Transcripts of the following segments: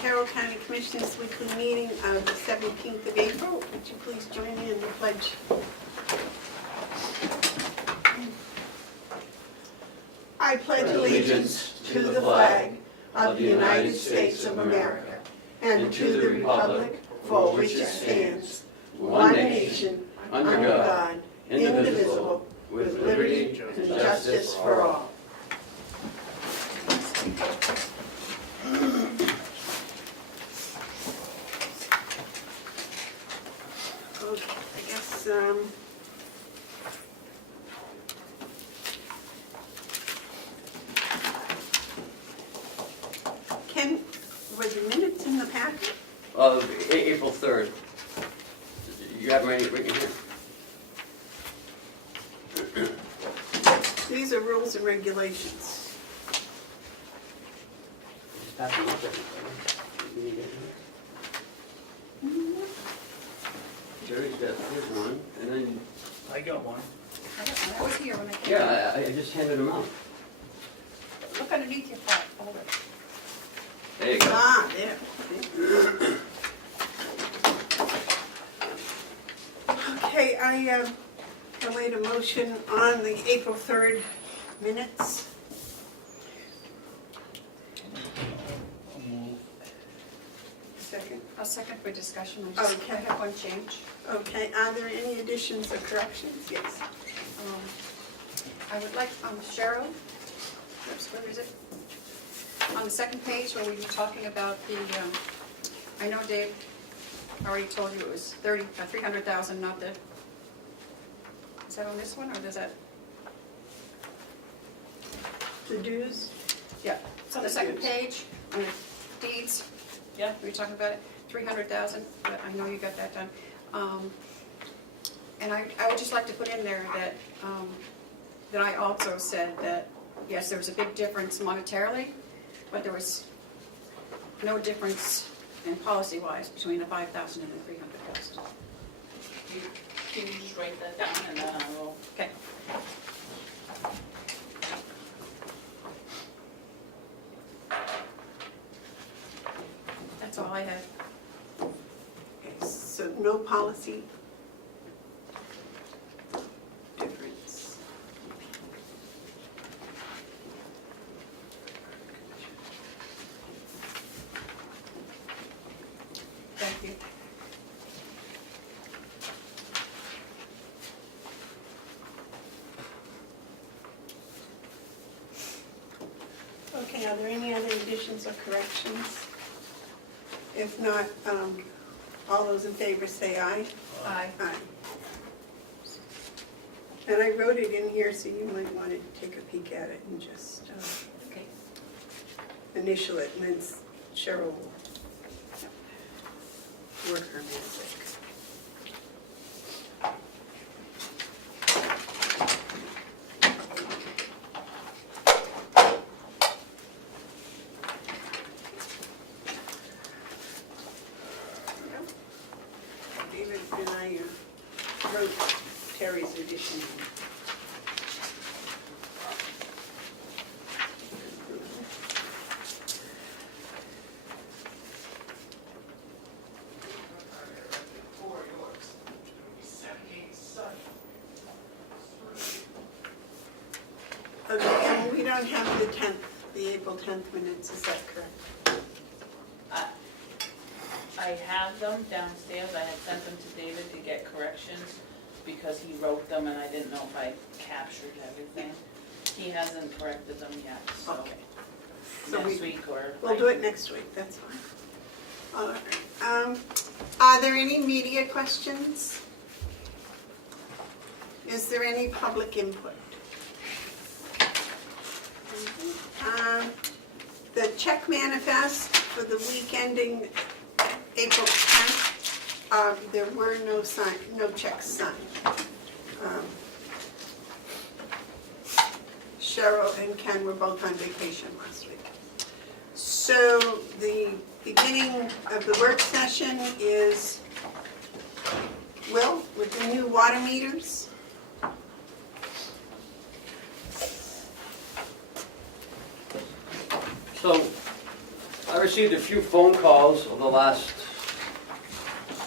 Carroll County Commissioners Weekly Meeting of the 17th of April. Would you please join me in the pledge? I pledge allegiance to the flag of the United States of America and to the republic for which it stands, one nation, under God, indivisible, with liberty and justice for all. Okay, I guess, Ken, were the minutes in the packet? April 3rd. You have them written here. These are rules and regulations. Just pass them up there. Can you get them? Jerry's got his one, and then, I got one. I was here when I came. yeah, I just handed them out. Look underneath your folder. There you go. Ah, there. Okay, I await a motion on the April 3rd minutes. Second. I'll second for discussion. I have one change. Okay, are there any additions or corrections? Yes. I would like, Cheryl, oops, where is it? On the second page where we were talking about the, I know Dave already told you it was 300,000, not the, is that on this one, or does that? The dues? Yeah, it's on the second page, on the deeds. Yeah. We were talking about it, 300,000, but I know you got that done. And I would just like to put in there that, that I also said that, yes, there was a big difference monetarily, but there was no difference in policy-wise between the 5,000 and the 300,000. Can you just write that down and then I will? Okay. That's all I had. Okay, so no policy difference. Thank you. Okay, are there any other additions or corrections? If not, all those in favor say aye. Aye. Aye. And I wrote it in here, so you might want to take a peek at it and just Okay. initial it, and then Cheryl will work her magic. David and I wrote Terry's edition. Okay, and we don't have the 10th, the April 10th minutes, is that correct? I have them downstairs. I had sent them to David to get corrections because he wrote them and I didn't know if I captured everything. He hasn't corrected them yet, so Okay. So next week or... We'll do it next week, that's fine. All right. Are there any media questions? Is there any public input? The check manifest for the week ending April 10th, there were no checks signed. Cheryl and Ken were both on vacation last week. So the beginning of the work session is, Will, with the new water meters. So, I received a few phone calls over the last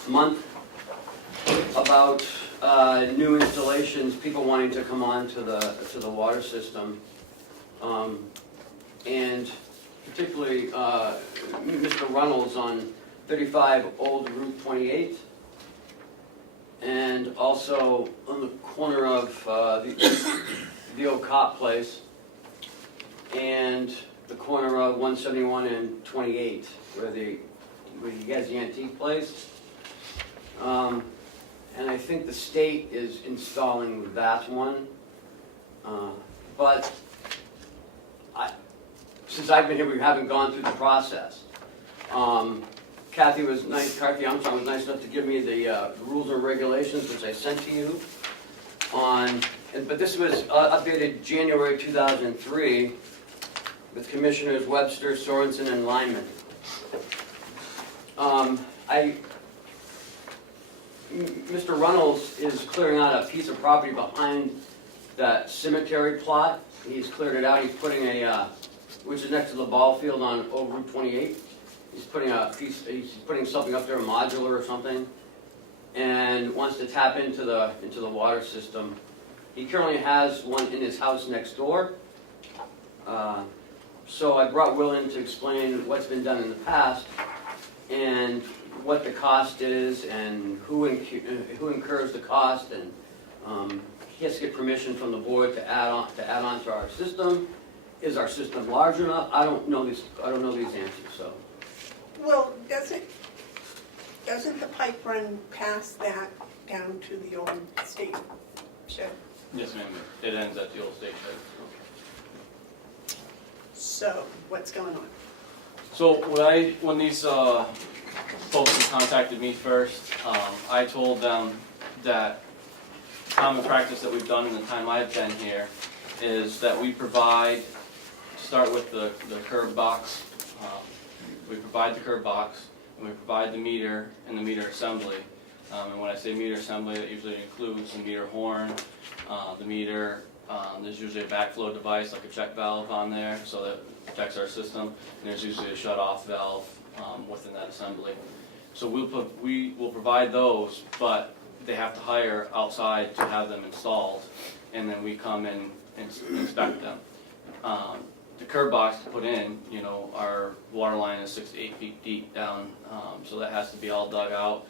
month about new installations, people wanting to come on to the water system. And particularly Mr. Runnels on 35 Old Route 28. And also on the corner of the old cop place. And the corner of 171 and 28, where he has the antique place. And I think the state is installing that one. But since I've been here, we haven't gone through the process. McCarthy was nice enough to give me the rules and regulations, which I sent to you. But this was updated January 2003 with Commissioners Webster, Sorensen, and Lyman. Mr. Runnels is clearing out a piece of property behind that cemetery plot. He's cleared it out. He's putting which is next to the ball field on Old Route 28. He's putting something up there, a modular or something, and wants to tap into the water system. He currently has one in his house next door. So I brought Will in to explain what's been done in the past and what the cost is and who incurs the cost, and he has to get permission from the board to add on to our system. Is our system large enough? I don't know these answers. So. Well, doesn't the pipe run past that down to the old state shed? Yes, ma'am. It ends at the old state shed. So what's going on? So when these folks contacted me first, I told them that common practice that we've done in the time I've been here is that we provide, start with the curb box. We provide the curb box, and we provide the meter and the meter assembly. And when I say meter assembly, that usually includes the meter horn, the meter. There's usually a backflow device like a check valve on there, so that protects our system. And there's usually a shut-off valve within that assembly. So we will provide those, but they have to hire outside to have them installed, and then we come in and inspect them. The curb box to put in, our water line is 6 to 8 feet deep down, so that has to be all dug out.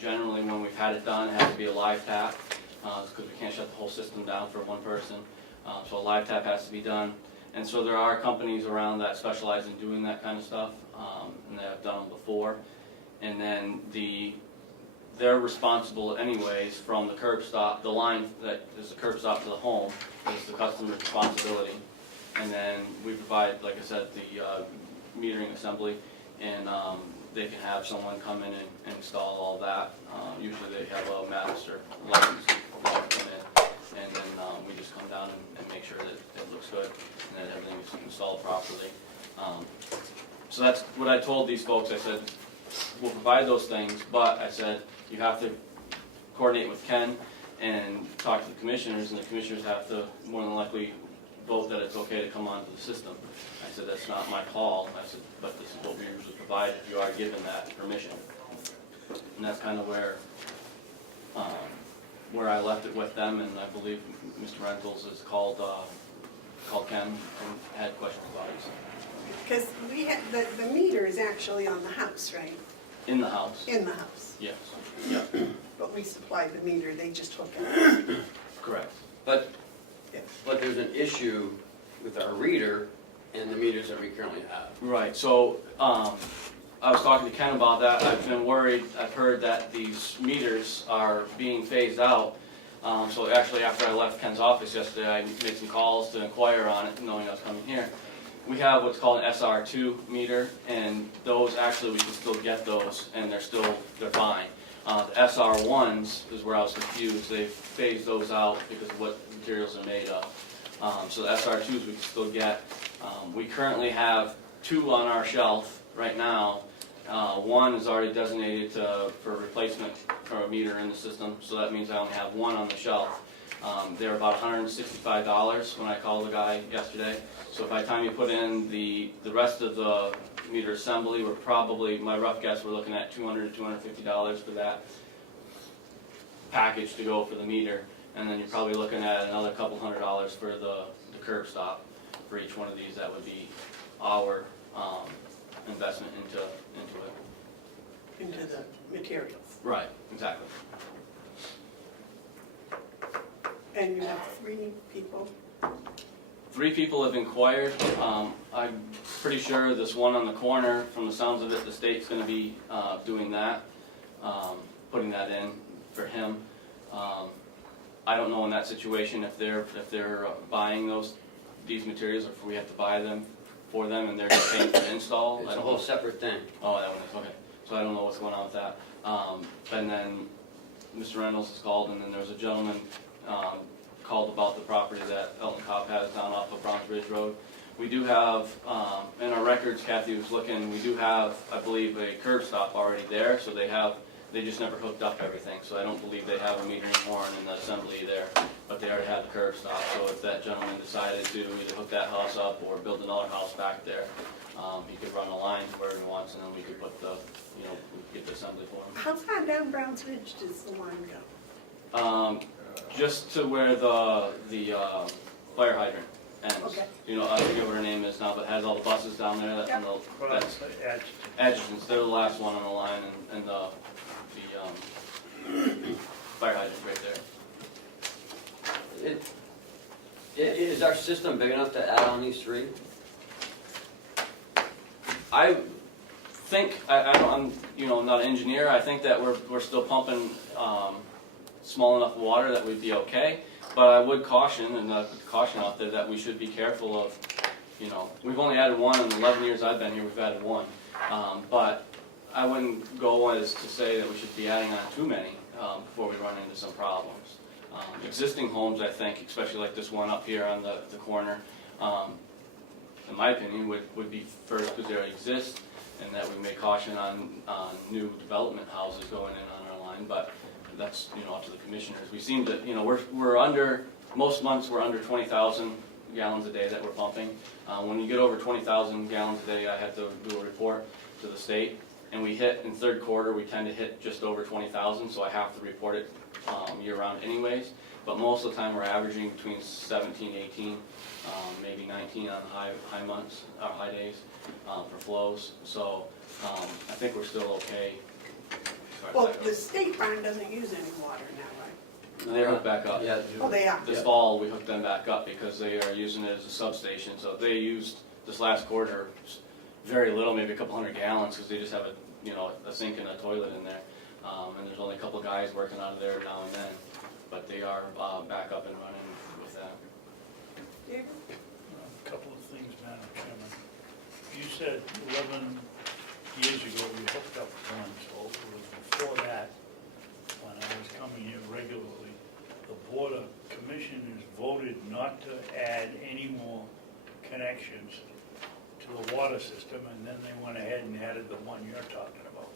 Generally, when we've had it done, it has to be a live tap, because we can't shut the whole system down for one person. So a live tap has to be done. And so there are companies around that specialize in doing that kind of stuff, and they have done them before. And then they're responsible anyways from the curb stop, the line that is the curb stop to the home is the customer's responsibility. And then we provide, like I said, the metering assembly, and they can have someone come in and install all that. Usually they have a master license to come in, and then we just come down and make sure that it looks good and that everything is installed properly. So that's what I told these folks. I said, we'll provide those things, but I said, you have to coordinate with Ken and talk to the commissioners, and the commissioners have to more than likely vote that it's okay to come onto the system. I said, that's not my call. I said, but this is what we usually provide if you are given that permission. And that's kind of where I left it with them, and I believe Mr. Rentals has called Ken and had questions about it. Because we had, the meter is actually on the house, right? In the house. In the house. Yes. Yeah. But we supplied the meter, they just hook it. Correct. But Yes. there's an issue with our reader and the meters that we currently have. Right. So I was talking to Ken about that. I've been worried. I've heard that these meters are being phased out. So actually, after I left Ken's office yesterday, I made some calls to inquire on it, knowing I was coming here. We have what's called an SR2 meter, and those actually we can still get those, and they're fine. The SR1s is where I was confused. They phased those out because of what materials they're made of. So the SR2s we can still get. We currently have 2 on our shelf right now. One is already designated for replacement for a meter in the system, so that means I only have 1 on the shelf. They were about $165 when I called the guy yesterday. So by the time you put in the rest of the meter assembly, we're probably, my rough guess, we're looking at $200 to $250 for that package to go for the meter. And then you're probably looking at another couple $100 for the curb stop for each one of these. That would be our investment into it. Into the materials. Right, exactly. And you have 3 people? 3 people have inquired. I'm pretty sure this one on the corner, from the sounds of it, the state's gonna be doing that, putting that in for him. I don't know in that situation if they're buying these materials, or if we have to buy them for them and they're just paying for the install. It's I a don't whole know. separate thing. Oh, that one is, okay. So I don't know what's going on with that. And then Mr. Reynolds has called, and then there was a gentleman called about the property that Elton Cobb has down off of Browns Ridge Road. We do have, in our records, Kathy was looking, we do have, I believe, a curb stop already there, so they just never hooked up everything, so I don't believe they have a metering horn in the assembly there, but they already had the curb stop, so if that gentleman decided to either hook that house up or build another house back there, he could run a line wherever he wants, and then we could put the, we could get the assembly for him. How far down Browns Ridge does the line go? Just to where the fire hydrant ends. Okay. I forget what her name is now, but has all the buses down there. Yep. That's adjutants. They're the last one on the line, and the fire hydrant right there. Is our system big enough to add on these 3? I think I'm not an engineer. I think that we're still pumping small enough water that we'd be okay. But I would caution, and put the caution out there, that we should be careful of, we've only added 1 in the 11 years I've been here. We've added 1, but I wouldn't go as to say that we should be adding on too many before we run into some problems. Existing homes, I think, especially like this one up here on the corner, in my opinion, would be first because they already exist, and that we may caution on new development houses going in on our line, but that's, up to the commissioners. We seem to, we're under, most months we're under 20,000 gallons a day that we're pumping. When you get over 20,000 gallons a day, I have to do a report to the state, and we hit, in third quarter, we tend to hit just over 20,000, so I have to report it year-round anyways. But most of the time, we're averaging between 17, 18, maybe 19 on high months, or high days for flows. So I think we're still okay. Well, the state barn doesn't use any water now, right? They're hooked back up. Yeah. Oh, they are? This fall, we hooked them back up because they are using it as a substation. So they used this last quarter very little, maybe a couple hundred gallons, because they just have a sink and a toilet in there. And there's only a couple guys working out of there now and then, but they are back up and running with that. David? A couple of things, Madam Chairman. You said 11 years ago you hooked up one, so it was before that, when I was coming here regularly, the Board of Commissioners voted not to add any more connections to the water system, and then they went ahead and added the one you're talking about.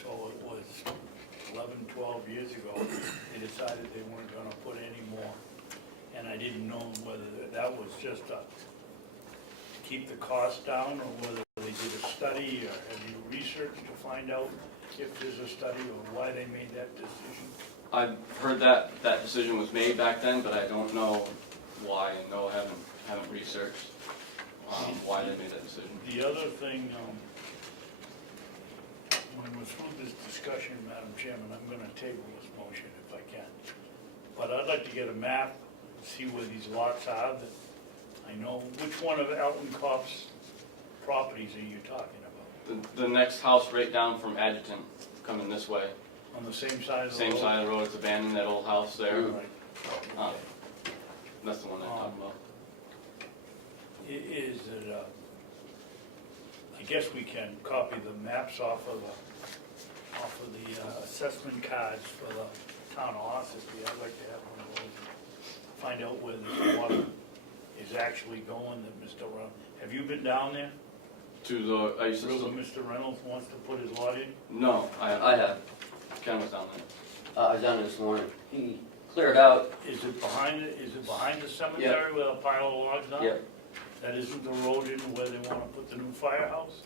So it was 11, 12 years ago, they decided they weren't gonna put any more. And I didn't know whether that was just to keep the cost down, or whether they did a study, or have you researched to find out if there's a study, or why they made that decision? I've heard that decision was made back then, but I don't know why, and no, I haven't researched why they made that decision. The other thing, when we're through this discussion, Madam Chairman, I'm gonna table this motion if I can. But I'd like to get a map, see where these lots are, that I know, which one of Elton Cobb's properties are you talking about? The next house right down from Adjutant, coming this way. On the same side of the road? Same side of the road, it's abandoned, that old house there. Right. That's the one I'm talking about. Is it, I guess we can copy the maps off of the assessment cards for the town of Ossipee. I'd like to have one of those, find out where the water is actually going, that Mr. Reynolds, have you been down there? I used to Where still, Mr. Reynolds wants to put his lot in? no, I have. Ken was down there. I was down there this morning. He cleared out. Is it behind the cemetery with a pile of logs on it? Yep. That isn't the road into where they wanna put the new firehouse?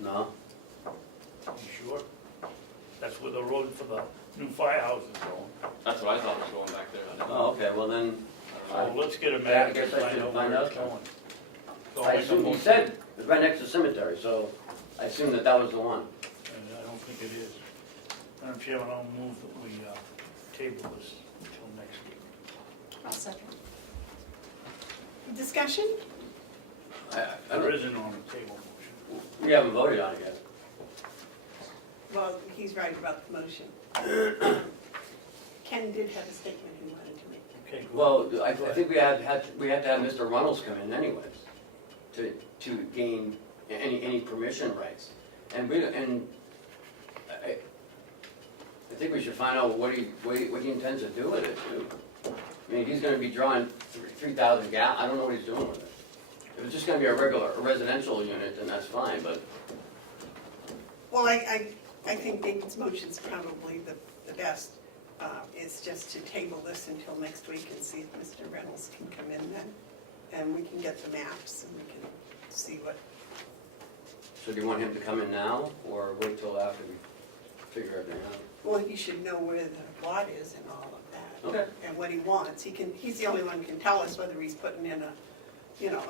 No, You sure? That's where the road for the new firehouse is going. That's what I thought was going back there. I didn't know. oh, okay, well then, So let's get a Yeah, I map and guess I find should out find where out. it's going. So I I'll make a assume, he motion. said it's right next to the cemetery, so I assume that that was the one. And I don't think it is. Madam Chairman, I'll move that we table this until next week. I'll second. Discussion? I There don't- isn't on the table motion. We haven't voted on it yet. Well, he's right about the motion. Ken did have a statement he wanted to make. Okay, good. Well, I think we have to have Mr. Runnels come in anyways, to gain any permission rights. And I think we should find out what he intends to do with it too. I mean, he's gonna be drawing 3,000 gallons, I don't know what he's doing with it. If it's just gonna be a residential unit, then that's fine, but, Well, I think David's motion's probably the best. It's just to table this until next week and see if Mr. Reynolds can come in then. And we can get the maps and we can see what, so do you want him to come in now, or wait till after we figure everything out? well, he should know where the lot is and all of that. Okay. And what he wants. He's the only one who can tell us whether he's putting in a,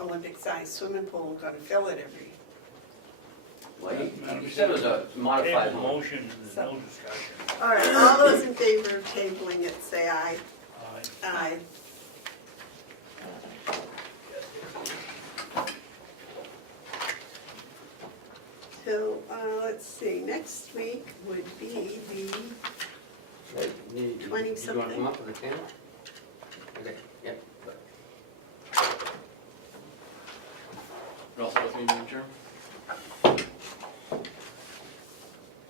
Olympic-sized swimming pool, gonna fill it every. Well, he said it was a modified Table home. motion, and there's no discussion. All right, all those in favor of tabling it, say aye. Aye. Aye. So, let's see, next week would be the, Right, you 20 wanna something. come up with a camera? Okay, yeah. You're all set with me, Madam Chair?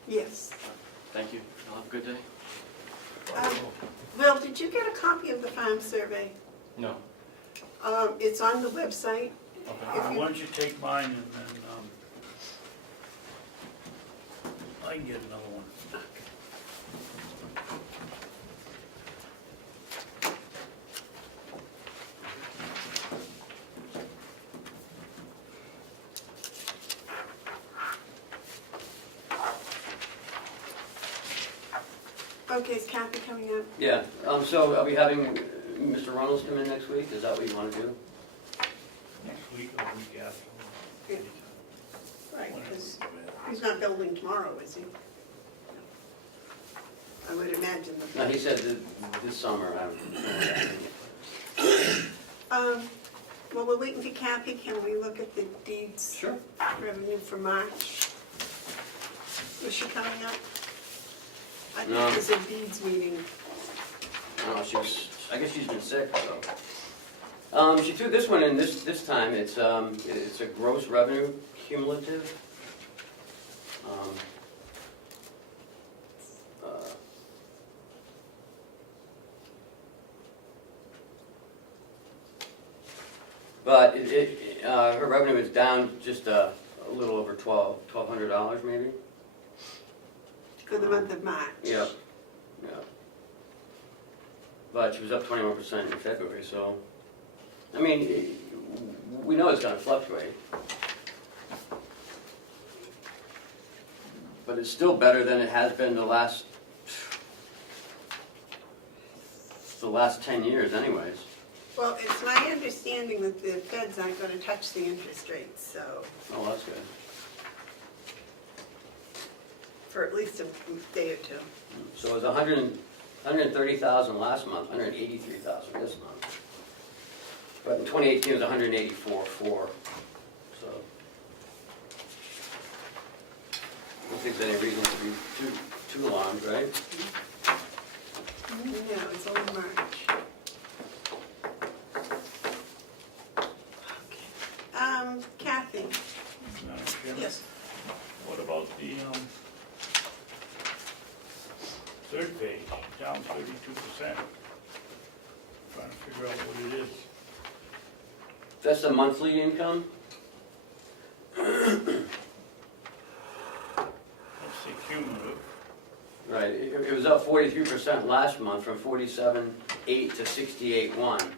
yes. Thank you. Y'all have a good day. Will, did you get a copy of the farm survey? No. It's on the website. Okay. If you- Why don't you take mine and then, I can get another one. Okay, is Kathy coming up? Yeah, so are we having Mr. Runnels come in next week? Is that what you wanna do? Next week or the week after. Yeah. Right, because he's not building tomorrow, is he? I would imagine No, that. he said this summer, Well, we're waiting for Kathy. Can we look at the deeds Sure. revenue for March? Was she coming up? I think No. there's a deeds meeting. No, I guess she's been sick, so. She threw this one in this time, it's a gross revenue cumulative. Uh, But her revenue is down just a little over $1,200 maybe. For the month of March. Yep, yep. But she was up 21% in February, so, I mean, we know it's gonna fluctuate. But it's still better than it has been the last 10 years anyways. Well, it's my understanding that the feds aren't gonna touch the interest rates, so, Oh, that's good. for at least a day or two. So it was 130,000 last month, 183,000 this month. But in 2018 it was 184,400, so. I don't think there's any reason to be too alarmed, right? No, it's only March. Okay. Kathy? Madam Chairman? Yes. What about the, third page, down 32%? Trying to figure out what it is. That's the monthly income? That's the cumulative. Right, it was up up 43% last month from 47.8 to 68.1.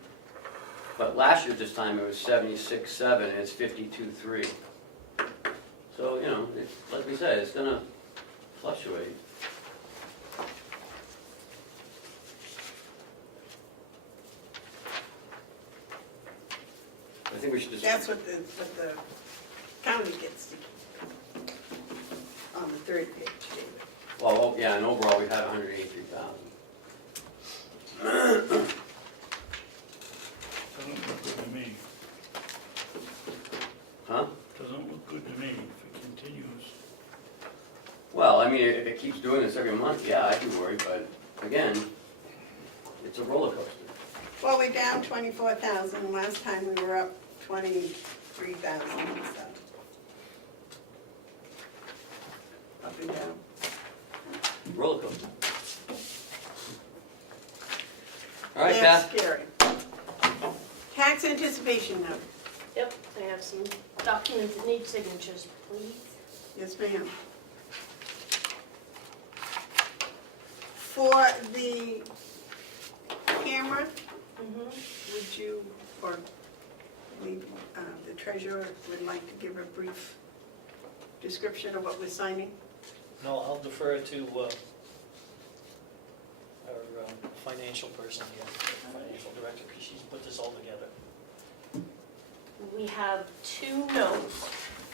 But last year this time it was 76.7 and it's 52.3. So, you know, like we said, it's gonna fluctuate. I think we should just. That's what the county gets to keep on the third page, David. Well, yeah, and overall we had 183,000. Doesn't look good to me. Huh? Doesn't look good to me if it continues. Well, I mean, if it keeps doing this every month, yeah, I'd be worried, but again, it's a roller coaster. Well, we're down 24,000, last time we were up 23,000, so. Up and down. Roller coaster. All right, That's Kath? scary. Tax anticipation note. Yep, I have some documents that need signatures, please. Yes, ma'am. For the camera, would you, or the treasurer would like to give a brief description of what we're signing? No, I'll defer it to our financial person here, financial director, because she's put this all together. We have two notes,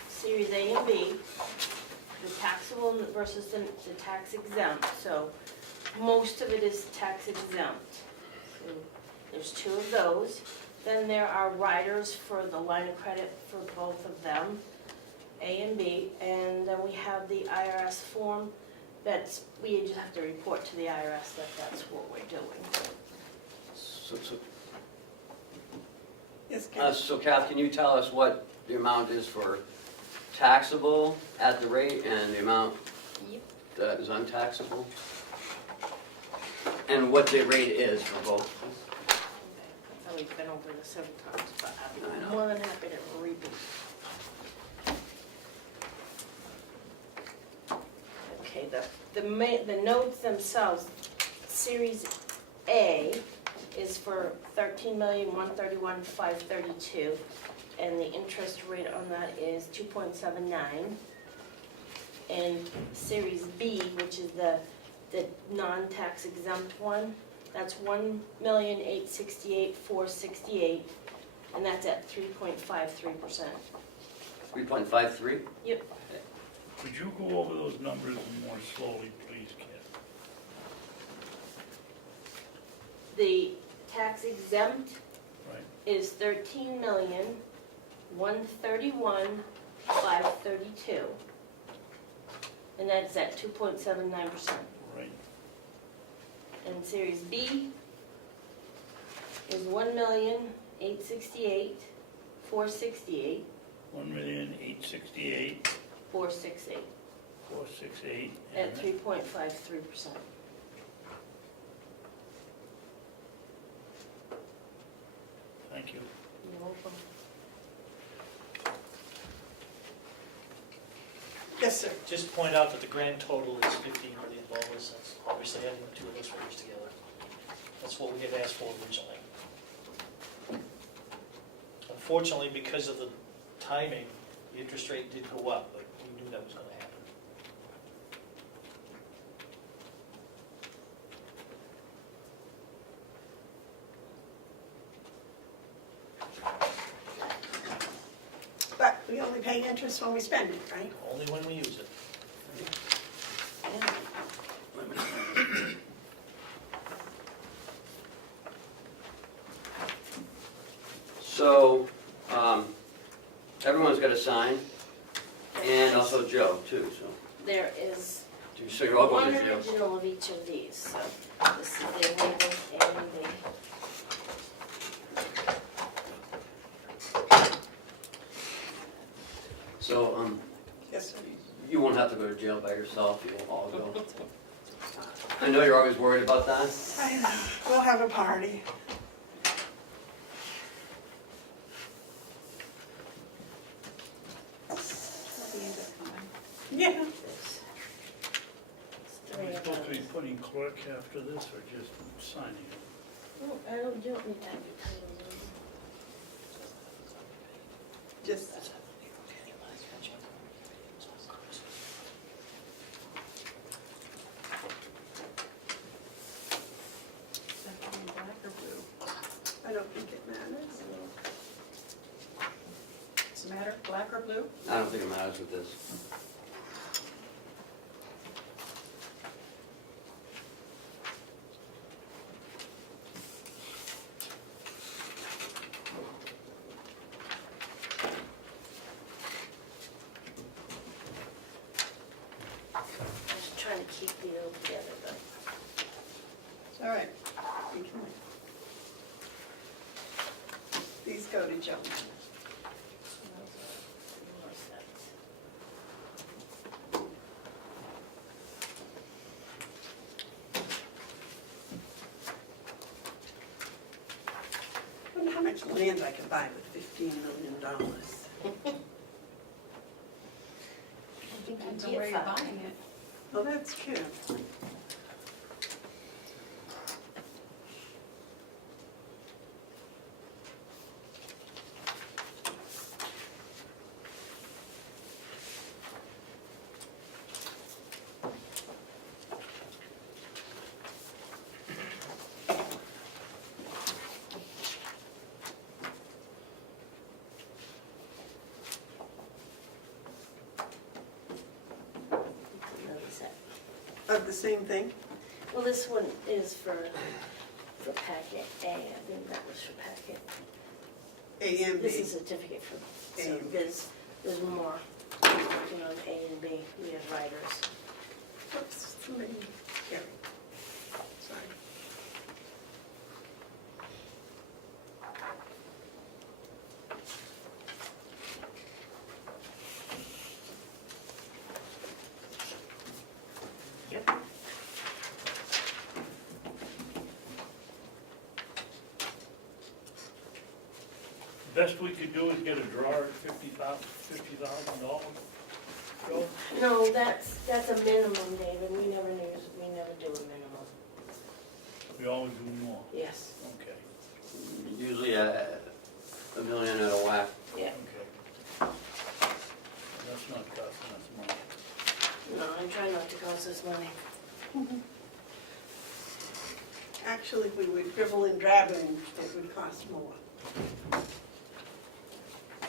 Series A and B, the taxable versus the tax exempt. So most of it is tax exempt. So there's two of those. Then there are riders for the line of credit for both of them, A and B. And then we have the IRS form that's, we just have to report to the IRS that that's what we're doing. Yes, Ken? So Kath, can you tell us what the amount is for taxable at the rate and the amount Yep. that is untaxable? And what the rate is for both? Okay, I thought we've been over this several times, but I I'm know. more than happy to repeat. Okay, the notes themselves, Series A is for $13,131,532, and the interest rate on that is 2.79. And Series B, which is the non-tax exempt one, that's $1,868,468, and that's at 3.53%. 3.53? Yep. Could you go over those numbers more slowly, please, Ken? The tax exempt Right. is $13,131,532, and that's at 2.79%. Right. And Series B is $1,868,468, 1,868,468, 468 at 3.53%. Thank you. You're welcome. Yes, sir. Just point out that the grand total is $15 million. That's obviously adding the two of those figures together. That's what we had asked for originally. Unfortunately, because of the timing, the interest rate did go up, but we knew that was going to happen. But we only pay interest when we spend it, right? Only when we use it. So, everyone's got to sign, and also Joe too, so. There is So you're all going one to jail. original of each of these, so this is the label and the... So, Yes, sir. you won't have to go to jail by yourself, you'll all go. I know you're always worried about that. I know. We'll have a party. Yeah. It's We're three of supposed to be those. putting work after this, or just signing it? Oh, I don't need that. Just, Black or blue? I don't think it matters. Does it matter, black or blue? I don't think it matters with this. I'm just trying to keep the old together, but. All right. You can- These go to Joan. I wonder how much land I could buy with $15 million. Depends on where you're buying it. Well, that's true. Another set. Of the same thing? Well, this one is for packet A, I think that was for packet. A and This B. is a certificate for, A so and B. there's more, working on A and B, we have writers. Oops, somebody, here. Sorry. Yep. Best we could do is get a drawer at $50,000. Joe? No, that's a minimum, David, we never do a minimum, We always do more. yes, Okay, Usually a million at a whack. yeah. okay. That's not costing us money. No, I try not to cost us money. Actually, if we were dribble and drabbing, it would cost more.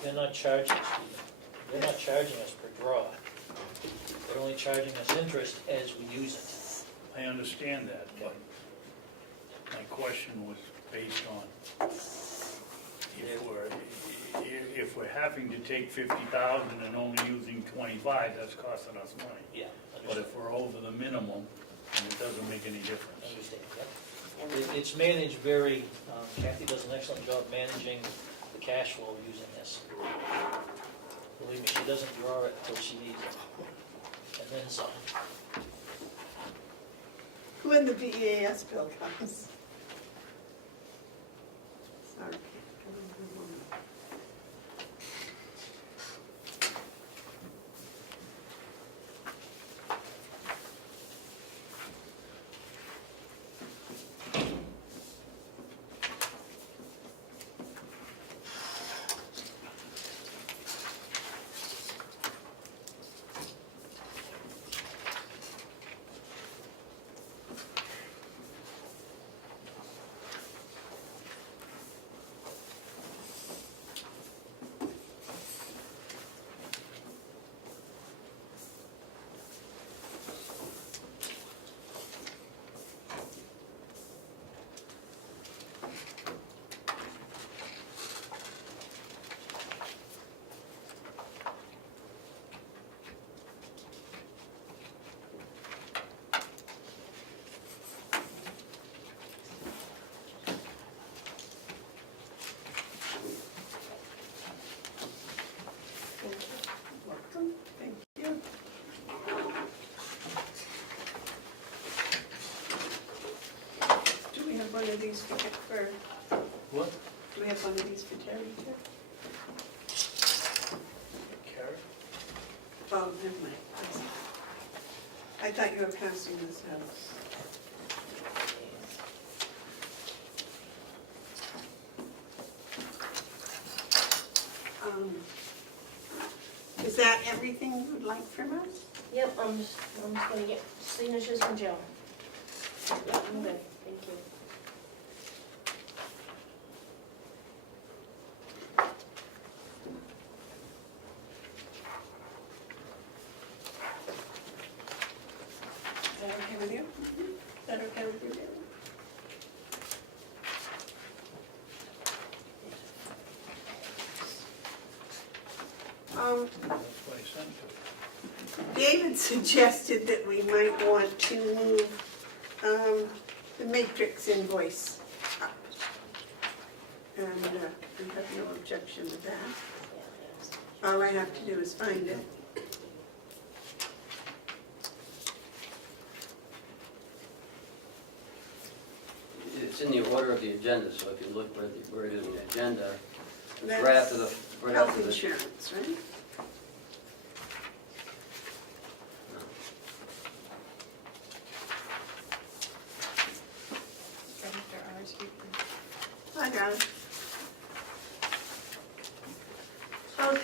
They're not charging us, Stephen. They're not charging us per draw. They're only charging us interest as we use it. I understand that, but my question was based on if we're having to take 50,000 and only using 25, that's costing us money. Yeah. But if we're over the minimum, then it doesn't make any difference. Understand, yep. It's managed very, Kathy does an excellent job managing the cash flow using this. Believe me, she doesn't draw it till she needs it. And then some. When the BEAS bill comes. Sorry. Welcome, thank you. Do we have one of these for, What? do we have one of these for Terry too? Carrot? Oh, never mind. I thought you were passing this out. Is that everything you would like from us? Yep, I'm just gonna get signatures from Joe. Yeah, I'm good, thank you. Is that okay with you? Is that okay with you, David? That's why I sent it. David suggested that we might want to move the matrix invoice up. And we have no objection to that. All I have to do is find it. It's in the order of the agenda, so if you look where it is in the agenda, it's right That's after the, right health after the. insurance, right? I got it. Okay.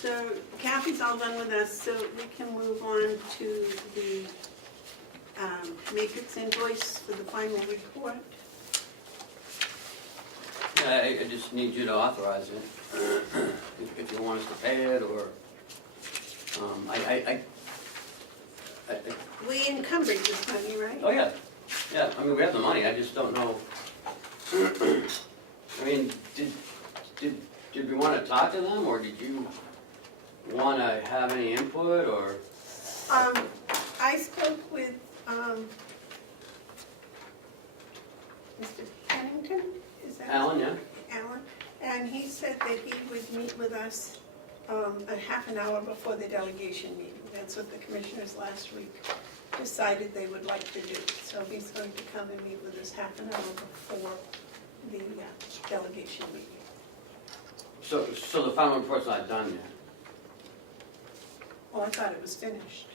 So Kathy's all done with us, so we can move on to the matrix invoice for the final report. Yeah, I just need you to authorize it, if you want us to pay it, or, I- We encumbered this money, right? oh, yeah, I mean, we have the money, I just don't know. I mean, did we want to talk to them, or did you want to have any input, or? I spoke with Mr. Pennington, is that? Alan, yeah? Alan, and he said that he would meet with us a half an hour before the delegation meeting. That's what the commissioners last week decided they would like to do. So he's going to come and meet with us half an hour before the delegation meeting. So the final report's not done yet? Oh, I thought it was finished.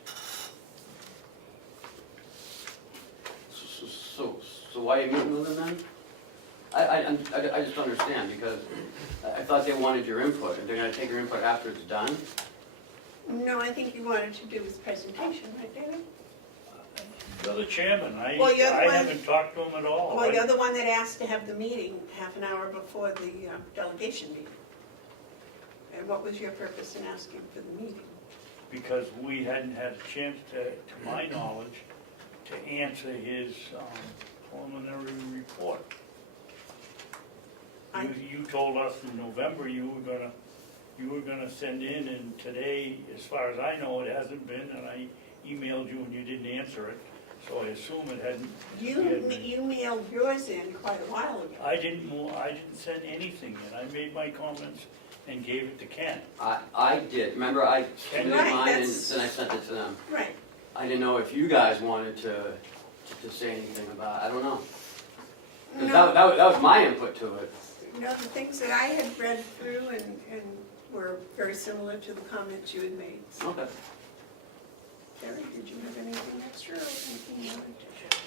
So why are you meeting with them then? I just don't understand, because I thought they wanted your input, and they're gonna take your input after it's done? No, I think he wanted to do his presentation, right, David? You're the chairman, Well, you're the I one- haven't talked to him at all. Well, you're the one that asked to have the meeting half an hour before the delegation meeting. And what was your purpose in asking for the meeting? Because we hadn't had a chance to my knowledge, to answer his preliminary report. I- You told us in November you were gonna send in, and today, as far as I know, it hasn't been, and I emailed you and you didn't answer it, so I assume it hadn't. You mailed yours in quite a while ago. I didn't send anything in, I made my comments and gave it to Ken. I did, remember I submitted Right, mine and that's- then I sent it to them. Right. I didn't know if you guys wanted to say anything about it, I don't know. 'Cause No, that was my input to it. no, the things that I had read through and were very similar to the comments you had made. So, Okay. Terry, did you have anything extra or anything you wanted to share?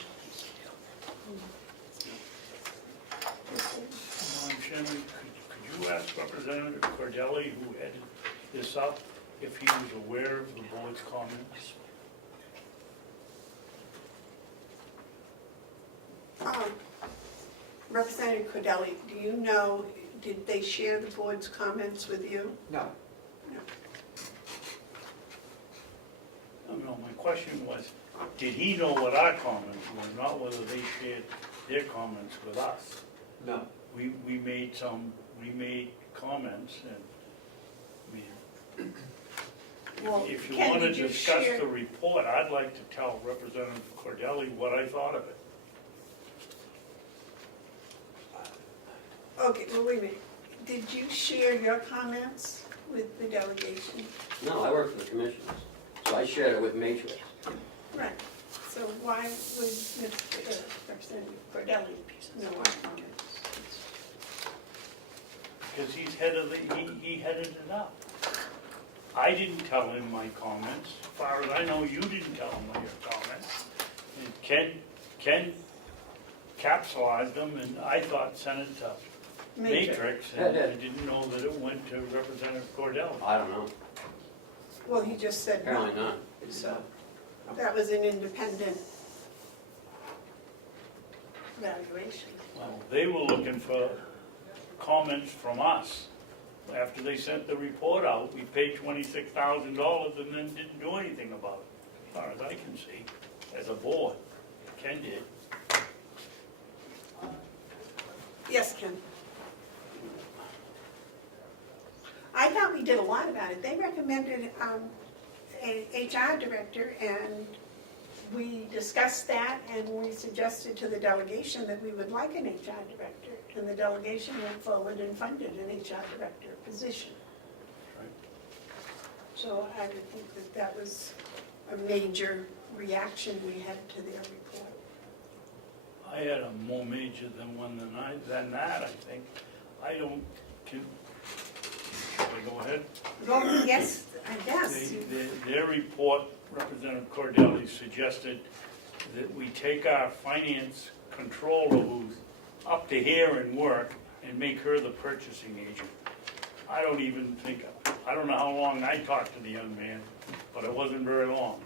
Madam Chairman, could you ask Representative Cordelli, who headed this up, if he was aware of the board's comments? Representative Cordelli, do you know, did they share the board's comments with you? No. No, my question was, did he know what our comments were, not whether they shared their comments with us? No. We made comments, and, I mean, Well, if you Ken, want to did you discuss share- the report, I'd like to tell Representative Cordelli what I thought of it. Okay, well, wait a minute. Did you share your comments with the delegation? No, I work for the commissioners, so I shared it with Matrix. Right. So why would Representative Cordelli know our comments? Because he headed it up. I didn't tell him my comments. As far as I know, you didn't tell him your comments. And Ken capsulized them, and I thought sent it to matrix, Yeah, and it I did. didn't know that it went to Representative Cordell. I don't know, Well, he just said no, apparently not. so that was an independent evaluation. Well, they were looking for comments from us. After they sent the report out, we paid $26,000 and then didn't do anything about it, as far as I can see, as a board. Ken did. Yes, Ken? I thought we did a lot about it. They recommended a HR director, and we discussed that, and we suggested to the delegation that we would like an HR director, and the delegation went forward and funded an HR director position. Right. So I would think that that was a major reaction we had to their report. I had a more major than that, I think. I don't, can I go ahead? Well, yes, I guess. Their report, Representative Cordelli suggested that we take our finance controller who's up to here in work and make her the purchasing agent. I don't know how long I talked to the young man, but it wasn't very long.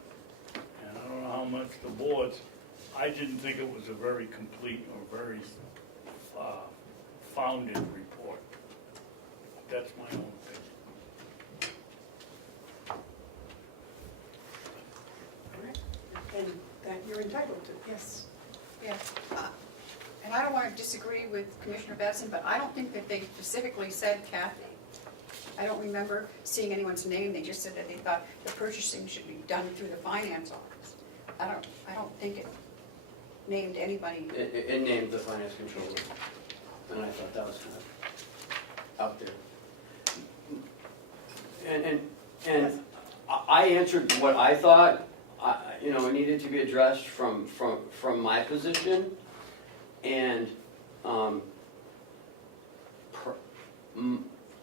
And I don't know how much the boards, I didn't think it was a very complete or very founded report. That's my own opinion. And that you're entitled to, yes. Yeah. And I don't want to disagree with Commissioner Babson, but I don't think that they specifically said Kathy. I don't remember seeing anyone's name. They just said that they thought the purchasing should be done through the finance office. I don't think it named anybody. It named the finance controller, and I thought that was kind of out there. And I answered what I thought, it needed to be addressed from my position, and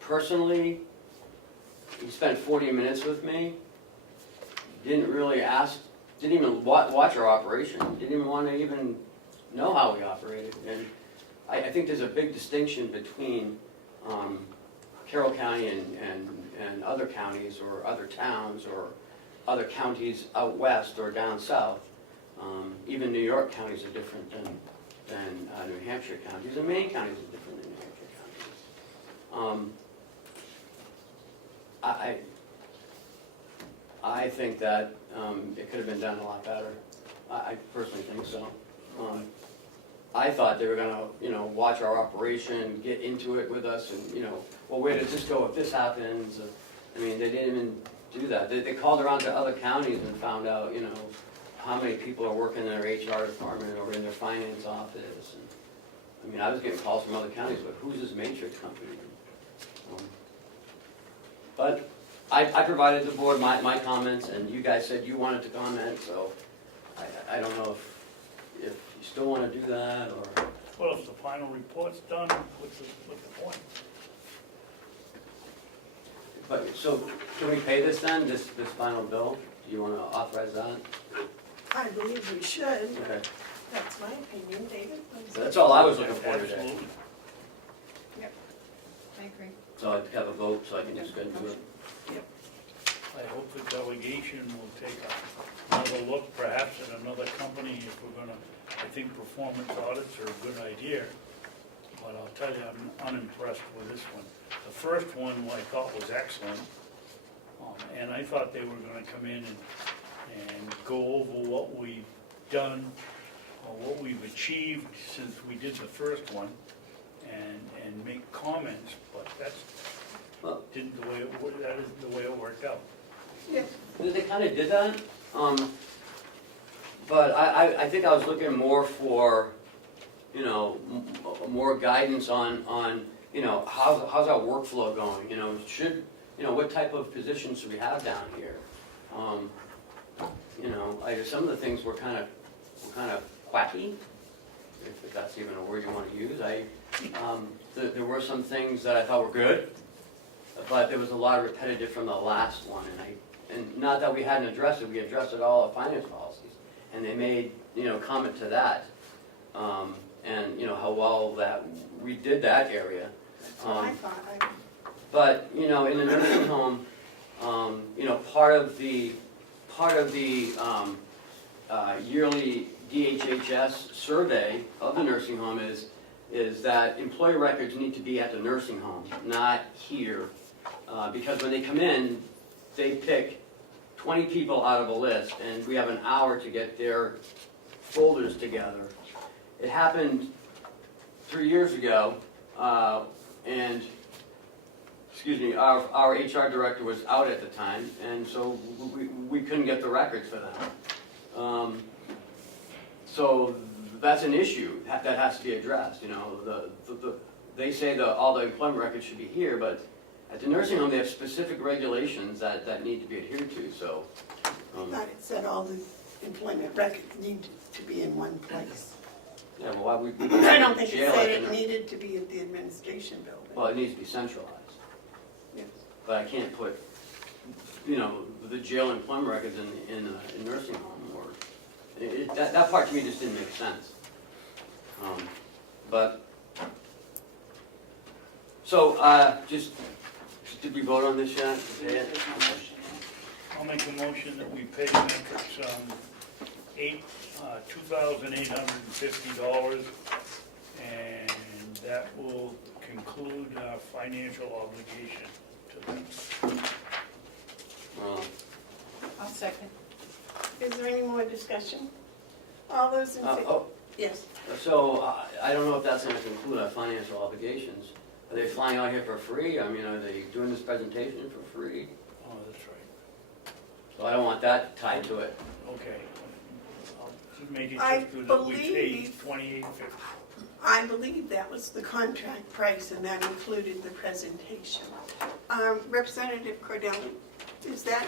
personally, he spent 40 minutes with me, didn't really ask, didn't even watch our operation, didn't even want to even know how we operated. And I think there's a big distinction between Carroll County and other counties or other towns or other counties out west or down south. Even New York counties are different than New Hampshire counties, and Maine counties are different than New Hampshire counties. I think that it could have been done a lot better. I personally think so. I thought they were gonna, watch our operation, get into it with us, and well, where does this go if this happens? I mean, they didn't even do that. They called around to other counties and found out, how many people are working in their HR department or in their finance office. And, I was getting calls from other counties, but who's this matrix company? But I provided the board my comments, and you guys said you wanted to comment, so I don't know if you still want to do that, or... Well, if the final report's done, what's the point? But, so, can we pay this then, this final bill? Do you want to authorize that? I believe we should. Okay, That's my opinion, David. so that's all I was looking for today. Absolutely. I agree. So I'd have a vote, so I can just go and do it. I hope the delegation will take another look, perhaps at another company, if we're gonna, I think performance audits are a good idea, but I'll tell you, I'm unimpressed with this one. The first one, I thought was excellent, and I thought they were gonna come in and go over what we've done, or what we've achieved since we did the first one, and make comments, but that's, Well- that isn't the way it worked out. Yeah. They kind of did that, but I think I was looking more for, more guidance on, how's our workflow going, what type of positions should we have down here? Some of the things were kind of quacky, if that's even a word you want to use. There were some things that I thought were good, but there was a lot of repetitive from the last one, and not that we hadn't addressed it, we addressed it all at finance policies, and they made, comment to that. and, you know, how well that, we did that area. That's what I thought. But, you know, in the nursing home, you know, part of the yearly DHHS survey of the nursing home is that employee records need to be at the nursing home, not here. Because when they come in, they pick 20 people out of a list, and we have an hour to get their folders together. It happened 3 years ago, and, excuse me, our HR director was out at the time, and so we couldn't get the records for them. So that's an issue that has to be addressed, you know. They say that all the employment records should be here, but at the nursing home, they have specific regulations that need to be adhered to, so. I thought it said all the employment records need to be in one place. Yeah, well, why we I don't think it jail said at it the- needed to be at the administration building. Well, it needs to be centralized, Yes. but I can't put, you know, the jail employment records in a nursing home, or, that part to me just didn't make sense. But, so, did we vote on this yet? There's no motion yet. I'll make a motion that we pay Matrix $2,850, and that will conclude our financial obligation to them. I'll second. Is there any more discussion? All those in favor? Yes. So, I don't know if that's gonna conclude our financial obligations. Are they flying out here for free? I mean, are they doing this presentation for free? Oh, that's right. So I don't want that tied to it. Okay. I'll just make it I just so that we pay believe- $2,850. I believe that was the contract price, and that included the presentation. Representative Cordelli, is that,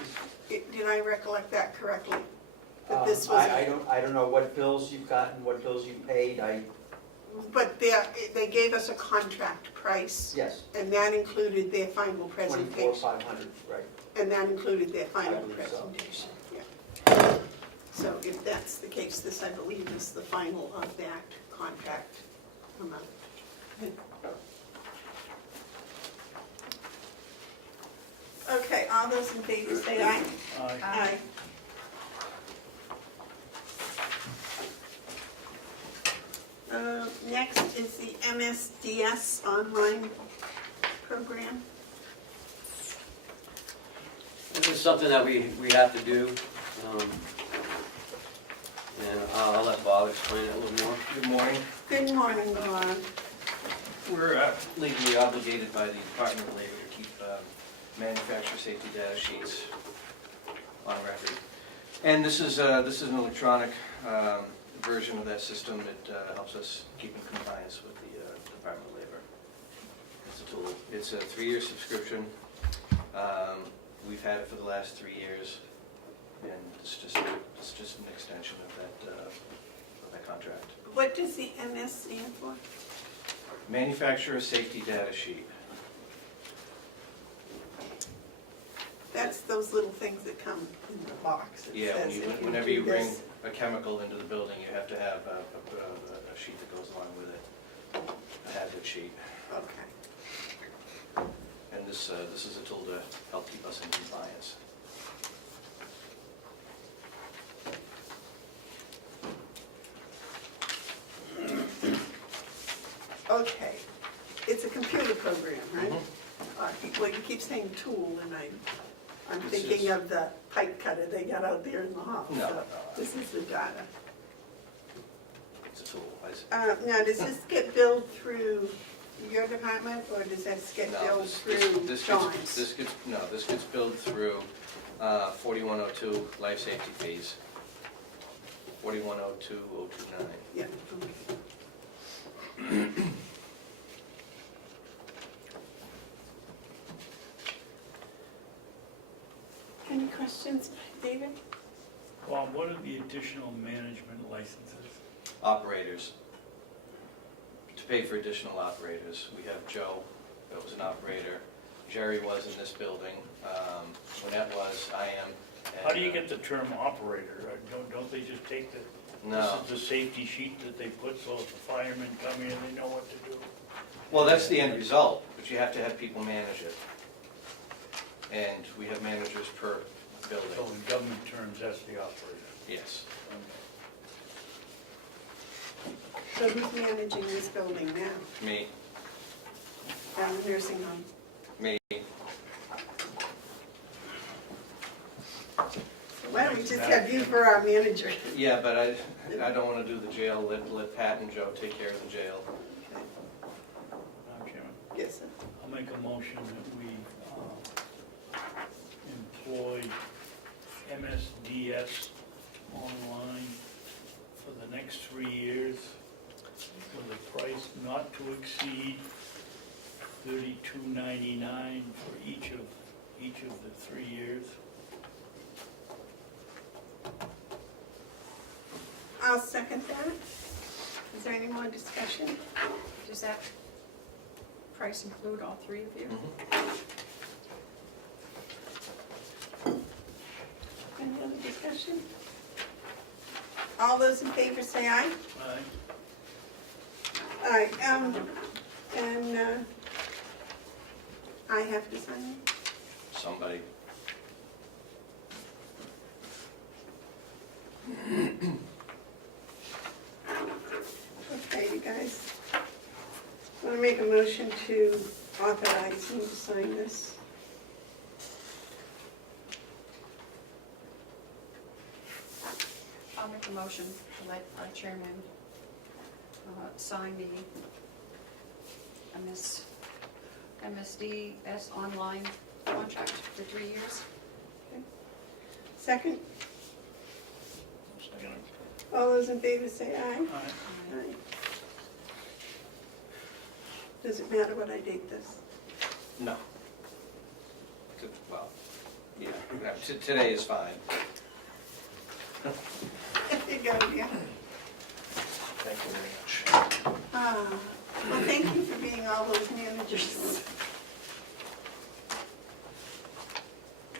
did I recollect that correctly? That this was, I don't know what bills you've gotten, what bills you've paid, but they gave us a contract price, yes, and that included their final presentation. 24,500, right. And that included their final I believe so. presentation, yeah. So if that's the case, this, I believe, is the final of that contract amount. Okay, all those in favor say aye. Aye. Next is the MSDS online program. This is something that we have to do. And I'll let Bob explain it a little more. Good morning. Good morning, Bob. We're legally obligated by the Department of Labor to keep manufacturer safety data sheets on record. And this is an electronic version of that system that helps us keep in compliance with the Department of Labor. It's a tool. It's a 3-year subscription. We've had it for the last 3 years, and it's just an extension of that contract. What does the MS stand for? Manufacturer safety data sheet. That's those little things that come in the box. It Yeah, says if whenever do you bring this- a chemical into the building, you have to have a sheet that goes along with it, a hazard sheet. Okay. And this is a tool to help keep us in compliance. Okay. It's a computer program, right? Mhm. Well, you keep saying tool, and I'm This thinking is- of the pipe cutter they got out there in the hall. No, So no. This is the data. It's a tool. Now, does this get billed through your department, or does this get No, billed this through gets, John's? this gets billed through 4102 life safety fees. 4102-029. Yeah, okay. Any questions, David? Bob, what are the additional management licenses? Operators. To pay for additional operators. We have Joe, that was an operator. Jerry was in this building. Lynette was, I am. and, How do you get the term operator? Don't they just take the No. This is the safety sheet that they put, so if the firemen come in, they know what to do. Well, that's the end result, but you have to have people manage it. And we have managers per building. So in government terms, that's the operator. Yes. So who's managing this building now? Me. Down the nursing home? Me. Why don't we just have you for our manager? Yeah, but I don't want to do the jail. Let Pat and Joe take care of the jail. Madam Chairman, Yes, sir. I'll make a motion that we employ MSDS online for the next 3 years with a price not to exceed $32.99 for each of the 3 years. I'll second that. Is there any more discussion? Does that price include all three of you? Any other discussion? All those in favor say aye. Aye. Aye, and I have to sign it? Somebody. Okay, you guys. Want to make a motion to authorize me to sign this? I'll make a motion to let our chairman sign the MSDS online contract for 3 years. Second? Second. All those in favor say aye. Aye. Aye. Does it matter what I date this? No. Well, yeah, today is fine. There you go, yeah. Thank you very much. Well, thank you for being all those managers.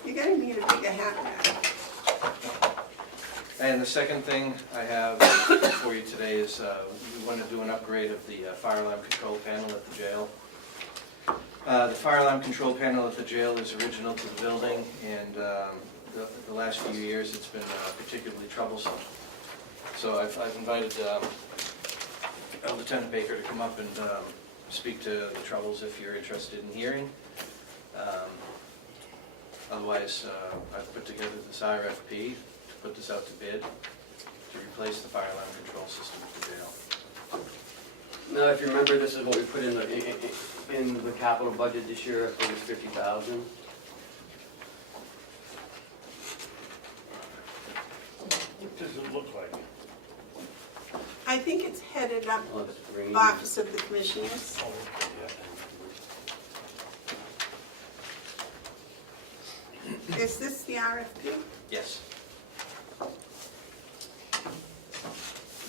You're gonna need a bigger hat now. And the second thing I have for you today is we want to do an upgrade of the fire alarm control panel at the jail. The fire alarm control panel at the jail is original to the building, and the last few years it's been particularly troublesome. So I've invited Lieutenant Baker to come up and speak to the troubles if you're interested in hearing. Otherwise, I've put together this RFP to put this out to bid to replace the fire alarm control system at the jail. Now, if you remember, this is what we put in the capital budget this year. It was $50,000. What does it look like? I think it's headed up Oh, it's green. Office of the Commissioners. Oh, okay, yeah. Is this the RFP? Yes.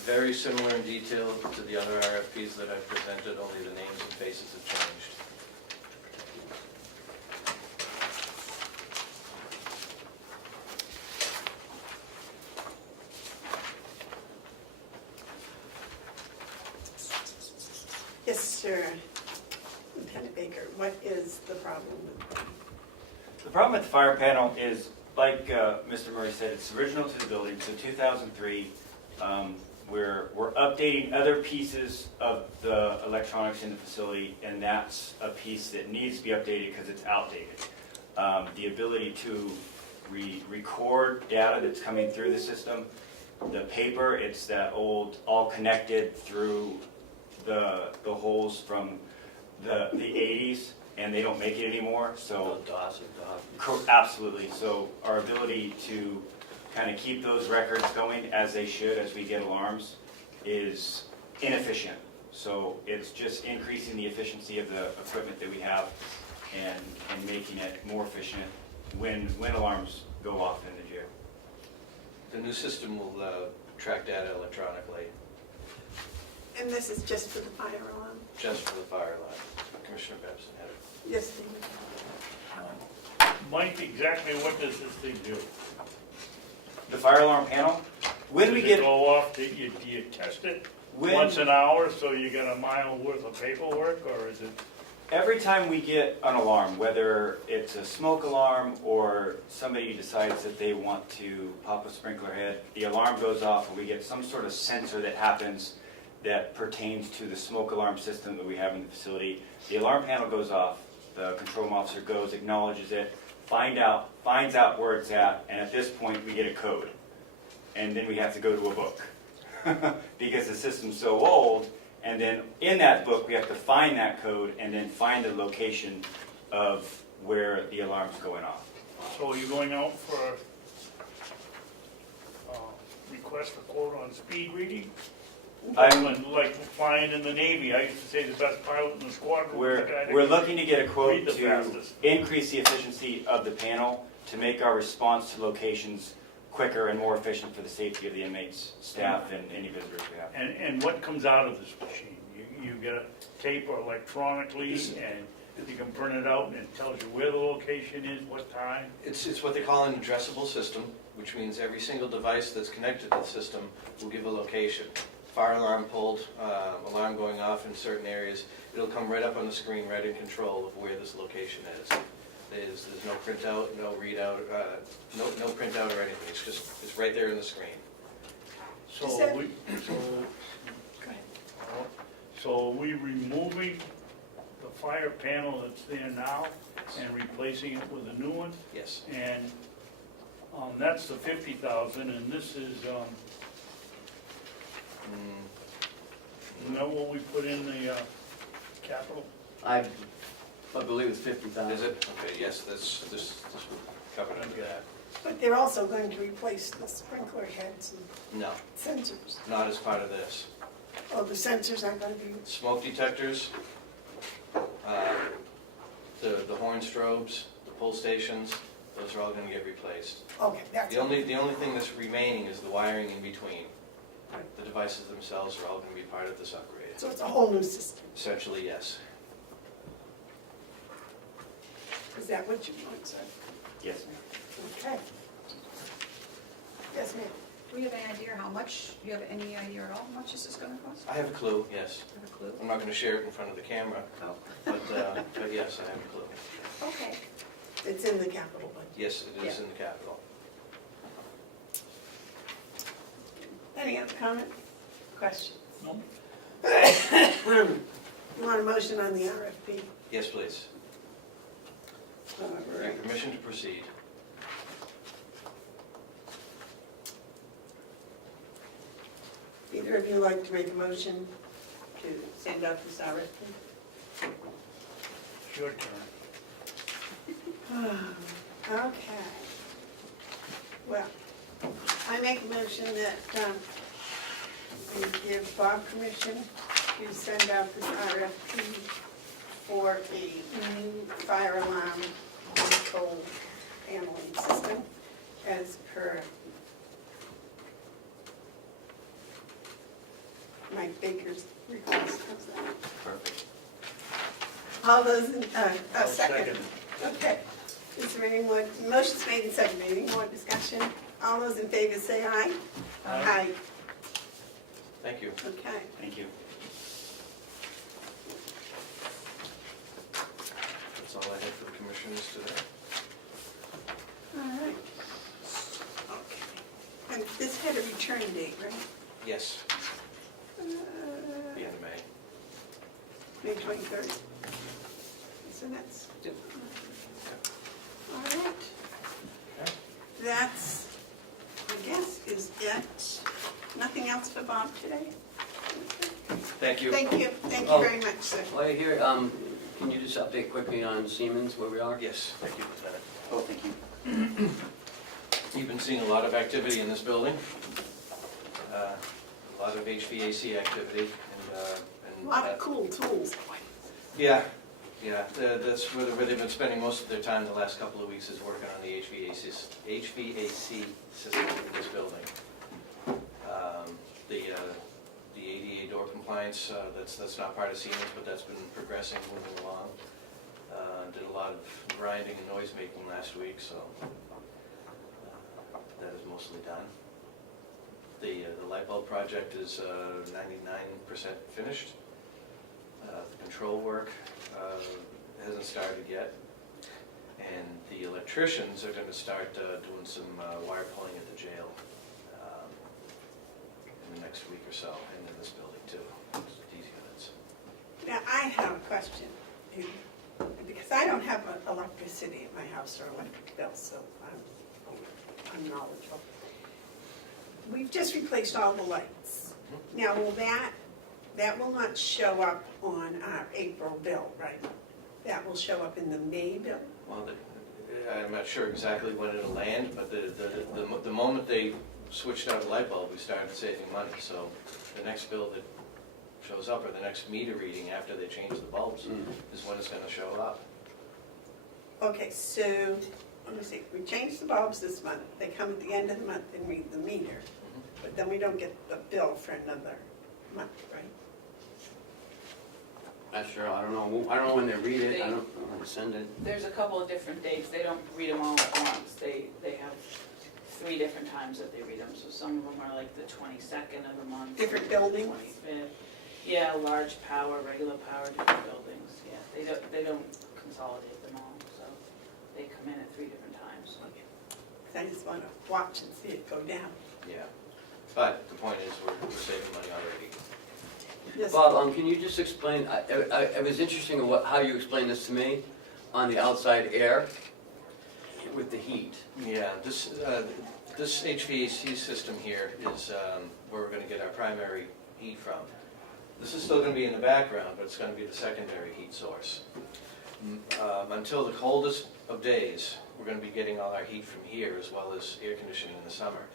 Very similar in detail to the other RFPs that I've presented, only the names and faces have changed. Yes, sir. Lieutenant Baker, what is the problem with it? The problem with the fire panel is, like Mr. Murray said, it's original to the building, so 2003. We're updating other pieces of the electronics in the facility, and that's a piece that needs to be updated because it's outdated. The ability to record data that's coming through the system, the paper, it's that old, all connected through the holes from the 80s, and they don't make it anymore, so. Absolutely. So our ability to kind of keep those records going as they should as we get alarms is inefficient. So it's just increasing the efficiency of the equipment that we have and making it more efficient when alarms go off in the jail. The new system will track data electronically, And this is just for the fire alarm? just for the fire alarm. Commissioner Babson had it. Yes, David. Mike, exactly what does this thing do? The fire alarm panel, When we Does it get, go off, do you test it when, once an hour, so you got a mile worth of paperwork, or is it? every time we get an alarm, whether it's a smoke alarm or somebody decides that they want to pop a sprinkler head, the alarm goes off and we get some sort of sensor that happens that pertains to the smoke alarm system that we have in the facility. The alarm panel goes off, the control room officer goes, acknowledges it, finds out where it's at, and at this point we get a code. And then we have to go to a book because the system's so old. And then in that book, we have to find that code and then find the location of where the alarm's going off. So are you going out for request for quote on speed reading? Like flying in the Navy, I used to say the best pilot in the squadron was the guy that We're could looking to get a read quote the to fastest. increase the efficiency of the panel to make our response to locations quicker and more efficient for the safety of the inmates, staff, and any visitors we have. And what comes out of this machine? You get a tape or electronically, and you can print it out and it tells you where the location is, what time? It's what they call an addressable system, which means every single device that's connected to the system will give a location. Fire alarm pulled, alarm going off in certain areas, it'll come right up on the screen, right in control of where this location is. There's no printout, no readout, no printout or anything. It's right there in the screen. So Is that- we, so are we removing the fire panel that's there now and replacing it with a new one? Yes. And that's the 50,000, and this is, isn't that what we put in the capital? I believe it's 50,000. Is it? Okay, yes, this would cover under that. But they're also going to replace the sprinkler heads and No, sensors. not as part of this. Oh, the sensors aren't going to be, Smoke detectors, the horn strobes, the pull stations, those are all going to get replaced. okay, that's. The only thing that's remaining is the wiring in between. The devices themselves are all going to be part of this upgrade. So it's a whole new system. Essentially, yes. Is that what you want, sir? Yes. Okay. Yes, ma'am. Do we have any idea how much, do you have any idea at all how much this is gonna cost? I have a clue, yes. Have a clue? I'm not going to share it in front of the camera, Oh, but yes, I have a clue. okay. It's in the capital budget. Yes, it is in the capital. Any other comment? Question? No. You want a motion on the RFP? Yes, please. All Your right. permission to proceed. Either of you like to make a motion to send out this RFP? It's your turn. Okay. Well, I make a motion that we give Bob permission to send out this RFP for a new fire alarm control paneling system as per Mike Baker's request. How's that? Perfect. All those in, I'll second. Okay. Is there any more, motion's made and seconded, any more discussion? All those in favor say aye. Aye. Thank you. Okay. Thank you. That's all I had for the commissioners today. All right. Okay. And this had a return date, right? Yes, the end of May. May 23rd. So that's. Yep. All right. That's, I guess, is it. Nothing else for Bob today? Thank you. Thank you Oh. very much, sir. While you're here, can you just update quickly on Siemens, where we are? Yes, thank you, Lieutenant. Oh, thank you. You've been seeing a lot of activity in this building. A lot of HVAC activity and. A lot of cool tools. Yeah, that's where they've been spending most of their time the last couple of weeks is working on the HVAC system in this building. The ADA door compliance, that's not part of Siemens, but that's been progressing, moving along. Did a lot of grinding and noise making last week, so that is mostly done. The light bulb project is 99% finished. The control work hasn't started yet. And the electricians are going to start doing some wire pulling at the jail in the next week or so, and in this building too, these units. Now, I have a question, because I don't have electricity at my house or electric bill, so I'm knowledgeable. We've just replaced all the lights. Now, will that will not show up on our April bill, right? That will show up in the May bill? Well, I'm not sure exactly when it'll land, but the moment they switched out the light bulb, we started saving money. So the next bill that shows up, or the next meter reading after they change the bulbs, is when it's going to show up. Okay, so, let me see, we changed the bulbs this month. They come at the end of the month and read the meter. But then we don't get the bill for another month, right? Not sure, I don't know when they read it, I don't know when to send it. There's a couple of different dates, they don't read them all at once, they have 3 different times that they read them, so some of them are like the 22nd of the month. Different buildings? 25th. Yeah, large power, regular power, different buildings, yeah, they don't consolidate them all, so they come in at 3 different times. I just want to watch and see it go down. Yeah. But the point is, we're saving money already. Yes. Bob, can you just explain, it was interesting how you explained this to me, on the outside air with the heat. Yeah, this HVAC system here is where we're going to get our primary heat from. This is still going to be in the background, but it's going to be the secondary heat source. Until the coldest of days, we're going to be getting all our heat from here, as well as air conditioning in the summer.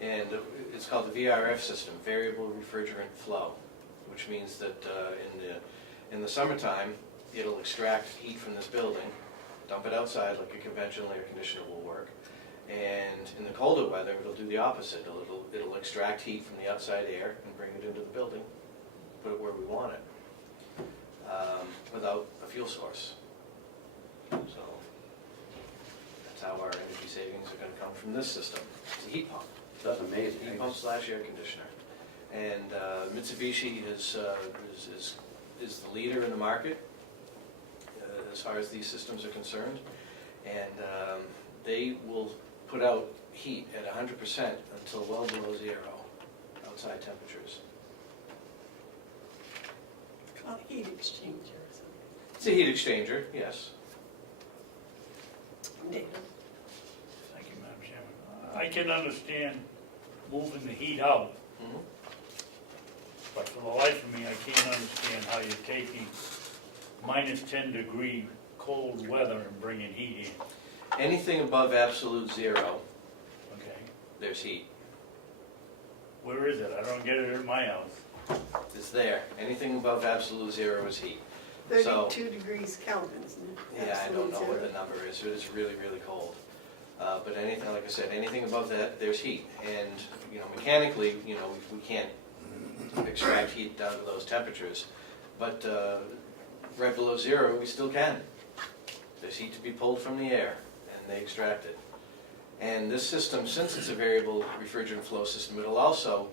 And it's called the VRF system, Variable Refrigerant Flow, which means that in the summertime, it'll extract heat from this building, dump it outside like a conventional air conditioner will work. And in the colder weather, it'll do the opposite. It'll extract heat from the outside air and bring it into the building, put it where we want it, without a fuel source. So that's how our energy savings are going to come from this system. It's a heat pump. That's amazing. Heat pump / air conditioner. And Mitsubishi is the leader in the market as far as these systems are concerned. And they will put out heat at 100% until well below 0 outside temperatures. It's called heat exchanger or something. It's a heat exchanger, yes. Data. Thank you, Madam Chairman. I can understand moving the heat out, but for the life of me, I can't understand how you're taking -10-degree cold weather and bringing heat in. Anything above absolute 0, Okay, there's heat. where is it? I don't get it in my house. It's there. Anything above absolute 0 is heat. So- 32 degrees Kelvin, isn't it? Yeah, I don't know Absolute what the zero. number is, but it's really, really cold. But anything, like I said, anything above that, there's heat. And, mechanically, we can't extract heat down to those temperatures. But right below 0, we still can. There's heat to be pulled from the air, and they extract it. And this system, since it's a variable refrigerant flow system, it'll also,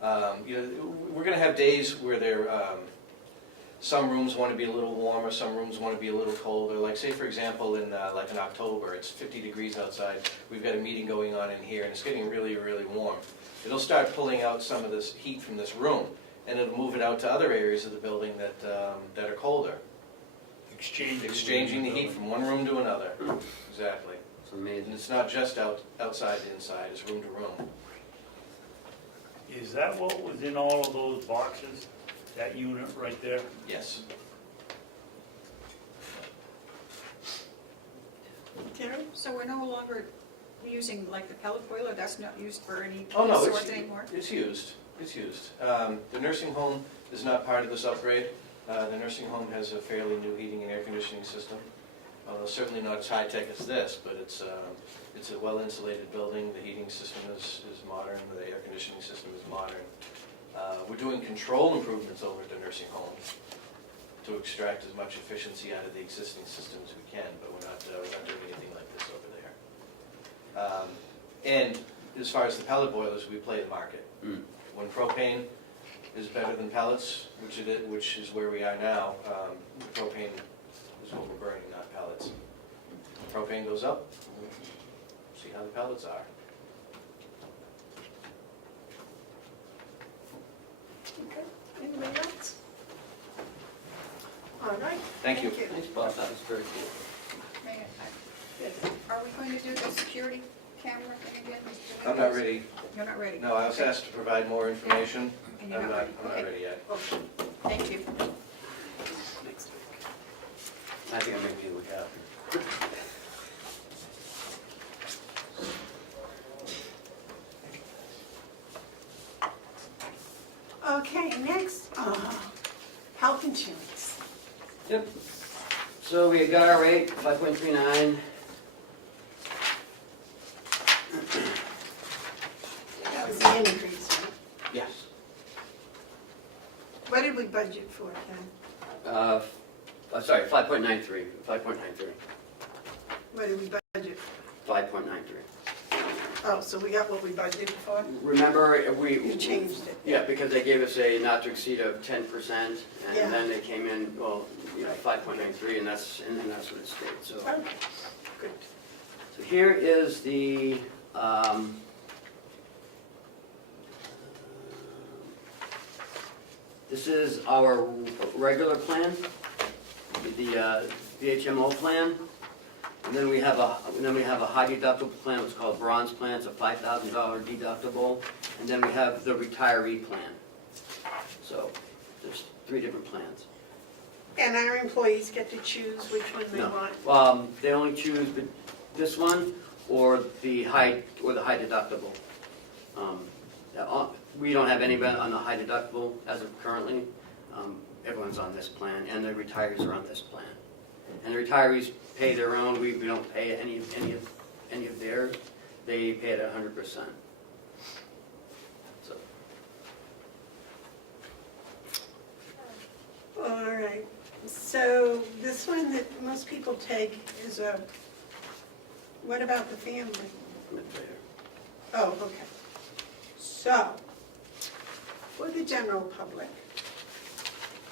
we're going to have days where some rooms want to be a little warmer, some rooms want to be a little colder. Like, say, for example, in October, it's 50 degrees outside. We've got a meeting going on in here, and it's getting really, really warm. It'll start pulling out some of this heat from this room, and it'll move it out to other areas of the building that are colder. Exchanging the heat from one room to another. Exactly. It's amazing. And it's not just outside to inside, it's room to room. Is that what was in all of those boxes? That unit right there? Yes. Carol? So we're no longer using like the pellet boiler, that's not used for any Oh, no, sorts anymore? it's used. It's used. The nursing home is not part of this upgrade. The nursing home has a fairly new heating and air conditioning system. Certainly not as high-tech as this, but it's a well-insulated building. The heating system is modern. The air conditioning system is modern. We're doing control improvements over at the nursing home to extract as much efficiency out of the existing system as we can, but we're not doing anything like this over there. And as far as the pellet boilers, we play the market. Mm. When propane is better than pellets, which is where we are now, propane is what we're burning, not pellets. Propane goes up, we'll see how the pellets are. Okay, anybody else? All right. Thank you. Thanks, Bob, that was very cool. May I- Yes. Are we going to do the security camera thing again, Mr. I'm not Nichols? ready. You're not ready? No, I was asked to provide more information. And you're I'm not not, ready? I'm not Okay. ready yet. Okay, thank you. I think I make you look happy. Okay, next, health insurance. Yep. So we got our rate, 5.39. That was the increase, right? Yes. What did we budget for, Ken? Sorry, 5.93, 5.93, What did we budget? 5.93. Oh, so we got what we budgeted for? Remember, You changed it. yeah, because they gave us a not to exceed of 10%, Yeah. and then they came in, well, 5.93, and that's what it stayed, so. Okay, good. So here is the, this is our regular plan, the VHMO plan. And then we have a high deductible plan, what's called bronze plan, it's a $5,000 deductible. And then we have the retiree plan. So there's 3 different plans. And our employees get to choose which one they No. want? They only choose this one or the high deductible. We don't have anybody on the high deductible as of currently. Everyone's on this plan, and the retirees are on this plan. And the retirees pay their own. We don't pay any of theirs. They pay it 100%. So All right, so this one that most people take is what about the family? I'm gonna tell you. Oh, okay. So, for the general public,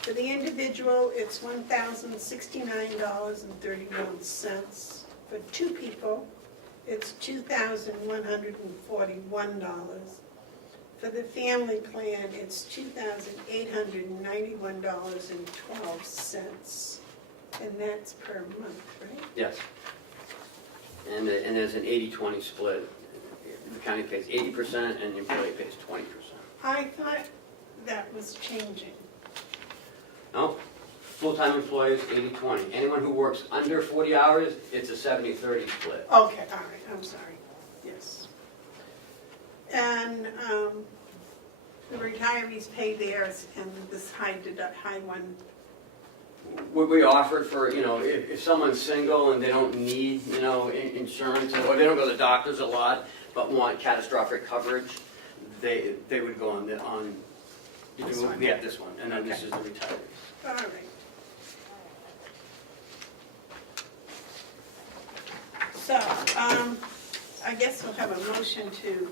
for the individual, it's $1,069.31. For 2 people, it's $2,141. For the family plan, it's $2,891.12. And that's per month, right? Yes. And there's an 80-20 split. The county pays 80% and the employee pays 20%. I thought that was changing. No, full-time employees, 80-20. Anyone who works under 40 hours, it's a 70-30 split. Okay, all right, I'm sorry, yes. And the retirees pay theirs, and this high one, We offered for, if someone's single and they don't need, insurance, or they don't go to the doctors a lot, but want catastrophic coverage, they would go on, This one. we have this one, and then this Okay. is the retirees. all right. So, I guess we'll have a motion to,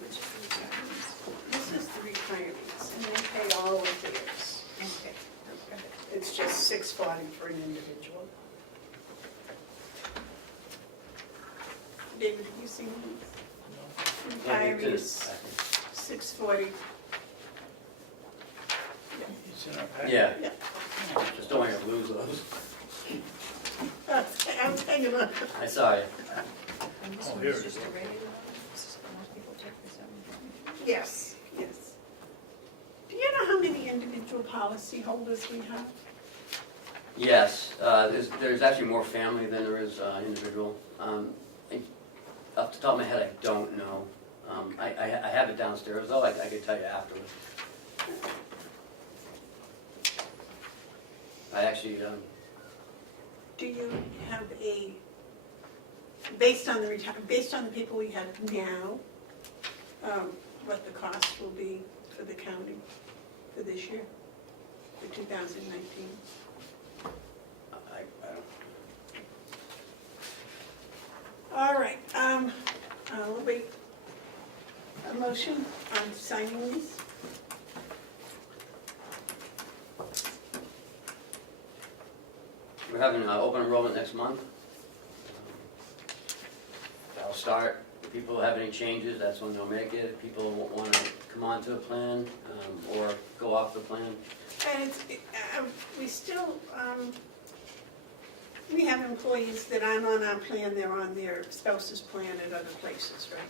this is the retirees, and they pay all of theirs. Okay. It's just $640 for an individual. David, have you seen these? Retirees, $640. It's in our packet. Yeah, Yeah. just don't want you to lose those. I'm hanging on. I saw you. And this Oh, one here is it just is. a regular one? This is what most people take for 7. Yes, yes. Do you know how many individual policy holders we have? Yes, there's actually more family than there is individual. Off the top of my head, I don't know. I have it downstairs, though, I could tell you afterwards. I actually, Do you have based on the people we have now, what the cost will be for the county for this year, for 2019? I don't. All right, I'll wait a motion on signing these. We're having open enrollment next month. That'll start. If people have any changes, that's when they'll make it. If people want to come onto a plan or go off the plan. And we still, we have employees that aren't on our plan, they're on their spouse's plan at other places, right?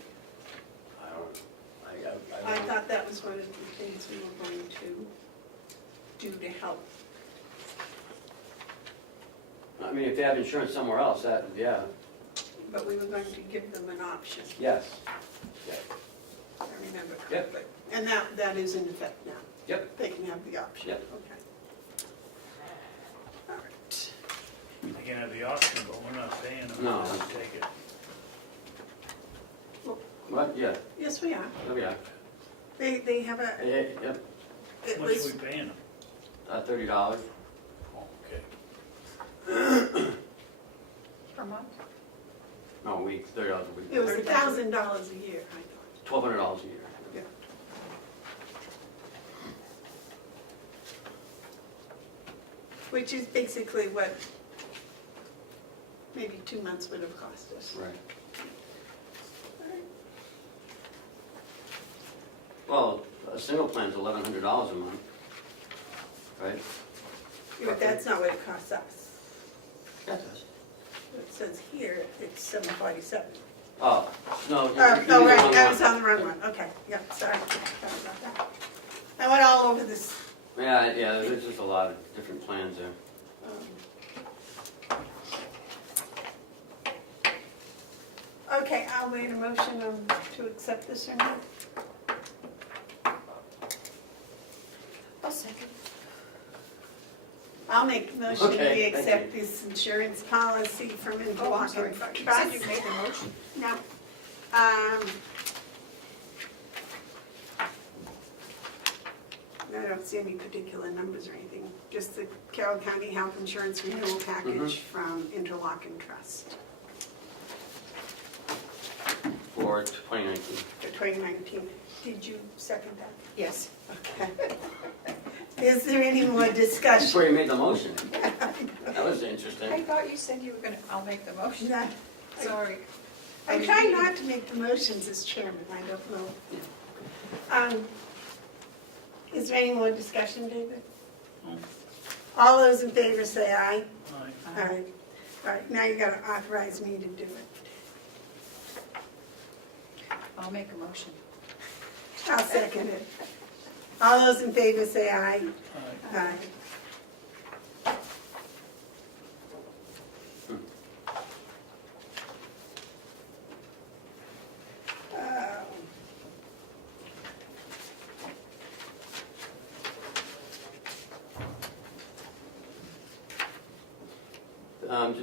I thought that was one of the things we were going to do to help. I mean, if they have insurance somewhere else, that, yeah, But we were going to give them an option, yes. if I remember correctly. And that is in effect now. Yep. They can have the option. Yep. Okay. All right. They can have the option, but we're not paying them No. to take it. What? Yeah, Yes, we are. oh yeah. They have a, Yep, it How much are was, we paying them? $30. Oh, okay. Per month? No, a week, $30 a week. it was $1,000 a year, I thought. $1,200 a year. Yeah. Which is basically what maybe 2 months would have cost us. Right. Well, a single plan's $1,100 a month, right? Yeah, but that's not what it costs us. That does. It says here, it's $747. Oh, no. Oh, right, I was on the wrong one, okay, yeah, sorry about that. I went all over this. Yeah, there's just a lot of different plans there. Okay, I'll wait a motion to accept this or not. I'll second. I'll make the motion we Okay, thank accept this insurance policy from Oh, I'm Interlochen sorry. Trust. You said you made the motion. No. I don't see any particular numbers or anything, just the Carroll County Health Insurance Renewal Package from Interlochen Trust For 2019. for 2019. Did you second that? Yes. Okay. Is there any more discussion? Before you made the motion. That was interesting. I thought you said you were gonna, I'll make the motion. Yeah. Sorry. I try not to make the motions as chairman, I don't know. Is there any more discussion, David? No. All those in favor say aye. All right. Aye. All right, now you gotta authorize me to do it. I'll make a motion. I'll second it. All those in favor say aye. All right. Aye.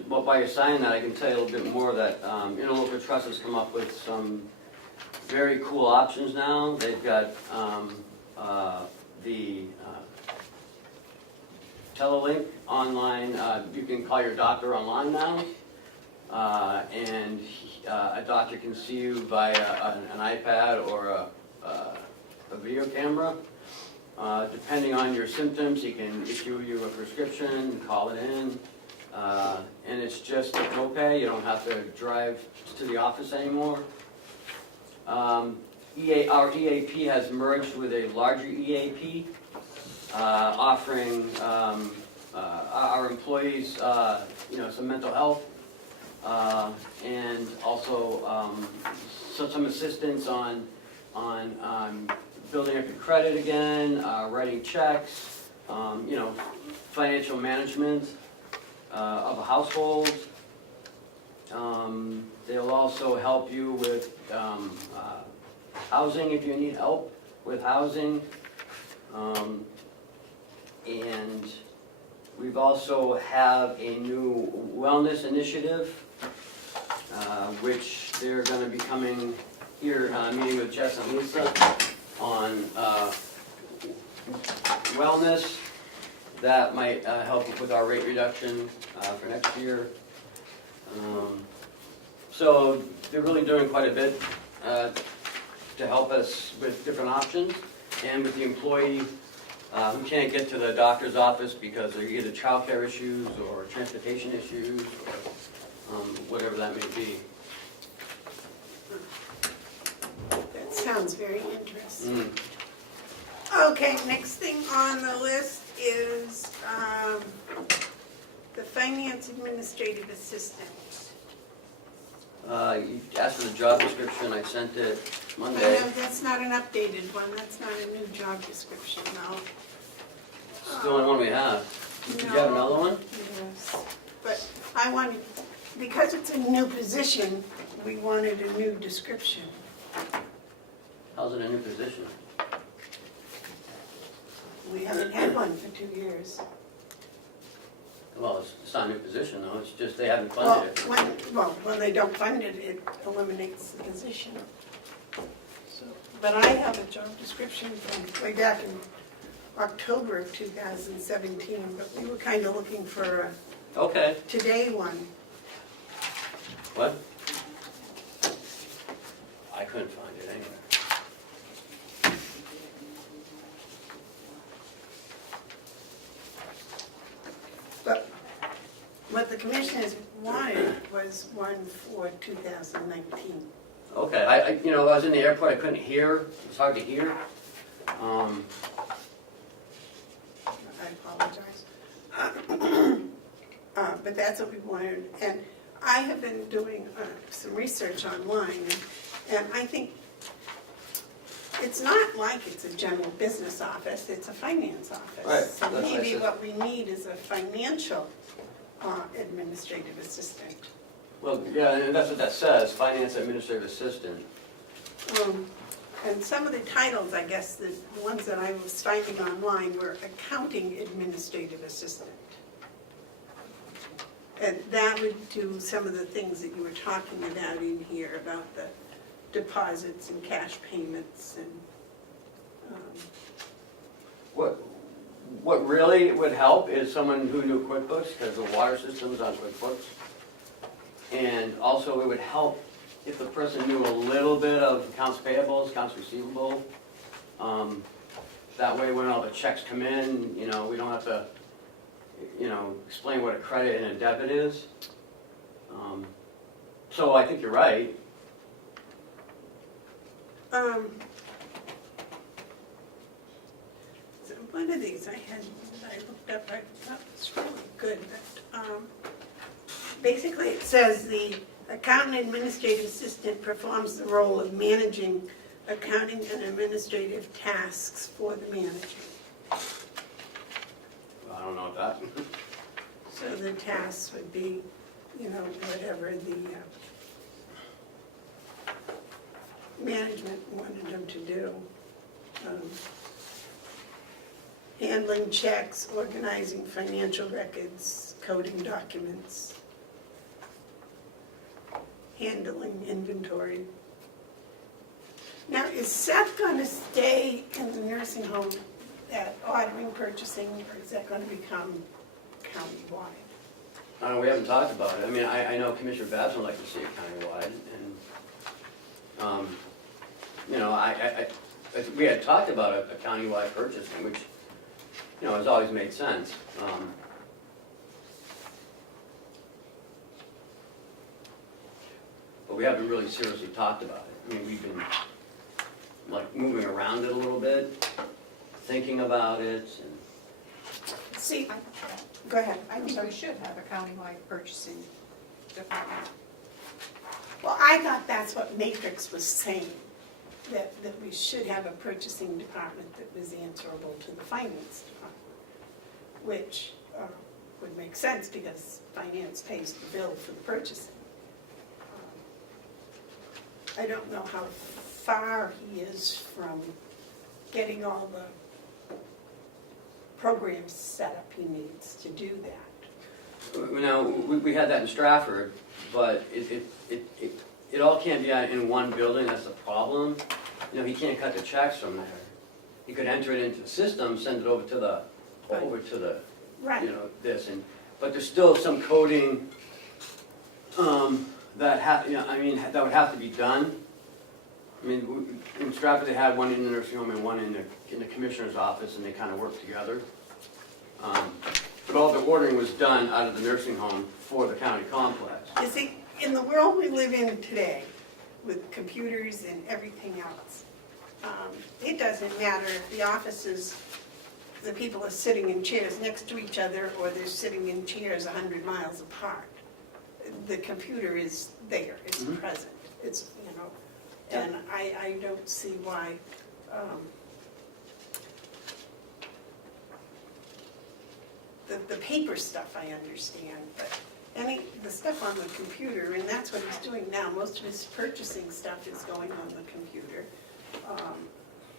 Well, by your signing that, I can tell you a little bit more that Interlocal Trust has come up with some very cool options now. They've got the Telelink online. You can call your doctor online now, and a doctor can see you via an iPad or a video camera. Depending on your symptoms, he can issue you a prescription, call it in. And it's just a copay, you don't have to drive to the office anymore. Our EAP has merged with a larger EAP, offering our employees, some mental health, and also some assistance on building up your credit again, writing checks, financial management of a household. They'll also help you with housing if you need help with housing. And we've also have a new wellness initiative, which they're going to be coming here, meeting with Jess and Lisa on wellness. That might help with our rate reduction for next year. So they're really doing quite a bit to help us with different options. And with the employee who can't get to the doctor's office because of either childcare issues or transportation issues or whatever that may be. That sounds very interesting. Mm. Okay, next thing on the list is the finance administrative assistant. You asked for the job description, I sent it I Monday. know that's not an updated one, that's not a new job description, no. It's the only one we have. Did you have another one? Yes, but I wanted, because it's a new position, we wanted a new description. How's it a new position? We haven't had one for 2 years. Well, it's not a new position though, it's just they haven't Well, funded it. when they don't fund it, it eliminates the position. So, but I have a job description from way back in October of 2017, but we were kind of looking for a Okay, today one. what? I couldn't find it anywhere. But what the commissioners wanted was one for 2019. Okay, I was in the airport, I couldn't hear, it was hard to hear. I apologize. But that's what we wanted. And I have been doing some research online, and I think it's not like it's a general business office, it's a finance office. Right, So that's what I maybe said. what we need is a financial administrative assistant. Well, yeah, and that's what that says, finance administrative assistant. And some of the titles, I guess, the ones that I was finding online were accounting administrative assistant. And that would do some of the things that you were talking about in here, about the deposits and cash payments and, What really would help is someone who knew QuickBooks, because the water system's on QuickBooks. And also it would help if the person knew a little bit of accounts payables, accounts receivable. That way when all the checks come in, we don't have to, explain what a credit and a debit is. So I think you're right. so one of these I had, that I looked up, I thought was really good, but, basically it says the accountant administrative assistant performs the role of managing accounting and administrative tasks for the manager. I don't know what that. So the tasks would be, whatever the management wanted them to do. Handling checks, organizing financial records, coding documents, handling inventory. Now, is Seth going to stay in the nursing home at ordering, purchasing, or is that going to become countywide? We haven't talked about it. I mean, I know Commissioner Babson would like to see it countywide, and, we had talked about a countywide purchasing, which, has always made sense. But we haven't really seriously talked about it. I mean, we've been, moving around it a little bit, thinking about it, and See, go ahead. I think we should have a countywide purchasing department. Well, I thought that's what Matrix was saying, that we should have a purchasing department that was answerable to the finance department, which would make sense because finance pays the bill for the purchasing. I don't know how far he is from getting all the programs set up he needs to do that. Now, we had that in Stratford, but it all can't be in one building, that's the problem. He can't cut the checks from there. He could enter it into the system, send it over to the, Right. but there's still some coding, that would have to be done. I mean, in Stratford, they had one in the nursing home and one in the commissioner's office, and they kind of worked together. But all the ordering was done out of the nursing home for the county complex. You see, in the world we live in today, with computers and everything else, it doesn't matter if the offices, the people are sitting in chairs next to each other, or they're sitting in chairs 100 miles apart. The computer is there, it's present, it's, you know, and I don't see why, the paper stuff I understand, but the stuff on the computer, and that's what he's doing now, most of his purchasing stuff is going on the computer.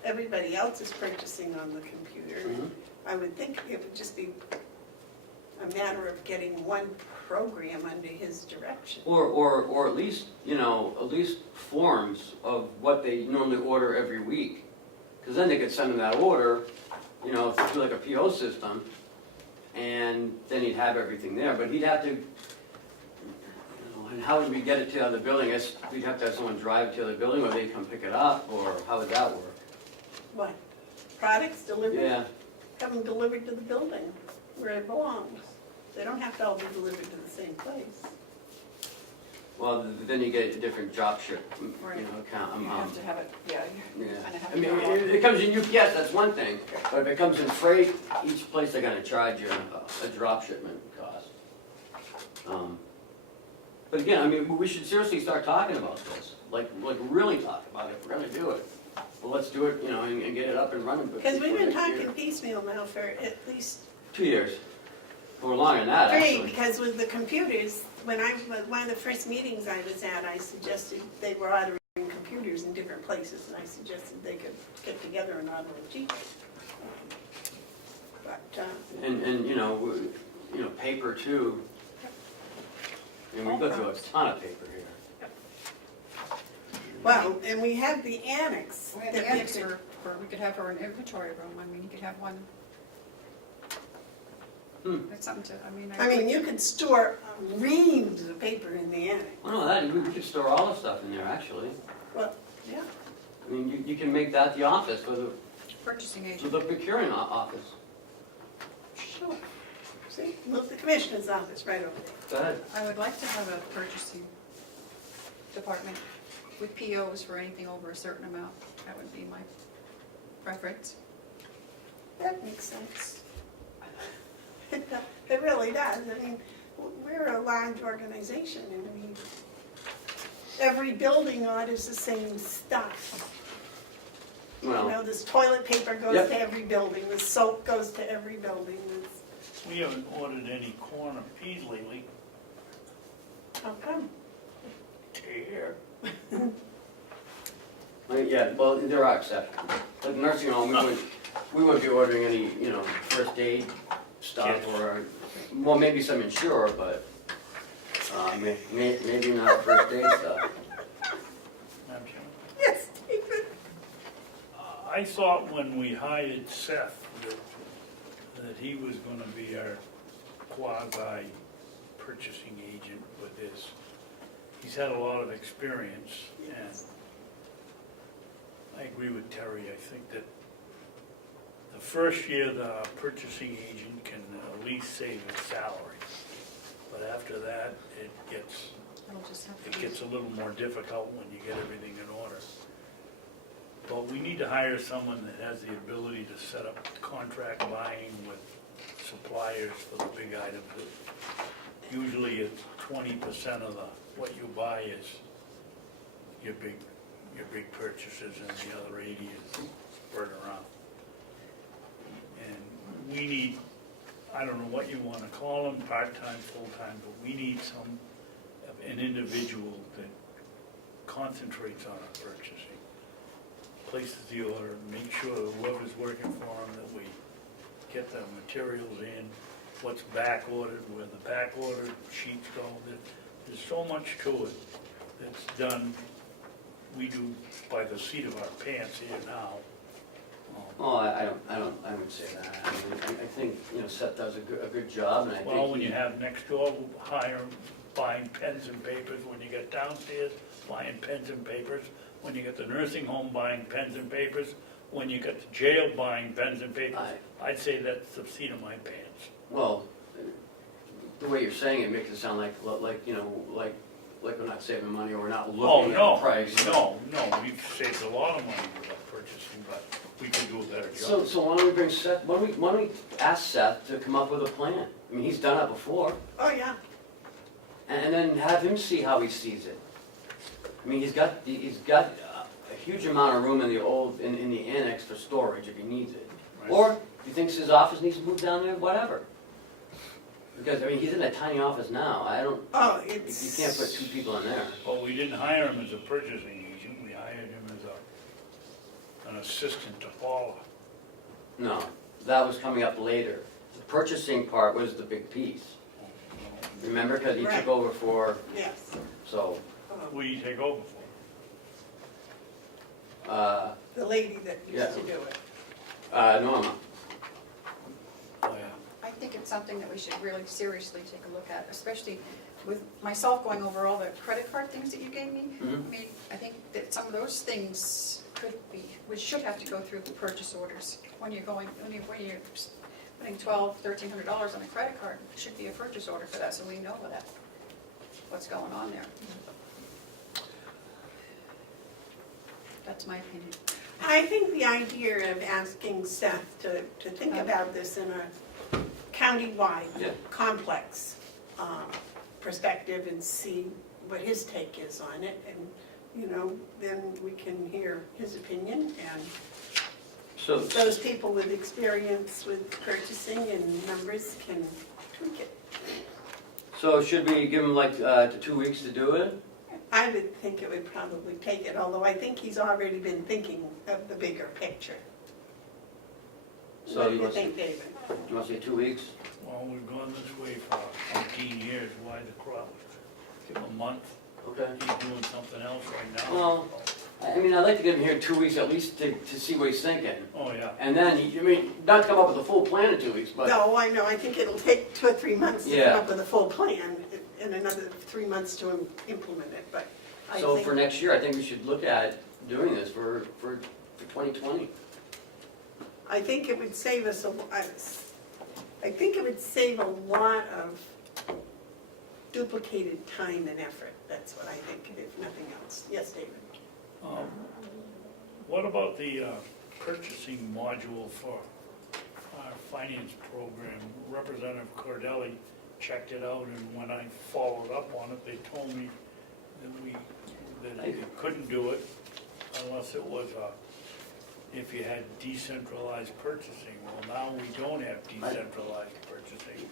Everybody else is purchasing on the computer. I would think it would just be a matter of getting one program under his direction. Or at least, you know, at least forms of what they normally order every week. Because then they could send him that order, you know, through like a PO system, and then he'd have everything there. But he'd have to, you know, and how would we get it to the other building? I guess we'd have to have someone drive it to the other building, or they'd come pick it up, or how would that work? What? Products delivered? Yeah. Have them delivered to the building where it belongs. They don't have to all be delivered to the same place. Well, then you get a different drop ship, you Right. know, account. You have to have it, yeah, you Yeah. kind of have I to. mean, go if on. it comes in UPS, that's one thing, but if it comes in freight, each place they're gonna charge you a drop shipment cost. But again, I mean, we should seriously start talking about this, like really talk about it, if we're gonna do it. Well, let's do it, you know, and get it up and running. Because we've before been next year. talking piecemeal now for at least 2 years, or longer than that, 3, actually. because with the computers, one of the first meetings I was at, I suggested they were ordering computers in different places, and I suggested they could get together and order them cheaper. But, And you know, paper too. And we go through a ton of paper here. well, and we have the annex. We had that the we annex, could- or we could have her in inventory room, I mean, you could have one. That's something to, I mean, you could store reams of paper in the annex. Oh no, that, we could store all the stuff in there, actually. Well, yeah. I mean, you can make that the office for purchasing the agent. procuring office. Sure. See, look, the commissioner's office right over there. Go ahead. I would like to have a purchasing department with POs for anything over a certain amount. That would be my preference. That makes sense. It really does. I mean, we're a large organization, and every building orders the same stuff. You Well, know, this toilet paper goes Yep. to every building, the soap goes to every building. We haven't ordered any corn or peas lately. How come? Tear. yeah, well, there are exceptions. Like nursing home, we wouldn't be ordering any, you know, first aid stuff or, well, maybe some insure, but maybe not first aid stuff. Madam Chairman? Yes, David. I thought when we hired Seth that he was gonna be our quasi purchasing agent with this. He's had a lot of experience, and I agree with Terry. I think that the first year, the purchasing agent can at least save his salary. But after that, it I'll just have to. gets a little more difficult when you get everything in order. But we need to hire someone that has the ability to set up contract buying with suppliers for the big items. Usually it's 20% of what you buy is your big purchases, and the other 80 is spread around. And we need, I don't know what you want to call them, part-time, full-time, but we need an individual that concentrates on our purchasing, places the order, make sure that whoever's working for them, that we get the materials in, what's back ordered, where the back ordered sheets go. There's so much to it that's done, we do by the seat of our pants here now. Oh, I would say that. I mean, I think, you know, Seth does a good job, and I think Well, when you have next door, buying pens and papers, when you get downstairs, buying pens and papers, when you got the nursing home buying pens and papers, when you got the jail buying pens and papers, I'd say that's the seat of my pants. Well, the way you're saying it makes it sound like we're not saving money or we're not Oh, looking at no, the price. no, we've saved a lot of money with purchasing, but we could do a better So, job. so why don't we bring Seth, why don't we ask Seth to come up with a plan? I mean, he's done it before, Oh, yeah. and then have him see how he sees it. I mean, he's got a huge amount of room in the annex for storage if he needs it. Right. Or if he thinks his office needs to move down there, whatever. Because, I mean, he's in a tiny office now, Oh, you it's. can't put 2 people in there. Well, we didn't hire him as a purchasing agent, we hired him as an assistant to Paula. No, that was coming up later. The purchasing part was the big piece. Remember, because he Right. took over for, Yes. so, Who you take over for? The lady that Yeah. used to do it. Norma. Oh, yeah. I think it's something that we should really seriously take a look at, especially with myself going over all the credit card things that you gave me. I Mhm. mean, I think that some of those things we should have to go through the purchase orders. When you're putting $1,200–1,300 on a credit card, it should be a purchase order for that, so we know what's going on there. That's my opinion. I think the idea of asking Seth to think about this in a countywide, Yeah. complex perspective and see what his take is on it, and, then we can hear his opinion, and So, those people with experience with purchasing and numbers can tweak it. so should we give him like 2 weeks to do it? I would think it would probably take it, although I think he's already been thinking of the bigger picture. So What do you you want think, David? You want to say 2 weeks? Well, we've gone this way for 18 years, why the crowd? Give him a month, Okay. he's doing something else right now. Well- I mean, I'd like to give him here 2 weeks at least to see what he's thinking. Oh, yeah. And then, not to come up with a full plan in 2 weeks, but, No, I know, I think it'll take 2 or 3 months to Yeah. come up with a full plan, and another 3 months to implement it, but I so think, for next year, I think we should look at doing this for 2020. I think it would save us I think it would save a lot of duplicated time and effort, that's what I think, if nothing else. Yes, David? What about the purchasing module for our finance program? Representative Cordelli checked it out, and when I followed up on it, they told me that they couldn't do it unless it was if you had decentralized purchasing. Well, now we don't have decentralized purchasing,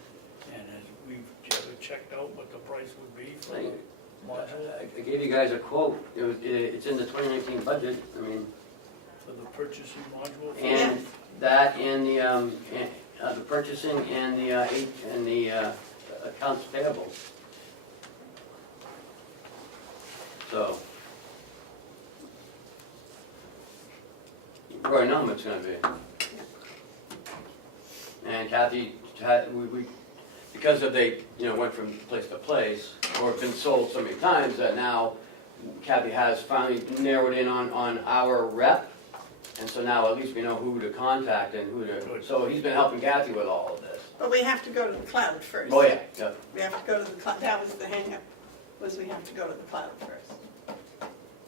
and we've ever checked out what the price would be for the module? I gave you guys a quote, it's in the 2019 budget, I mean, For the purchasing module? and that and the purchasing and the accounts payable. So, you probably know how much it's gonna be. And Kathy, we because of they, went from place to place, or been sold so many times that now Kathy has finally narrowed in on our rep. And so now at least we know who to contact and who to, so he's been helping Kathy with all of this. But we have to go to the cloud first. Oh, yeah. We have to go to the cloud, that was the hang-up, was we have to go to the cloud first.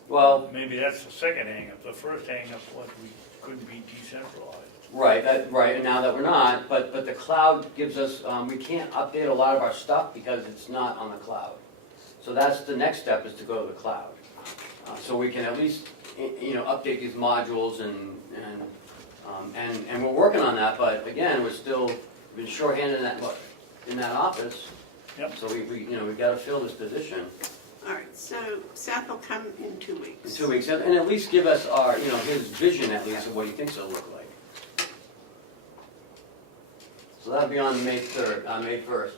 Well, Maybe that's the second hang-up. The first hang-up was we couldn't be decentralized. right, and now that we're not, but the cloud gives us, we can't update a lot of our stuff because it's not on the cloud. So that's the next step, is to go to the cloud. So we can at least, update these modules and we're working on that, but again, we're still, been shorthanded in that office. Yep. So we've got to fill this position All right, so Seth will come in 2 weeks. in 2 weeks, and at least give us our, his vision at least of what he thinks it'll look like. So that'll be on May 3rd, May 1st,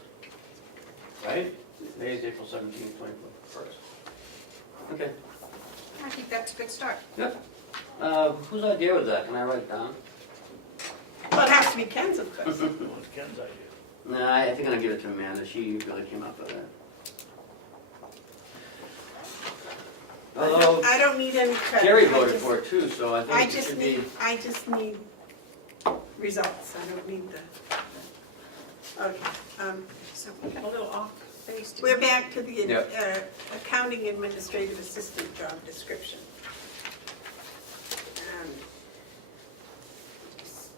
right? May is April 17th, 21st. Okay. I think that's a good start. Yep. Whose idea was that? Can I write it down? Well, it has to be Ken's, of course. It was Ken's idea. No, I think I'm gonna give it to Amanda. She really came up with it. Although I don't need any credit. Gary I voted just- for it too, so I I think it just should need, be. I just need results, I don't need the, okay. So we got a little off base. We're back to the Yep. accounting administrative assistant job description.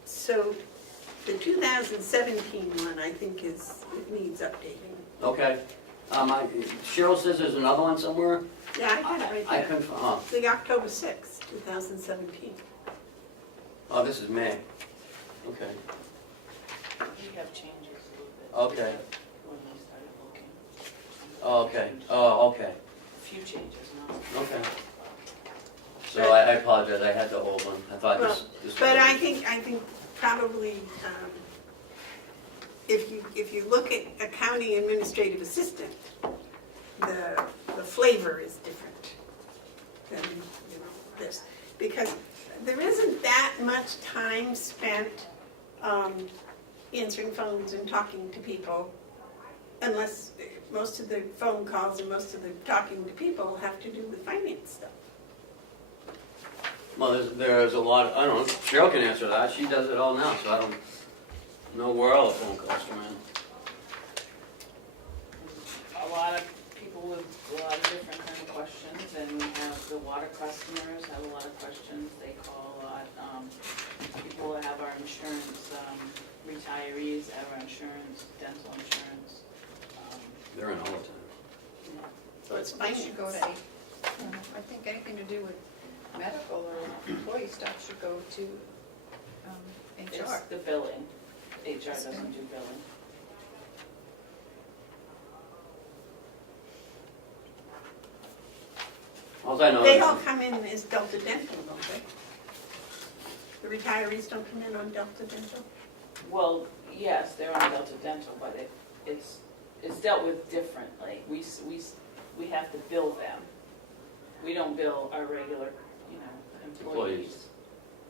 So the 2017 one, I think it needs updating. Okay. Cheryl says there's another one somewhere. Yeah, I got it right I there. confirm, oh, The October 6th, 2017. oh, this is May. Okay, We have changes a little bit. okay, When we started looking. oh, okay, oh, okay, A few changes now. okay. So I apologize, I had the old one. I thought this. But I think probably, if you look at accounting administrative assistant, the flavor is different than, this. Because there isn't that much time spent answering phones and talking to people, unless most of the phone calls and most of the talking to people have to do with finance stuff. Well, there's a lot, I don't know, Cheryl can answer that. She does it all now, so I don't know where all the phone calls come in. A lot of people with a lot of different kind of questions, and we have the water customers have a lot of questions, they call a lot. People that have our insurance, retirees have our insurance, dental insurance. They're in all the time. So it's They finance. should go to, I think anything to do with medical or employee stuff should go to It's HR. the billing. HR doesn't do billing. All I know They is, all come in as Delta Dental, don't they? The retirees don't come in on Delta Dental? Well, yes, they're on Delta Dental, but it's dealt with differently. We have to bill them. We don't bill our regular, employees.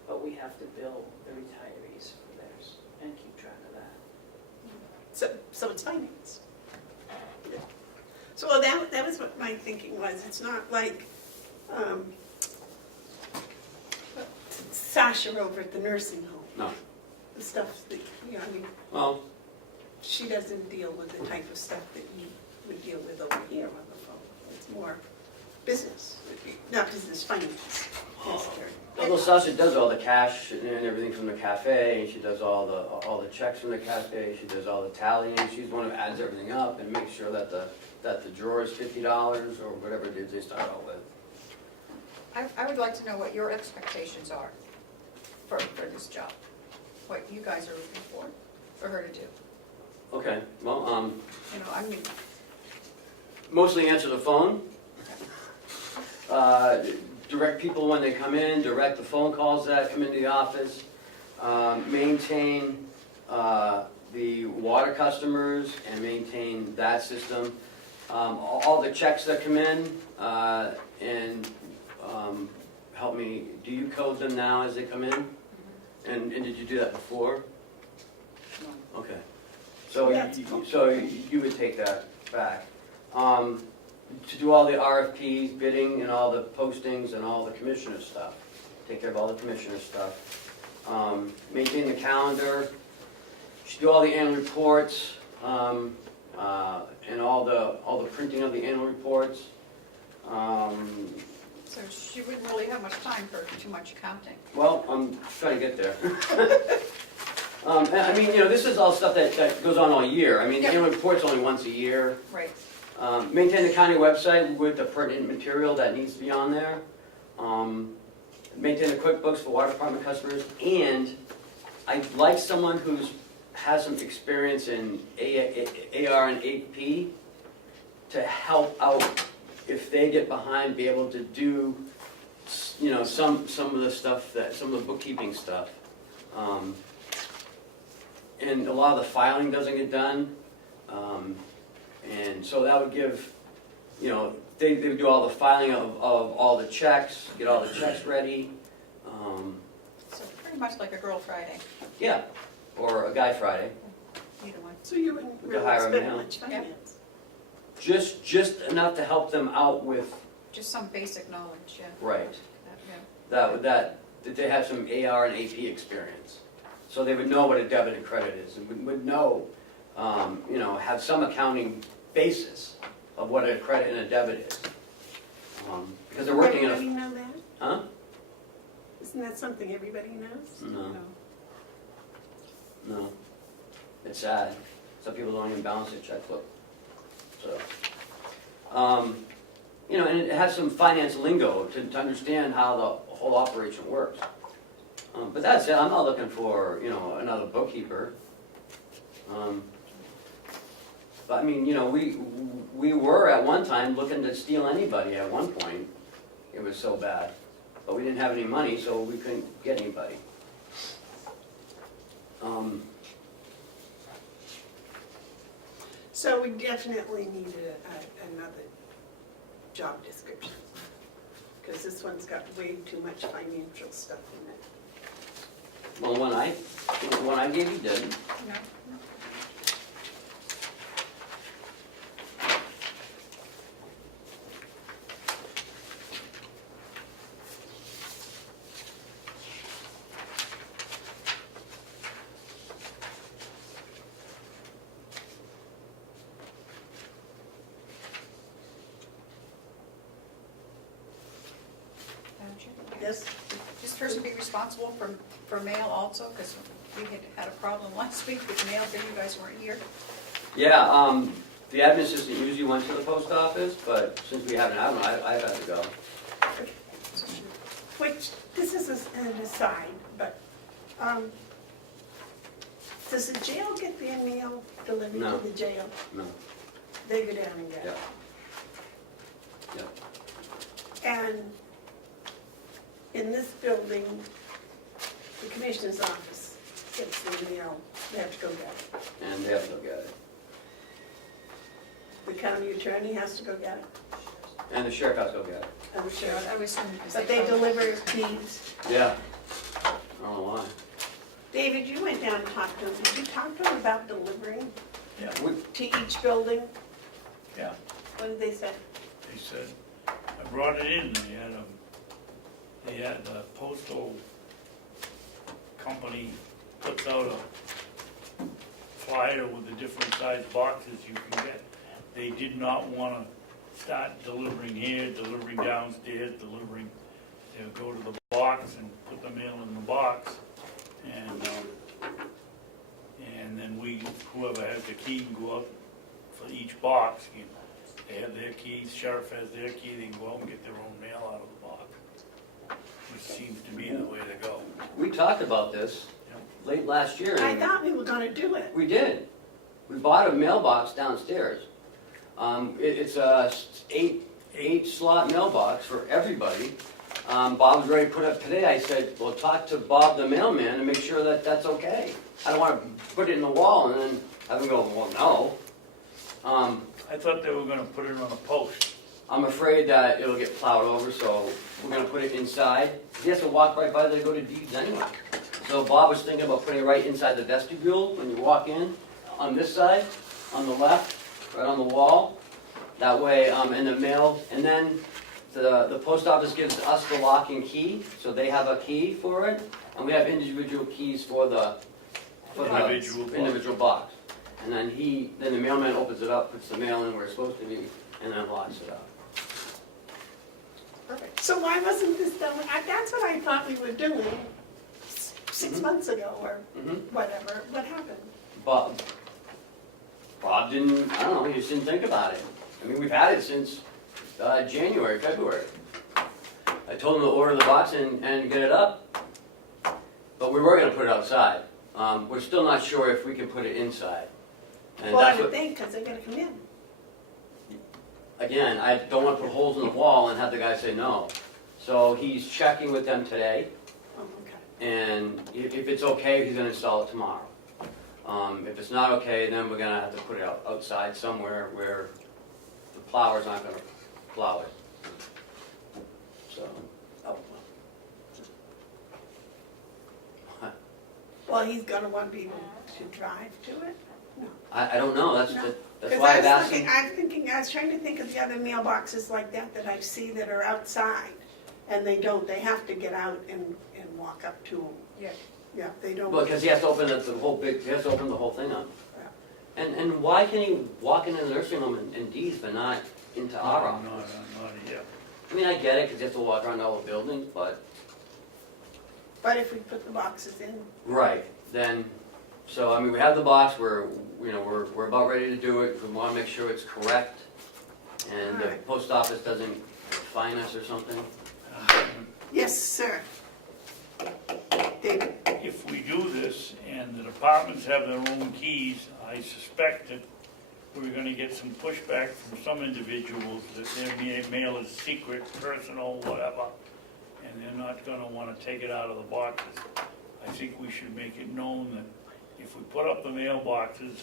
But we have to bill the retirees for theirs and keep track of that. So it's finance. So that was what my thinking was. It's not like Sasha over at the nursing home. no, The stuff that, well, she doesn't deal with the type of stuff that you would deal with over here on the phone. It's more business, not because it's finance necessarily. although Sasha does all the cash and everything from the cafe, and she does all the checks from the cafe, she does all the tallying, she's the one who adds everything up and makes sure that the drawer is $50 or whatever it is they start out with. I would like to know what your expectations are for this job. What you guys are looking for her to do. Okay, well, I mean, mostly answer the phone. Direct people when they come in, direct the phone calls that come into the office, maintain the water customers and maintain that system. All the checks that come in and help me, do you code them now as they come in? And did you do that before? No. Okay. So you would take that back. To do all the RFPs, bidding, and all the postings and all the commissioner stuff. Take care of all the commissioner stuff. Maintain the calendar. Should do all the annual reports, and all the printing of the annual reports. so she wouldn't really have much time for too much accounting. Well, I'm trying to get there. I mean, this is all stuff that goes on all year. I mean, the annual report's only once a year. Right. Maintain the county website with the pertinent material that needs to be on there. Maintain the QuickBooks for water department customers, and I'd like someone who's has some experience in AR and AP to help out if they get behind, be able to do, some of the stuff some of the bookkeeping stuff. And a lot of the filing doesn't get done. And so that would give, they would do all the filing of all the checks, get all the checks ready. So pretty much like a Girl Friday. Yeah, or a Guy Friday. Either one. So you wouldn't We could really hire 'em spend now. much finance. Just enough to help them out with Just some basic knowledge, yeah. Right. Yeah. That they have some AR and AP experience. So they would know what a debit and credit is, and would know, have some accounting basis of what a credit and a debit is. Because they're working in Everybody a, know that? huh? Isn't that something everybody knows? No, no. It's sad. Some people don't even balance their checkbook. So, and it has some finance lingo to understand how the whole operation works. But that's it. I'm not looking for, another bookkeeper. But I mean, we were at one time looking to steal anybody at one point. It was so bad. But we didn't have any money, so we couldn't get anybody. So we definitely need another job description. Because this one's got way too much financial stuff in it. Well, the one I gave you didn't. No, no. Yes? This person be responsible for mail also, because we had a problem last week with mail, but you guys weren't here. Yeah, the admin assistant usually went to the post office, but since we haven't had one, I've had to go. Which, this is an aside, but, does the jail get their mail delivered No. to the jail? No, They go down and get it. yeah. And in this building, the commissioner's office gets the mail, they have to go get it. And they have to go get it. The county attorney has to go get it, And the sheriff has to go get it. I'm Sure, sure. I was assuming because But they deliver keys. Yeah. I don't know why. David, you went down and talked to him. Did you talk to him about delivering Yeah, to each building? yeah. What did they say? They said, I brought it in, they had a postal company puts out a flyer with the different size boxes you can get. They did not want to start delivering here, delivering downstairs, delivering, they'll go to the box and put the mail in the box. And then whoever has the key can go up for each box. They have their keys, sheriff has their key, they can go out and get their own mail out of the box, which seems to be the way to go. We talked about this late last year. I and thought we were gonna do it. We did. We bought a mailbox downstairs. It's a eight slot mailbox for everybody. Bob was ready to put up today. I said, well, talk to Bob the mailman and make sure that that's okay. I don't want to put it in the wall and then have him go, well, no. I thought they were gonna put it on a post. I'm afraid that it'll get plowed over, so we're gonna put it inside. He has to walk right by there to go to deeds anyway. So Bob was thinking about putting it right inside the vestibule when you walk in, on this side, on the left, right on the wall. That way, in the mail, and then the post office gives us the lock and key, so they have a key for it, and we have individual keys for the individual box. And then then the mailman opens it up, puts the mail in where it's supposed to be, and then locks it up. Perfect. So why wasn't this done? That's what I thought we were doing 6 months ago or whatever. What happened? Bob didn't, I don't know, he just didn't think about it. I mean, we've had it since January, February. I told him to order the box and get it up, but we were gonna put it outside. We're still not sure if we can put it inside. And Well, I that's would what, think, because they're gonna come in. again, I don't wanna put holes in the wall and have the guy say no. So he's checking with them today, Oh, okay. and if it's okay, he's gonna install it tomorrow. If it's not okay, then we're gonna have to put it outside somewhere where the plower's not gonna plow it. So, Oh, well, he's gonna want people to drive to it? No. I don't know, that's No. that's 'Cause why I I've was asked looking, him. I'm thinking I was trying to think of the other mailboxes like that that I see that are outside, and they don't, they have to get out and walk up to them. Yeah. Yeah, they don't. Well, because he has to open the whole he has to open the whole thing up. And why can he walk into the nursing home in D's but not into our office? Not yet. I mean, I get it, because you have to walk around all the buildings, but, But if we put the boxes in, right, then, so, I mean, we have the box, we're about ready to do it, we wanna make sure it's correct, and the Alright. post office doesn't fine us or something. yes, sir. David? If we do this and the departments have their own keys, I suspect that we're gonna get some pushback from some individuals that their mail is secret, personal, whatever, and they're not gonna wanna take it out of the boxes. I think we should make it known that if we put up the mailboxes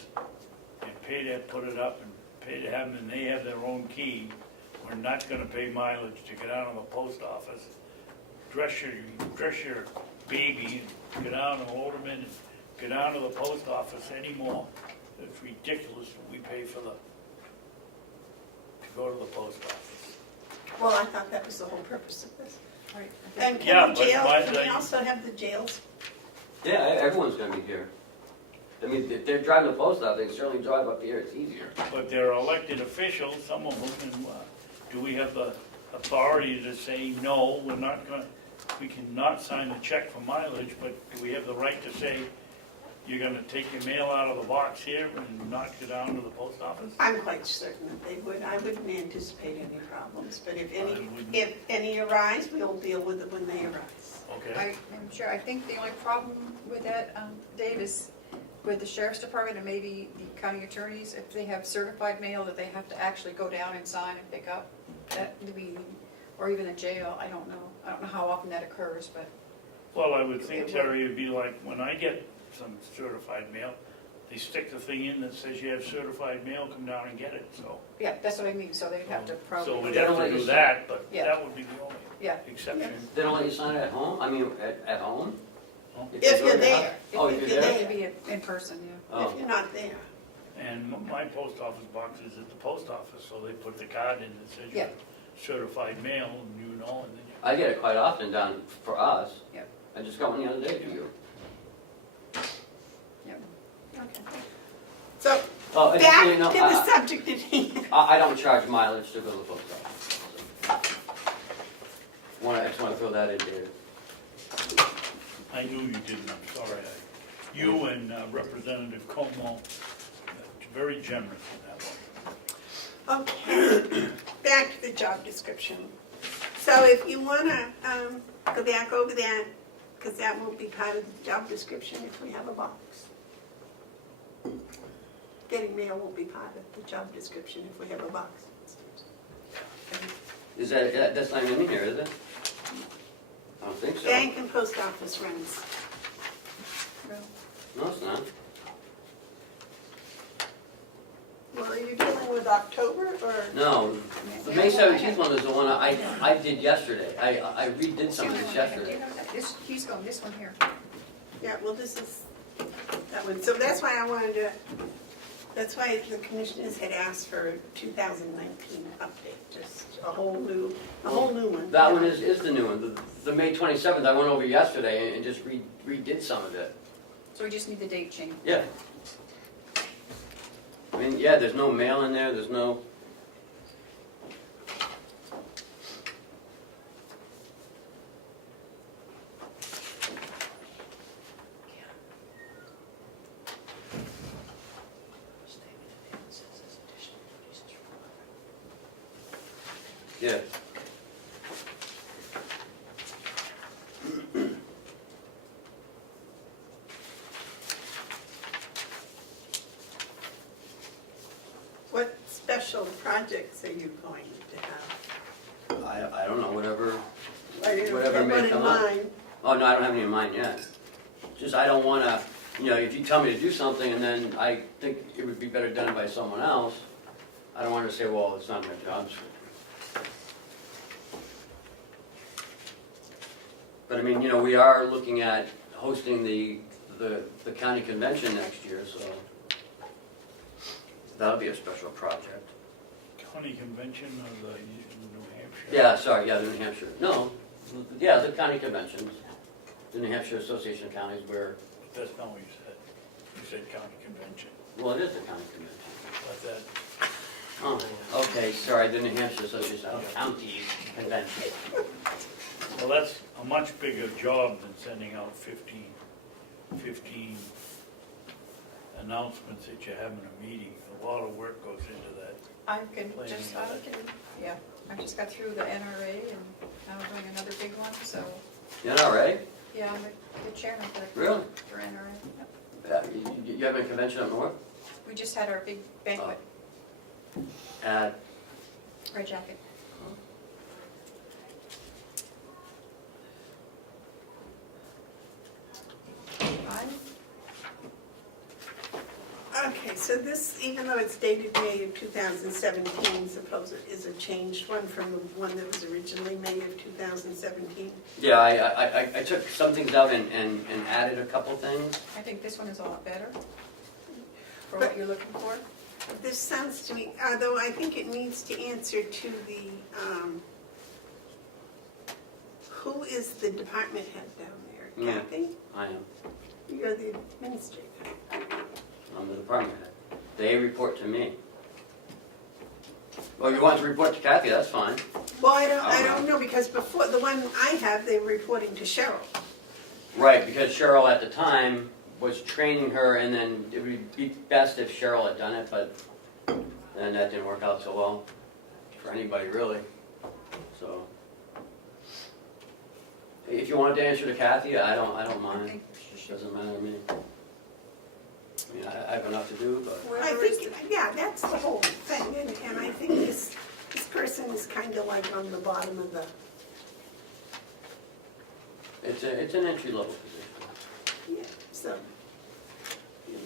and pay to put it up and pay to have them, and they have their own key, we're not gonna pay mileage to get out of the post office. Dress your baby and get down and load them in and get down to the post office anymore. It's ridiculous that we pay to go to the post office. Well, I thought that was the whole purpose of this. Right. And Yeah, can but we my- also have the jails? Yeah, everyone's gonna be here. I mean, if they're driving the post office, they certainly drive up here, it's easier. But they're elected officials, some of them, and do we have the authority to say, no, we're not gonna, we cannot sign a check for mileage, but do we have the right to say, you're gonna take your mail out of the box here and not go down to the post office? I'm quite certain that they would. I wouldn't anticipate any problems, but I wouldn't. if any arise, we'll deal with it when they arise. Okay, I'm sure, I think the only problem with that, Dave, is with the sheriff's department and maybe the county attorneys, if they have certified mail that they have to actually go down and sign and pick up, that would be, or even the jail, I don't know. I don't know how often that occurs, but, well, I would think, Terry, it'd be like, when I get some certified mail, they stick the thing in that says you have certified mail, come down and get it, so. yeah, that's what I mean, so they'd have to probably. So we'd They don't have let to you do sign. that, but Yeah. that would be the only Yeah. exception. They don't let you sign it at home? I mean, at home? If they go you're to your house? there. Oh, If you're you're there? there. Maybe in person, yeah. Oh. If you're not there. And my post office box is at the post office, so they put the card in that says you Yeah. have certified mail, and you know, and then I get it quite often down for us. Yep. I just got one the other day for you. Okay. So, Oh, and back you know, to the subject at hand. I don't charge mileage to go to the post office. I just want to throw that in there. I knew you didn't, I'm sorry. You and Representative Comeau, very generous in that one. Okay, back to the job description. So if you want to go back over that, because that won't be part of the job description if we have a box. Getting mail won't be part of the job description if we have a box. Is that's not even in here, is it? I don't think so. Bank and post office runs. No, it's not. Well, are you dealing with October or? No, the May 17th one is the one I did yesterday. I redid some of this Do you yesterday. have that? He's going, this one here. Yeah, well, this is that one. So that's why I wanted to, that's why the commissioners had asked for a 2019 update, just a whole new one. That one is the new one. The May 27th, I went over yesterday and just redid some of it. So we just need the date change. Yeah. I mean, yeah, there's no mail in there, there's no... Yeah. What special projects are you going to have? I don't know, whatever... I didn't Whatever have may one in come up. mind. Oh, no, I don't have any in mind yet. Just, I don't wanna, you know, if you tell me to do something and then I think it would be better done by someone else, I don't want to say, well, it's not my job. But I mean, you know, we are looking at hosting the county convention next year, so that'll be a special project. county convention of the New Hampshire? Yeah, sorry, yeah, the New Hampshire, no, yeah, the county conventions, the New Hampshire Association of Counties where, That's not what you said. You said county convention. well, it is the county convention. But that, Oh, okay, sorry, the New Hampshire Association of Counties Convention. well, that's a much bigger job than sending out 15 announcements that you're having a meeting. A lot of work goes into that. I can Planning just, of I it. can, yeah, I just got through the NRA and now I'm doing another big one, so, NRA? yeah, I'm the chairman Really? for NRA. Yep. You have a convention up north? We just had our big banquet, At, Red Jacket. Okay, so this, even though it's dated May of 2017, suppose it is a changed one from the one that was originally May of 2017? yeah, I took some things out and added a couple things. I think this one is a lot better for But- what you're looking for. This sounds to me, although I think it needs to answer to the, who is the department head down there? Yeah. Kathy? I am, You're the administrator. I'm the department head. They report to me. Well, you want to report to Kathy, that's fine. Well, I don't know, because before, the one I have, they were reporting to Cheryl. Right, because Cheryl at the time was training her, and then it would be best if Cheryl had done it, but then that didn't work out so well for anybody, really. So, if you wanted to answer to Kathy, I don't I mind. think she should. Doesn't matter to me. I mean, I have enough to do, but I Wherever is think, yeah, that's the whole thing, and I think this person is kind of like on the bottom of the, it's an entry level position. yeah, so, you know.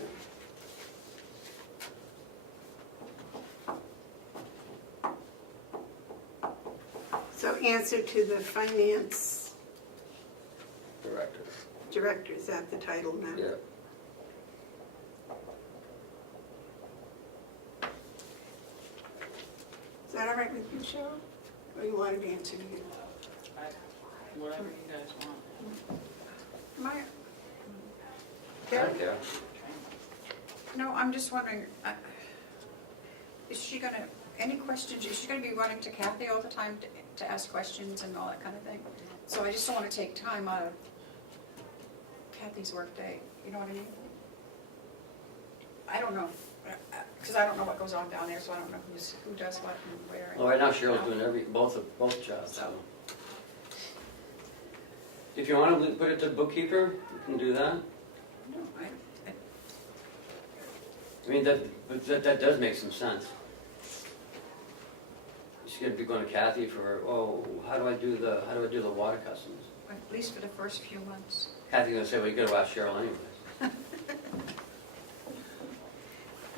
So answer to the finance Director. director, is that the title now? Yeah. Is that all right with you, Cheryl? Or you wanted to answer to you? Whatever you guys want. Am I, I Karen? don't care. no, I'm just wondering, is she gonna, any questions, is she gonna be running to Kathy all the time to ask questions and all that kind of thing? So I just don't wanna take time out of Kathy's workday, you know what I mean? I don't know, because I don't know what goes on down there, so I don't know who does what and where. Well, right now Cheryl's doing both jobs, so. If you want to put it to bookkeeper, you can do that. No, I mean, that does make some sense. She's gonna be going to Kathy for, oh, how do I do the water customs? at least for the first few months. Kathy's gonna say, well, you gotta ask Cheryl anyways.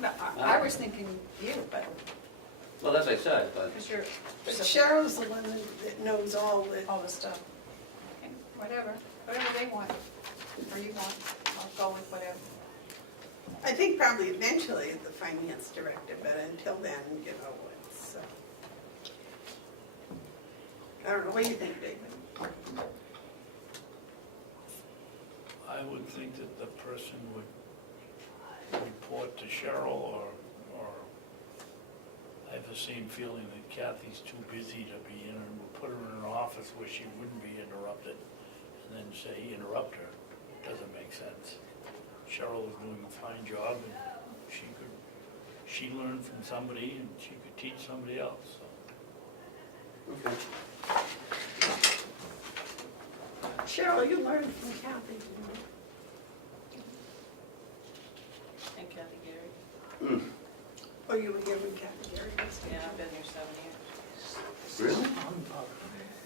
No, I was thinking you, but, Well, that's what I said, but because you're, But Cheryl's the one that knows all the, all this stuff. Okay, whatever they want, or you want, I'll go with whatever. I think probably eventually the finance director, but until then, you know, it's, I don't know, what do you think, David? I would think that the person would report to Cheryl, or I have the same feeling that Kathy's too busy to be in, and we'll put her in an office where she wouldn't be interrupted, and then say, interrupt her. Doesn't make sense. Cheryl is doing a fine job, and she learned from somebody, and she could teach somebody else, so. okay. Cheryl, you learned from Kathy. And Kathy Gary. Oh, you were giving Kathy Gary this Yeah, I've been here 7 years. Really?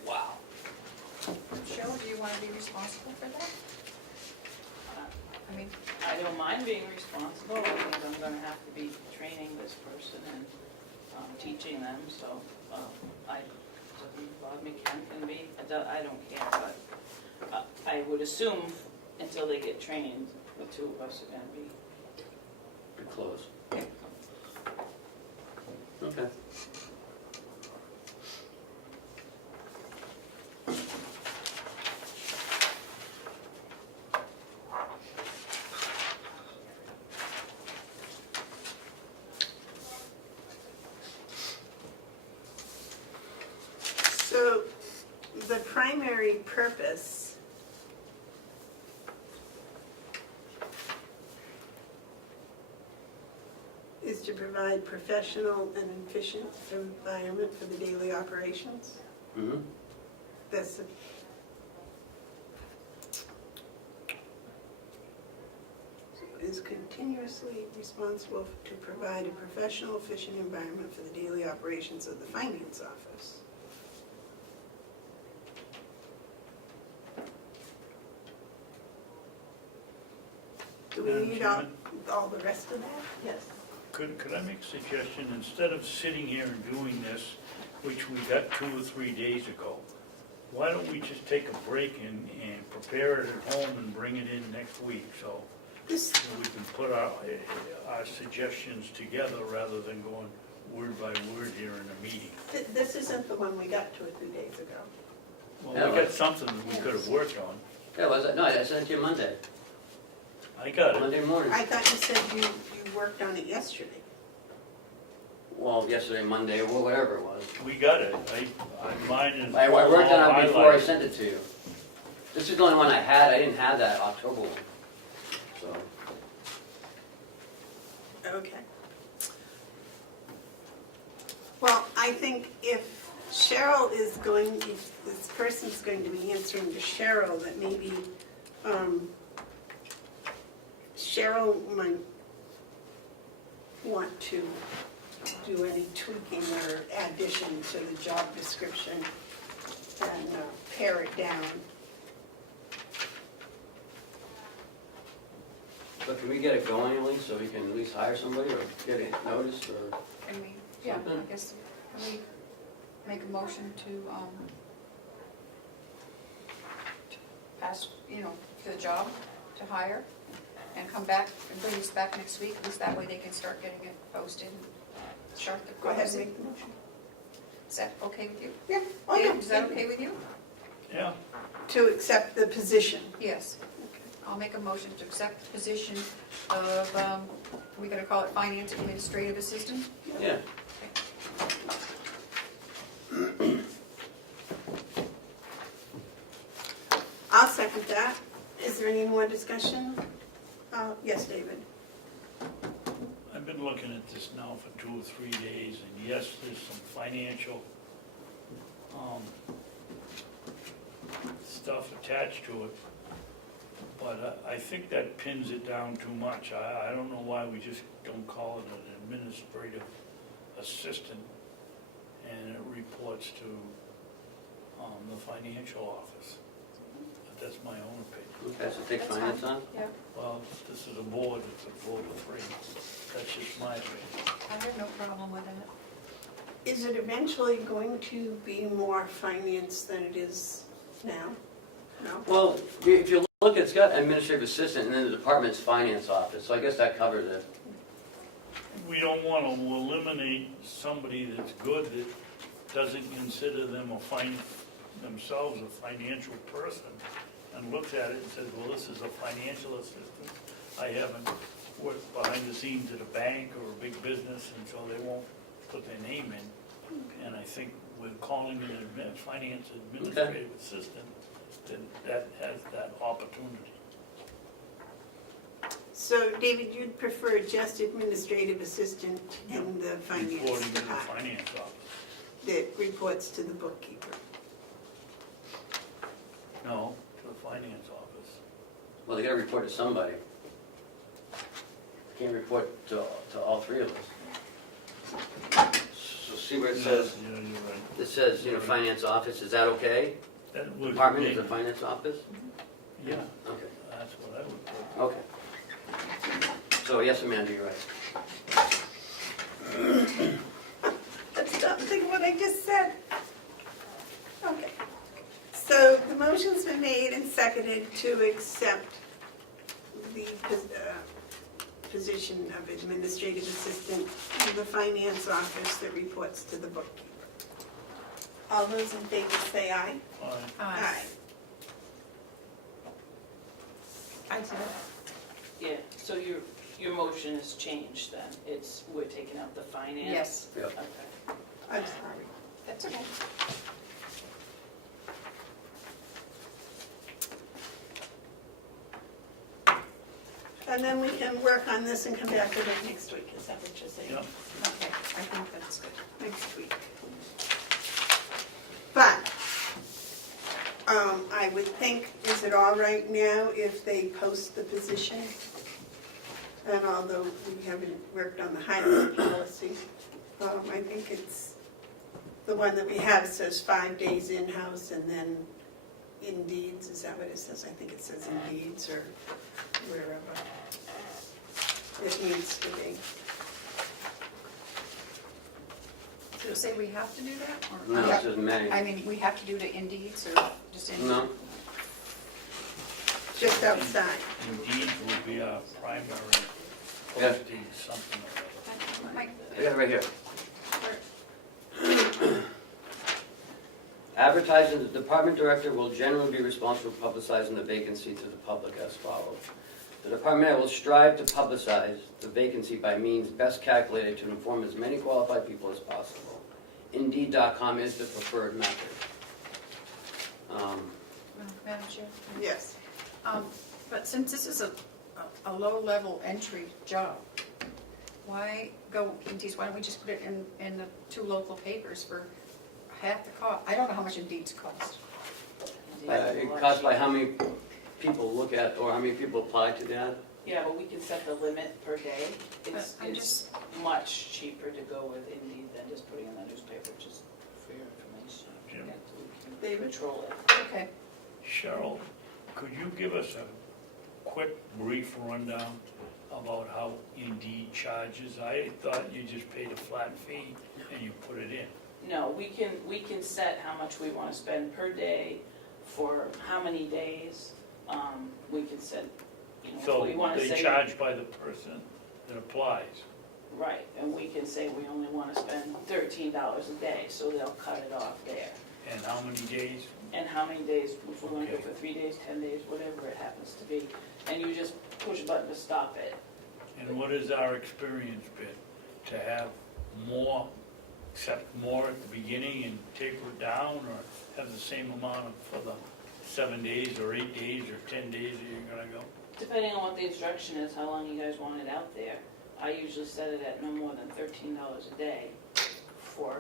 Wow. Cheryl, do you want to be responsible for that? I mean, I don't mind being responsible, because I'm gonna have to be training this person and teaching them, so doesn't bother me. Ken can be, I don't care, but I would assume until they get trained, the two of us are gonna be. Pretty close. Okay. primary purpose is to provide professional and efficient environment for the daily operations. Mm-hmm. That's is continuously responsible to provide a professional, efficient environment for the daily operations of the finance office. Do we Madam need Chairman? all the rest of that? Yes. Could I make a suggestion? Instead of sitting here and doing this, which we got 2 or 3 days ago, why don't we just take a break and prepare it at home and bring it in next week? So This, we can put our suggestions together rather than going word by word here in a meeting. this isn't the one we got 2 or 3 days ago. Well, we got something that we could have worked on. Yeah, was it? No, I sent it to you Monday, I got it. Monday morning. I thought you said you worked on it yesterday. Well, yesterday, Monday, or whatever it was. We got it. Mine is. I worked on all it before I highlighted. sent it to you. This is the only one I had, I didn't have that October one, so. Okay. Well, I think if Cheryl is going, if this person's going to be answering to Cheryl, that maybe Cheryl might want to do any tweaking or addition to the job description and pare it down. But can we get it going at least, so we can at least hire somebody, or get it noticed, or? Can we, yeah, Something. I guess, can we make a motion to pass, for the job, to hire, and come back and bring this back next week? At least that way they can start getting it posted and start the Go ahead and process. make the motion. Is that okay with you? Yeah. Oh, yeah. Dave, is that okay with you? Yeah. To accept the position. Yes. I'll make a motion to accept the position of, we gonna call it finance administrative assistant? Yeah. I'll second that. Is there any more discussion? Yes, David. I've been looking at this now for 2 or 3 days, and yes, there's some financial stuff attached to it, but I think that pins it down too much. I don't know why we just don't call it an administrative assistant, and it reports to the financial office. But that's my own opinion. Okay, so take That's finance fine. on? Yeah, Well, this is a board, it's a vote of 3. That's just my opinion. I have no problem with that. Is it eventually going to be more finance than it is now? No? Well, if you look, it's got administrative assistant, and then the department's finance office, so I guess that covers it. We don't want to eliminate somebody that's good that doesn't consider themselves a financial person and looks at it and says, well, this is a financial assistant. I haven't worked behind the scenes at a bank or a big business, and so they won't put their name in. And I think with calling it a finance administrative assistant, then that has that opportunity. So, David, you'd prefer just administrative assistant in the finance Reporting to the department finance office. that reports to the bookkeeper? No, to the finance office. Well, they gotta report to somebody. Can't report to all 3 of us. So see where it says, Yeah, you're right. it says, finance office, is that okay? That would Department is be- the finance office? Yeah, Okay, that's what I would put. okay. So yes, Amanda, you're right. Let's stop and think of what I just said. Okay. So the motion's been made and seconded to accept the position of administrative assistant in the finance office that reports to the bookkeeper. All those in favor say aye. Aye. I said Yeah, so your motion has changed then, we're taking out the finance? Yes. Yep. Okay. I'm sorry. That's okay. and then we can work on this and come back to it next week, is that what you're saying? Yeah. Okay, I think that's good. Next week. But, I would think, is it all right now if they post the position? And although we haven't worked on the hiring policy, I think it's, the one that we have says 5 days in-house and then Indeeds, is that what it says? I think it says Indeeds or wherever it needs to be. Does it say we have to do that? Or- No, it says may. I mean, we have to do the Indeeds or just Indeed? No, Just outside. Indeed will be our primary Yeah. posting, something or other. Mike, I got it right here. Advertising, the department director will generally be responsible for publicizing the vacancy to the public as follows. The department head will strive to publicize the vacancy by means best calculated to inform as many qualified people as possible. Indeed.com is the preferred method. Madam Chair? Yes. But since this is a low-level entry job, why go Indeeds? Why don't we just put it in the 2 local papers for half the cost? I don't know how much Indeeds cost. It costs by how many people look at, or how many people apply to that. Yeah, but we can set the limit per day. It's, But I'm it's much cheaper to go with Indeed than just putting in the newspaper, just for your information. Jim? Yeah, so we can David? control it. Okay. Cheryl, could you give us a quick, brief rundown about how Indeed charges? I thought you just paid a flat fee and you put it in. No, we can set how much we want to spend per day for how many days. We can set, you know, So what we want to they say. charge by the person that applies. Right, and we can say we only want to spend $13 a day, so they'll cut it off there. And how many days? And how many days, if we want to go Okay. for 3 days, 10 days, whatever it happens to be. And you just push a button to stop it. And what has our experience been? To have more, accept more at the beginning and taper it down, or have the same amount for the 7 days or 8 days or 10 days that you're gonna go? Depending on what the instruction is, how long you guys want it out there. I usually set it at no more than $13 a day for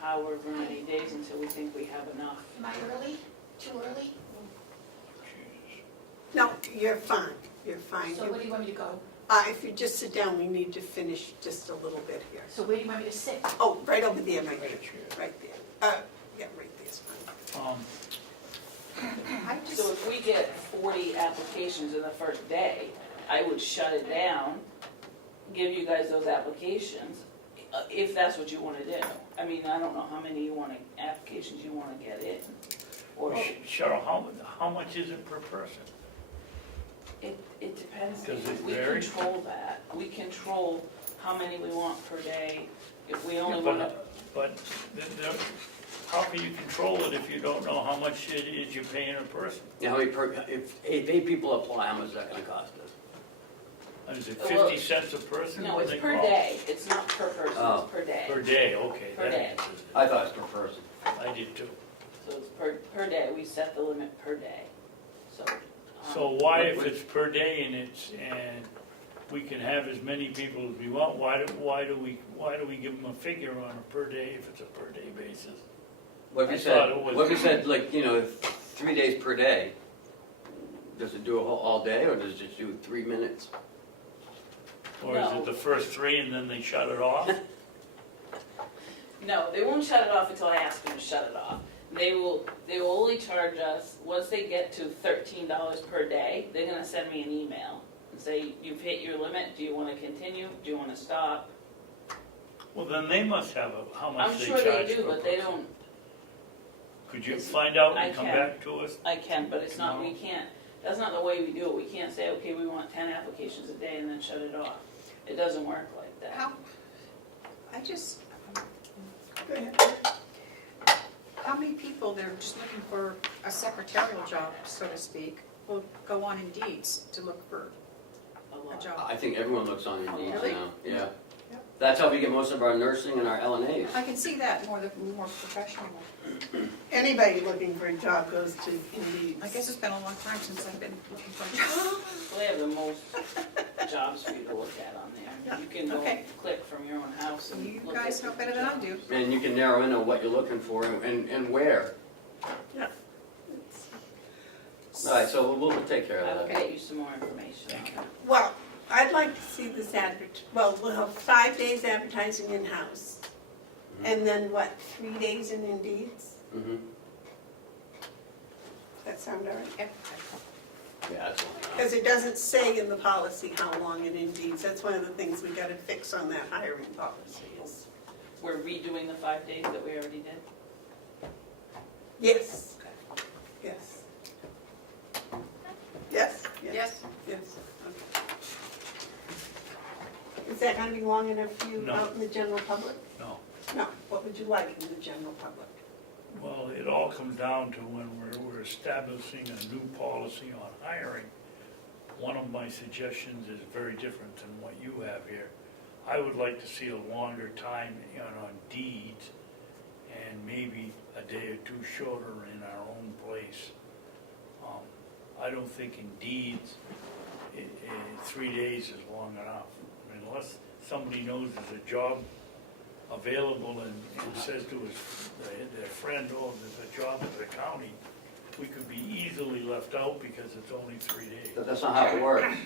however many days until we think we have enough. Am I early? Too early? Jesus. No, you're fine, you're fine. So where do you want me to go? If you just sit down, we need to finish just a little bit here. So where do you want me to sit? Oh, right over there, Mike, Right here. right there. Yeah, right there's fine. I just, So if we get 40 applications in the first day, I would shut it down, give you guys those applications, if that's what you want to do. I mean, I don't know how many applications you want to get in. Or Cheryl, how much is it per person? it depends. Does it We vary? control that. We control how many we want per day. If we only Yeah, want to, But how can you control it if you don't know how much it is you're paying a person? You know, how many if 8 people apply, how much is that gonna cost us? Is it Well, 50 cents a person? no, when it's they per call? day. It's not per person, Oh. it's per day. Per day, okay. Per that day. answers it. I thought it was per person. I did too. So it's per day. We set the limit per day. So. So why, if it's per day and we can have as many people as we want, why do we give them a figure on a per day if it's a per day basis? What if you I thought said, it was- what if you said, like, you know, 3 days per day? Does it do all day, or does it just do 3 minutes? Or is No. it the first 3 and then they shut it off? No, they won't shut it off until I ask them to shut it off. They will only charge us, once they get to $13 per day, they're gonna send me an email and say, you've hit your limit, do you wanna continue, do you wanna stop? Well, then they must have how much I'm they sure charge they do, per but they person. don't, Could you find out I and come can. back to us? I can, but it's not, No. we can't, that's not the way we do it. We can't say, okay, we want 10 applications a day and then shut it off. It doesn't work like that. Go ahead. how many people, they're just looking for a secretarial job, so to speak, will go on Indeeds to look for A a lot. job? I think everyone looks on Indeed Really? now, yeah. Yep. That's how we get most of our nursing and our LNAs. I can see that, more professional. Anybody looking for a job goes to Indeed. I guess it's been a long time since I've been looking for a job. Well, they have the most jobs for you to look at on there. You can go Okay. click from your own house and You look at guys know better than I do. And you can narrow in on what you're looking for and where. Yeah. All right, so we'll take care I of will that. get you some more information on that. Well, I'd like to see this we'll have 5 days advertising in-house. And then what, 3 days in Indeeds? Mhm. That sound all right? Yep. Yeah, that's all. Because it doesn't say in the policy how long it Indeeds. That's one of the things we gotta fix on that hiring policy is. We're redoing the 5 days that we already did? Yes. Yes. Yes? Yes. Yes. Okay. Is that gonna be long enough for you No. out in the general public? No. No. What would you like in the general public? Well, it all comes down to when we're establishing a new policy on hiring. One of my suggestions is very different than what you have here. I would like to see a longer time on deeds and maybe a day or two shorter in our own place. I don't think in deeds, 3 days is long enough. I mean, unless somebody knows there's a job available and says to their friend, oh, there's a job at the county, we could be easily left out because it's only 3 days. But that's not how it works.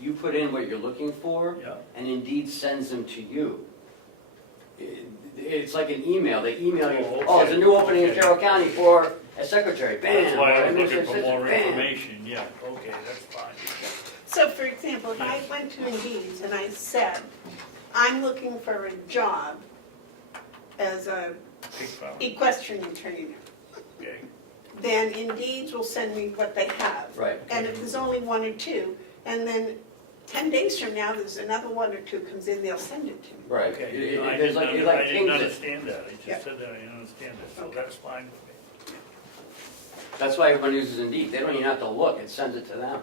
You put in what you're looking for, Yeah. and Indeed sends them to you. It's like an email. They email you, Oh, oh, there's a new opening in okay. Carroll County for a secretary. Bam! That's why or I'm a looking for more bam. information, yeah, okay, that's fine. So for example, if I went to Indeed and I said, I'm looking for a job as a Pig farm, equestrian trainer, okay, then Indeed will send me what they have. Right. And if there's only 1 or 2, and then 10 days from now, there's another 1 or 2 comes in, they'll send it to me. Right. okay. I There's didn't like, I didn't pings it. understand that, I Yeah. just said that I didn't understand that, so Okay. that's fine with me. That's why everyone uses Indeed. They don't even have to look. It sends it to them.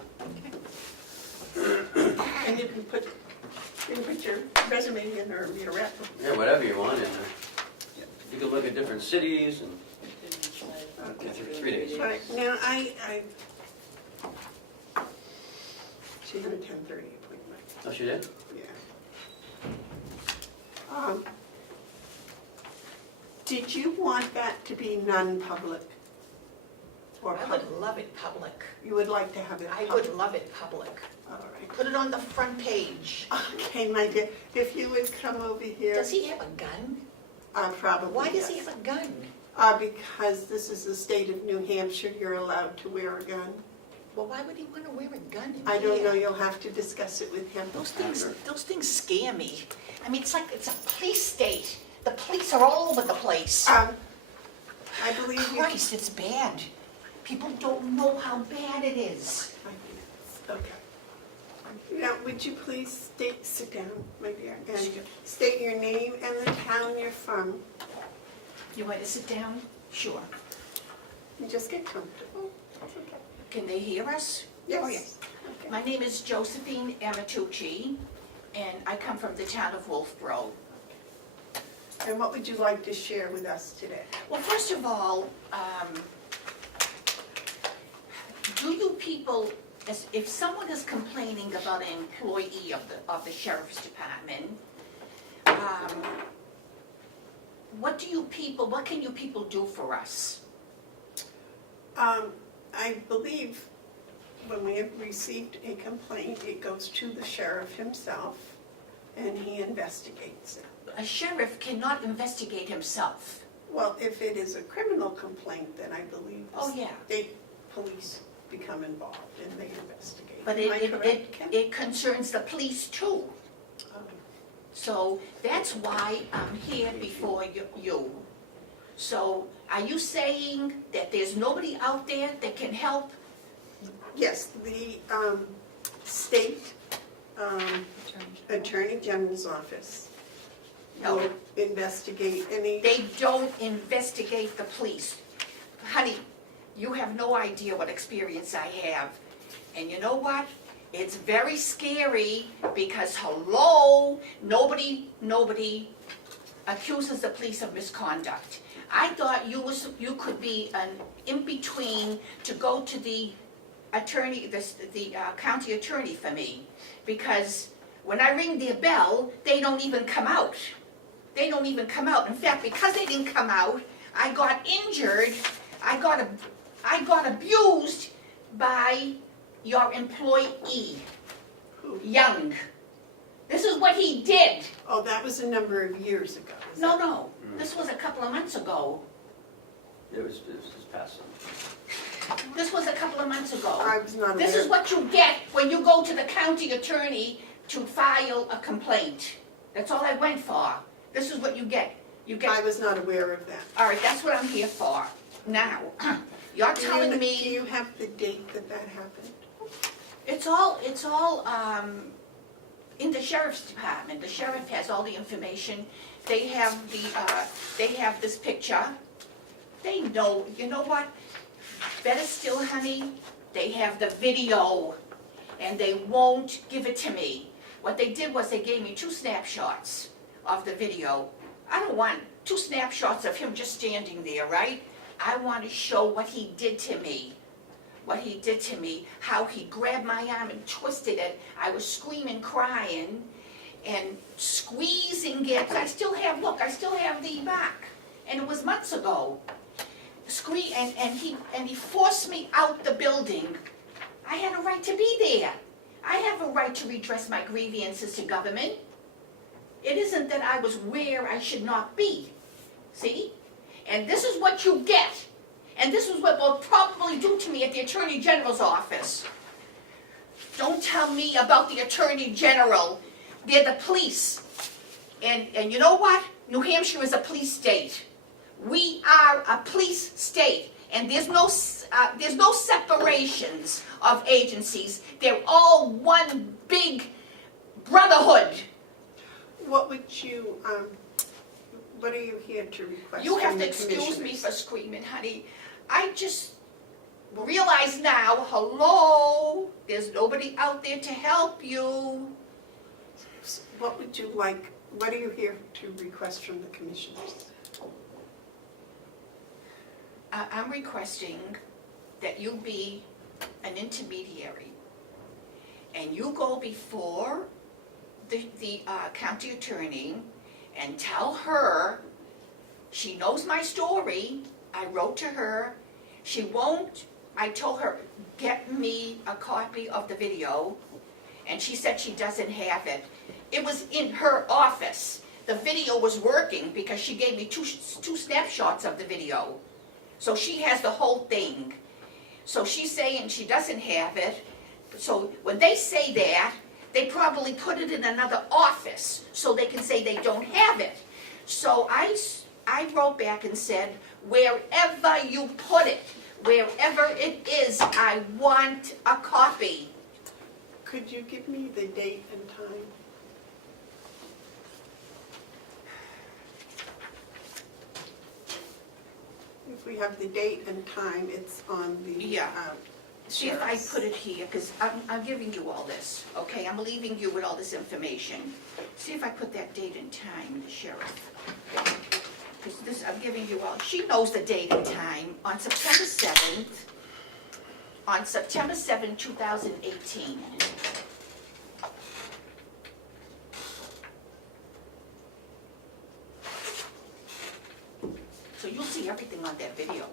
And you can put your resume in or your rep. Yeah, whatever you want in there. You can look at different cities and Okay. 3 days. All right, now she had a 10:30 appointment, Oh, she did? yeah. Did you want that to be non-public? Or I public? would love it public. You would like to have it I public? would love it public. All right. Put it on the front page. Okay, my dear, if you would come over here. Does he have a gun? Probably, Why does he yes. have a gun? Because this is the state of New Hampshire, you're allowed to wear a gun. Well, why would he want to wear a gun in I don't know, here? you'll have to discuss it with him. Those things scare me. I mean, it's like, it's a police state. The police are all over the place. I believe you. Christ, it's bad. People don't know how bad it is. Okay. Now, would you please sit down, my dear, and state your name and the town you're from. You want to sit down? Sure. And just get comfortable. That's okay. Can they hear us? Yes. Oh, yes. Okay. My name is Josephine Amatucci, and I come from the town of Wolfboro. And what would you like to share with us today? Well, first of all, do you people, if someone is complaining about an employee of the sheriff's department, what can you people do for us? I believe when we have received a complaint, it goes to the sheriff himself, and he investigates it. A sheriff cannot investigate himself. Well, if it is a criminal complaint, then I believe Oh, yeah. the state police become involved and they investigate. But Am I correct, Ken? it concerns the police too. So that's why I'm here before you. So are you saying that there's nobody out there that can help? Yes, the state Attorney General's office will investigate any. They don't investigate the police. Honey, you have no idea what experience I have. And you know what? It's very scary because, hello, nobody accuses the police of misconduct. I thought you could be an in-between to go to the attorney, the county attorney for me. Because when I ring their bell, they don't even come out. They don't even come out. In fact, because they didn't come out, I got injured, I got abused by your employee, Young. This is what he did. Oh, that was a number of years ago. is No, that- no, this was a couple of months ago. It was this past summer. This was a couple of months ago. I was not aware. This is what you get when you go to the county attorney to file a complaint. That's all I went for. This is what you get. You I get, was not aware of that. all right, that's what I'm here for. Now, you're telling Do me, you have the date that happened? it's all, in the sheriff's department. The sheriff has all the information. They have this picture. They know, you know what? Better still, honey, they have the video, and they won't give it to me. What they did was they gave me 2 snapshots of the video. I don't want 2 snapshots of him just standing there, right? I want to show what he did to me. What he did to me, how he grabbed my arm and twisted it. I was screaming, crying, and squeezing it. I still have the mark, and it was months ago. And he forced me out the building. I had a right to be there. I have a right to redress my grievances to government. It isn't that I was where I should not be. See? And this is what you get. And this is what they'll probably do to me at the Attorney General's office. Don't tell me about the Attorney General. They're the police. And you know what? New Hampshire is a police state. We are a police state. And there's no separations of agencies. They're all one big brotherhood. What would you, what are you here to request? You have from to the excuse me commissioners? for screaming, honey. I just realize now, hello, there's nobody out there to help you. What would you like, what are you here to request from the commissioners? I'm requesting that you be an intermediary and you go before the county attorney and tell her, she knows my story, I wrote to her, she won't, I told her, get me a copy of the video, and she said she doesn't have it. It was in her office. The video was working because she gave me two snapshots of the video. So she has the whole thing. So she's saying she doesn't have it. So when they say that, they probably put it in another office so they can say they don't have it. So I wrote back and said, wherever you put it, wherever it is, I want a copy. Could you give me the date and time? If we have the date and time, it's on the Yeah. See if I sheriff's. put it here, because I'm giving you all this, okay? I'm leaving you with all this information. See if I put that date and time, the sheriff. Because this, I'm giving you all, she knows the date and time, on September 7th, 2018. So you'll see everything on that video.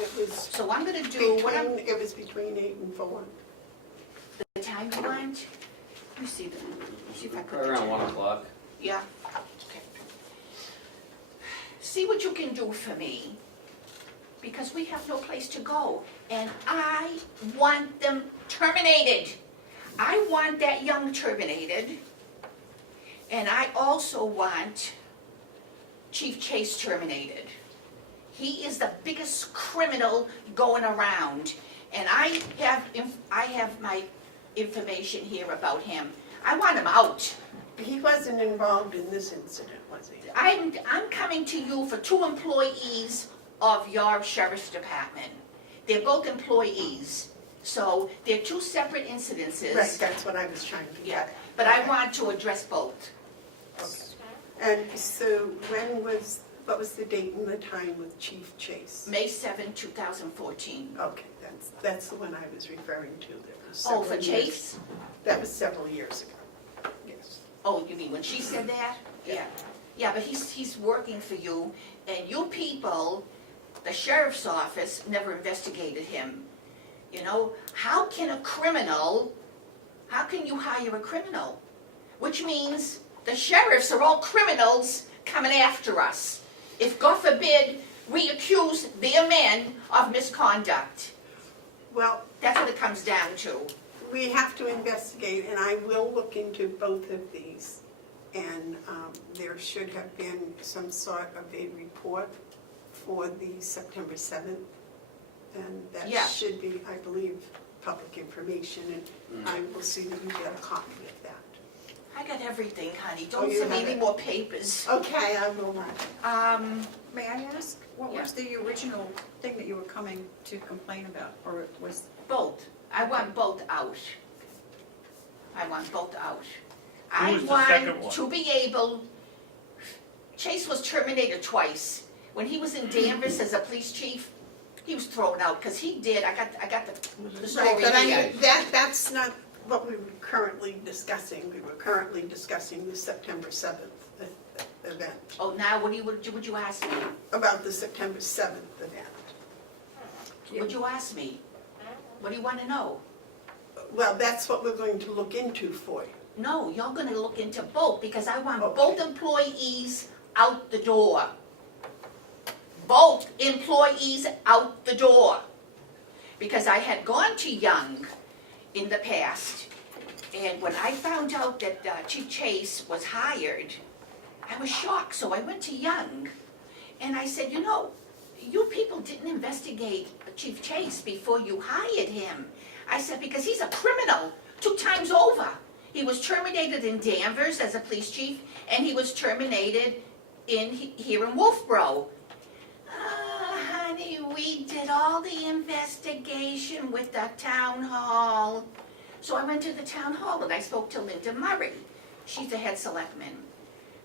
It was So I'm gonna do what I'm, it was between 8 and 4. the time you want. Let me see if I put the Around time. 1 o'clock. Yeah, okay. See what you can do for me, because we have no place to go, and I want them terminated. I want that Young terminated, and I also want Chief Chase terminated. He is the biggest criminal going around, and I have my information here about him. I want him out. He wasn't involved in this incident, was he? I'm coming to you for 2 employees of your sheriff's department. They're both employees. So they're two separate incidences. Right, that's what I was trying to Yeah, get. but I want to address both. And so what was the date and the time with Chief Chase? May 7, 2014. Okay, that's the one I was referring to. There was Oh, several for years- Chase? That was several years ago, yes. Oh, you mean when she said that? Yeah. Yeah, but he's working for you, and you people, the sheriff's office, never investigated him. You know, how can you hire a criminal? Which means the sheriffs are all criminals coming after us. If, God forbid, we accuse their men of misconduct. Well, That's what it comes down to. we have to investigate, and I will look into both of these. And there should have been some sort of a report for the September 7th. And that Yeah. should be, I believe, public information, and I will see that you get a copy of that. I got everything, honey. Oh, Don't you send me have any it. more papers. Okay, I will not. May I ask, what was the original thing that you were coming to complain about, or it was? Both. I want both out. I want both out. Who was the second want one? to be able, Chase was terminated twice. When he was in Danvers as a police chief, he was thrown out, because he did, I got the Right, story but here. that's not what we were currently discussing. We were currently discussing the September 7th event, Oh, now, would you ask me? about the September 7th event. Would you ask me? What do you want to know? Well, that's what we're going to look into for you. No, you're gonna look into both, because I want Okay. both employees out the door. Both employees out the door. Because I had gone to Young in the past, and when I found out that Chief Chase was hired, I was shocked, so I went to Young, and I said, you know, you people didn't investigate Chief Chase before you hired him. I said, because he's a criminal 2 times over. He was terminated in Danvers as a police chief, and he was terminated here in Wolfboro. Honey, we did all the investigation with the town hall. So I went to the town hall and I spoke to Linda Murray. She's the head selectman.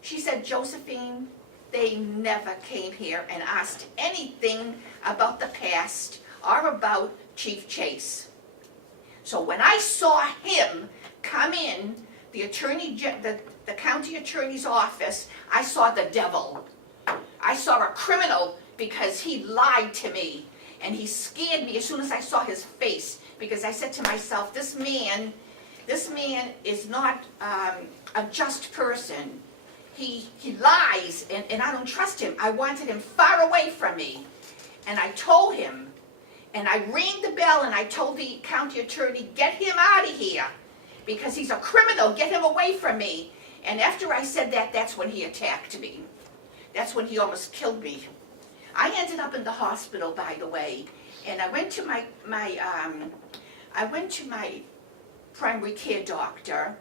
She said, Josephine, they never came here and asked anything about the past or about Chief Chase. So when I saw him come in, the county attorney's office, I saw the devil. I saw a criminal because he lied to me, and he scared me as soon as I saw his face, because I said to myself, this man is not a just person. He lies, and I don't trust him. I wanted him far away from me. And I told him, and I rang the bell, and I told the county attorney, get him out of here, because he's a criminal, get him away from me. And after I said that, that's when he attacked me. That's when he almost killed me. I ended up in the hospital, by the way, and I went to my primary care doctor,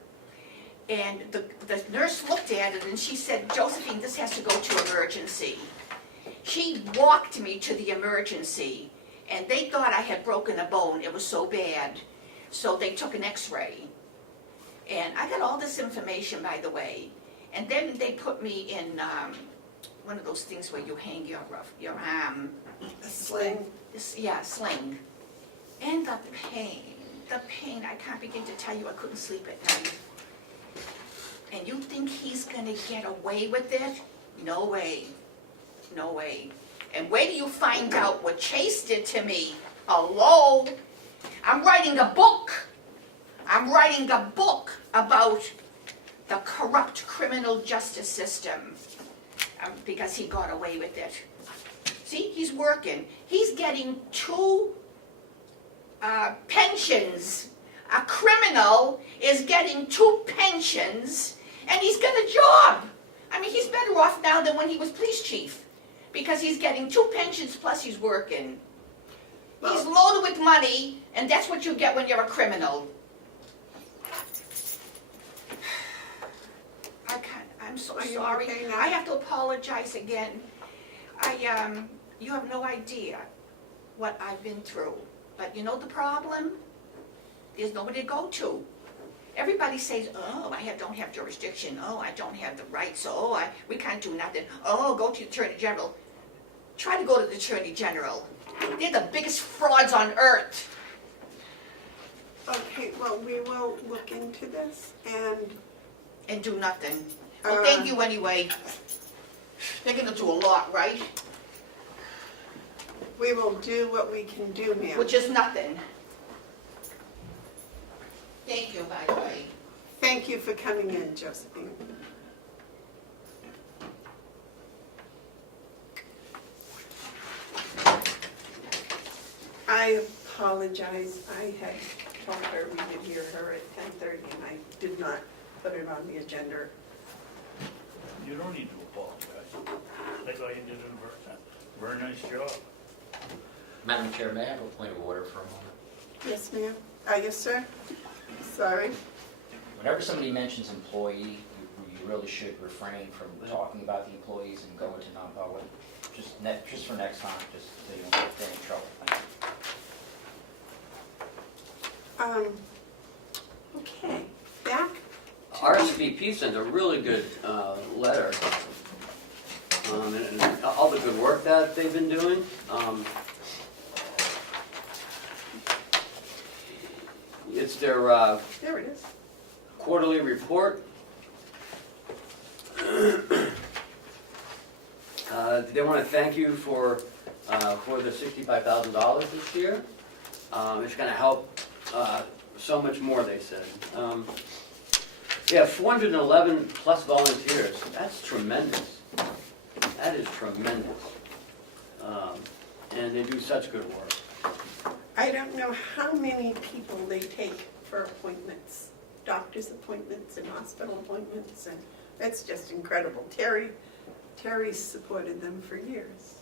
and the nurse looked at it and she said, Josephine, this has to go to emergency. She walked me to the emergency, and they thought I had broken a bone. It was so bad. So they took an x-ray. And I got all this information, by the way. And then they put me in one of those things where you hang your arm. A sling. Sling. And the pain, I can't begin to tell you, I couldn't sleep at night. And you think he's gonna get away with it? No way. No way. And wait till you find out what Chase did to me. Hello? I'm writing a book. I'm writing a book about the corrupt criminal justice system, because he got away with it. See, he's working. He's getting 2 pensions. A criminal is getting 2 pensions, and he's got a job. I mean, he's better off now than when he was police chief, because he's getting 2 pensions plus he's working. He's loaded with money, and that's what you get when you're a criminal. I'm so Are you sorry. okay now? I have to apologize again. You have no idea what I've been through. But you know the problem? There's nobody to go to. Everybody says, oh, don't have jurisdiction, oh, I don't have the rights, oh, we can't do nothing, oh, go to the Attorney General. Try to go to the Attorney General. They're the biggest frauds on earth. Okay, well, we will look into this And do nothing. Well, thank you anyway. They're gonna do a lot, right? we will do what we can do, ma'am. Which is nothing. Thank you, by the way. Thank you for coming in, Josephine. I apologize. I had told her we would hear her at 10:30 and I did not put it on the agenda. You don't need to apologize. I thought you did a very nice job. Madam Chair, may I have a point of order for a moment? Yes, ma'am. Yes, sir. Sorry. Whenever somebody mentions employee, you really should refrain from talking about the employees and go into non-public. Just for next time, just so you don't get in trouble. Thank you. Okay, back. RSVP sent a really good letter, and all the good work that they've been doing. It's their There it is. quarterly report. They want to thank you for the $65,000 this year. It's going to help so much more, they said. We have 411 plus volunteers. That's tremendous. That is tremendous. And they do such good work. I don't know how many people they take for appointments, doctor's appointments and hospital appointments, and that's just incredible. Terry's supported them for years.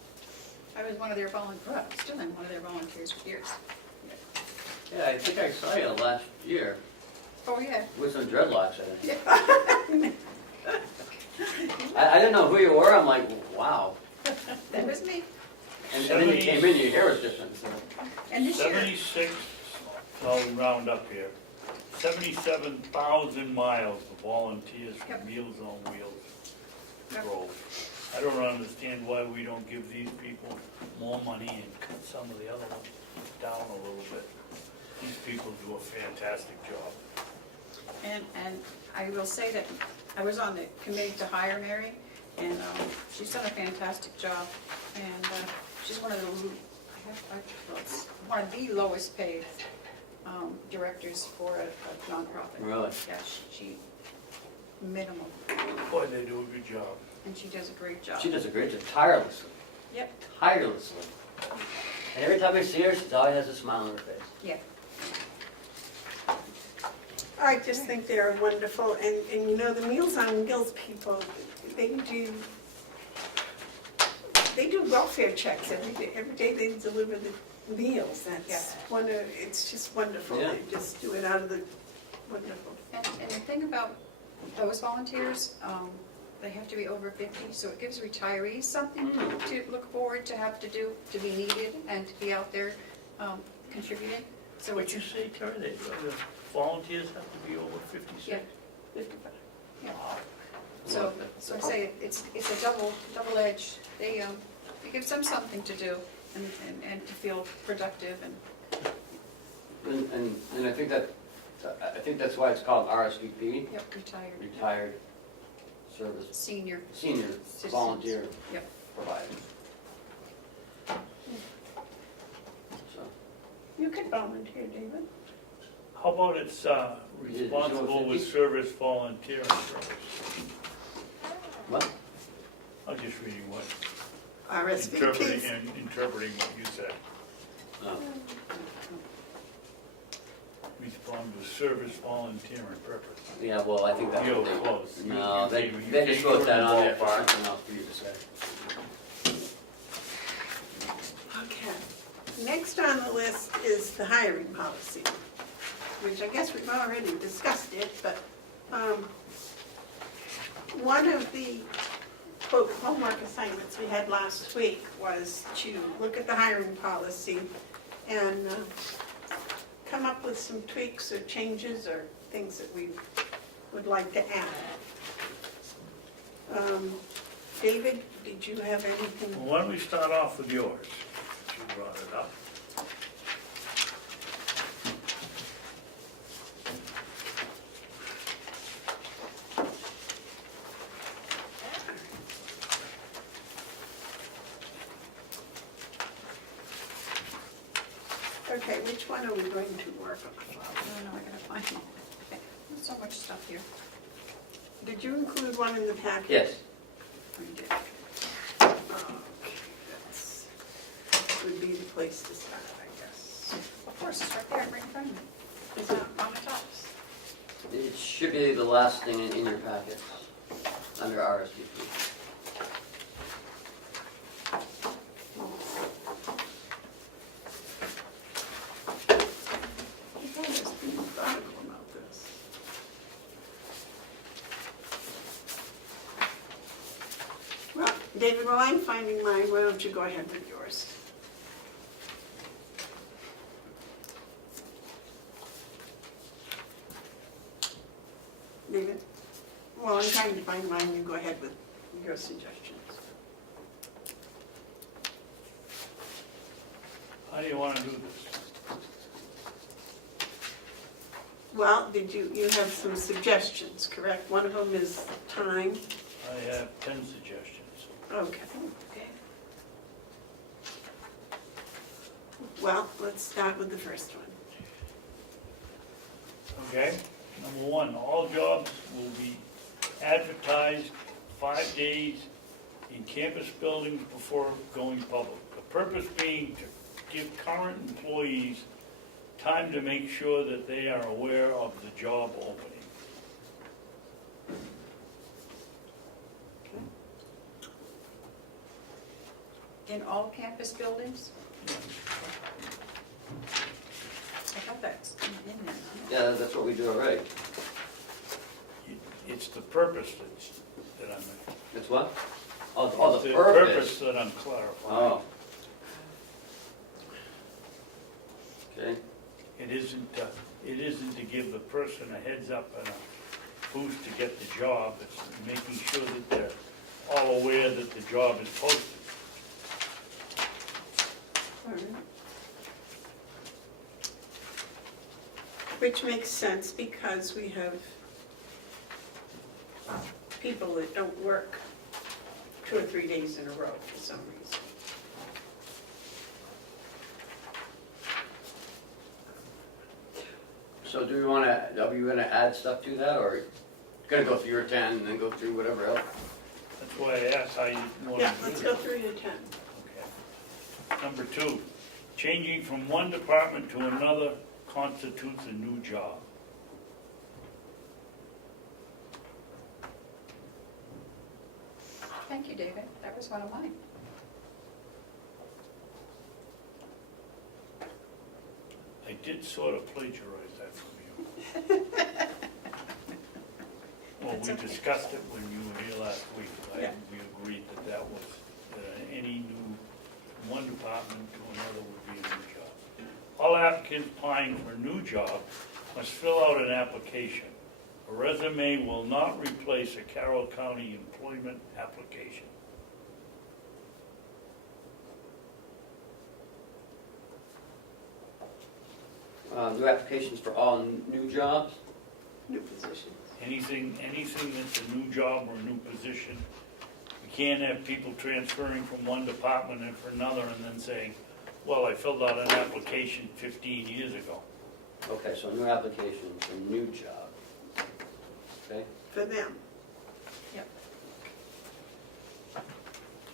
I was one of their volunteers, still am one of their volunteers for years. Yeah, I think I saw you last year Oh, yeah. with some dreadlocks, I think. Yeah. I didn't know who you were. I'm like, wow. That was me. And then you came in, your hair was different. So. And this year, 76, I'll round up here, 77,000 miles of volunteers for Yep. Meals on Wheels Yep. drove. I don't understand why we don't give these people more money and cut some of the other ones down a little bit. These people do a fantastic job. and I will say that I was on the committee to hire Mary, and she's done a fantastic job. And she's one of the lowest paid directors for a nonprofit. Really? Yeah, she minimal, Boy, they do a good job. and she does a great job. She does a great job, tirelessly. Yep. Tirelessly. And every time I see her, she always has a smile on her face. Yeah. I just think they're wonderful, and you know, the Meals on Wheels people, they do welfare checks every day they deliver the meals. That's it's just wonderful. Yeah. They just do it out of the, wonderful. And the thing about those volunteers, they have to be over 50, so it gives retirees something to look forward to have to do, to be needed, and to be out there contributing. So What you say, Terry, the volunteers have to be over 56? Yeah. 55. Yeah. So I say it's a double edge. It gives them something to do and to feel productive and And I think that's why it's called RSVP, retired. Retired Service Senior. Senior Citizens. Volunteer Yep. Provider. So, You could volunteer, David. How about it's responsible with service volunteering service? what? I'm just reading what, RSVPs. interpreting what you said. Oh. Respond with service volunteering purpose. Yeah, well, I think that's You're what they... close. No, You they came just short wrote that in the on there for ballpark. something else for you to say. Okay. Next on the list is the hiring policy, which I guess we've already discussed it, but one of the quote homework assignments we had last week was to look at the hiring policy and come up with some tweaks or changes or things that we would like to add. David, did you have anything? Well, why don't we start off with yours? You brought it up. Okay, which one are we going to work on? I don't know, I gotta find it. Okay, there's so much stuff here. Did you include one in the packet? Yes. We did. Okay, that's, would be the place to start, I guess. Of course, it's right there, right in front of me. It's on the top. It should be the last thing in your packet, under RSVP. People just be methodical about this. Well, David, while I'm finding mine, why don't you go ahead with yours? David? Well, I'm trying to find mine, you go ahead with your suggestions. How do you want to do this? Well, you have some suggestions, correct? One of them is time. I have 10 suggestions. Okay. Well, let's start with the first one. Okay? Number one, all jobs will be advertised 5 days in campus buildings before going public. The purpose being to give current employees time to make sure that they are aware of the job opening. In all campus buildings? I thought that's in there. Yeah, that's what we do already. It's the purpose that I'm, It's what? Oh, it's the the purpose. purpose that I'm clarifying. Oh. Okay. It isn't to give the person a heads up and a boost to get the job. It's making sure that they're all aware that the job is posted. All right. Which makes sense because we have people that don't work 2 or 3 days in a row for some reason. So do we want to, are we going to add stuff to that, or going to go through your 10 and then go through whatever else? That's why I asked how you want to Yeah, do let's it. go through to 10. Okay. Number 2, changing from one department to another constitutes a new job. Thank you, David. That was one of mine. I did sort of plagiarize that from you. Well, That's we okay. discussed it when you were here last week. Yeah. We agreed that that was, any new, one department to another would be a new job. All applicants applying for a new job must fill out an application. A resume will not replace a Carroll County employment application. New applications for all new jobs? New positions. Anything that's a new job or a new position. We can't have people transferring from one department and for another and then saying, well, I filled out an application 15 years ago. Okay, so new applications for new job. Okay? For them.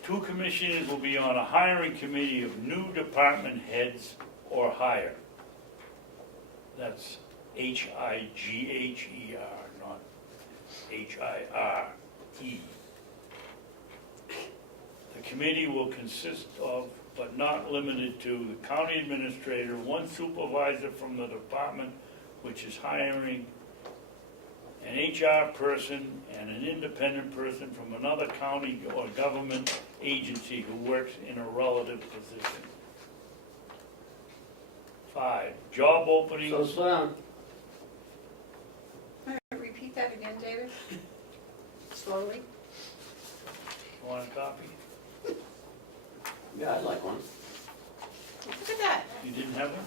2 commissioners will be on a hiring committee of new department heads or higher. That's H-I-G-H-E-R, not H-I-R-E. The committee will consist of, but not limited to, the county administrator, 1 supervisor from the department which is hiring, an HR person, and an independent person from another county or government agency who works in a relative position. 5, job So openings, slow down. Repeat that again, David? Slowly? want a copy? Yeah, I'd like one. Look at that. You didn't have one?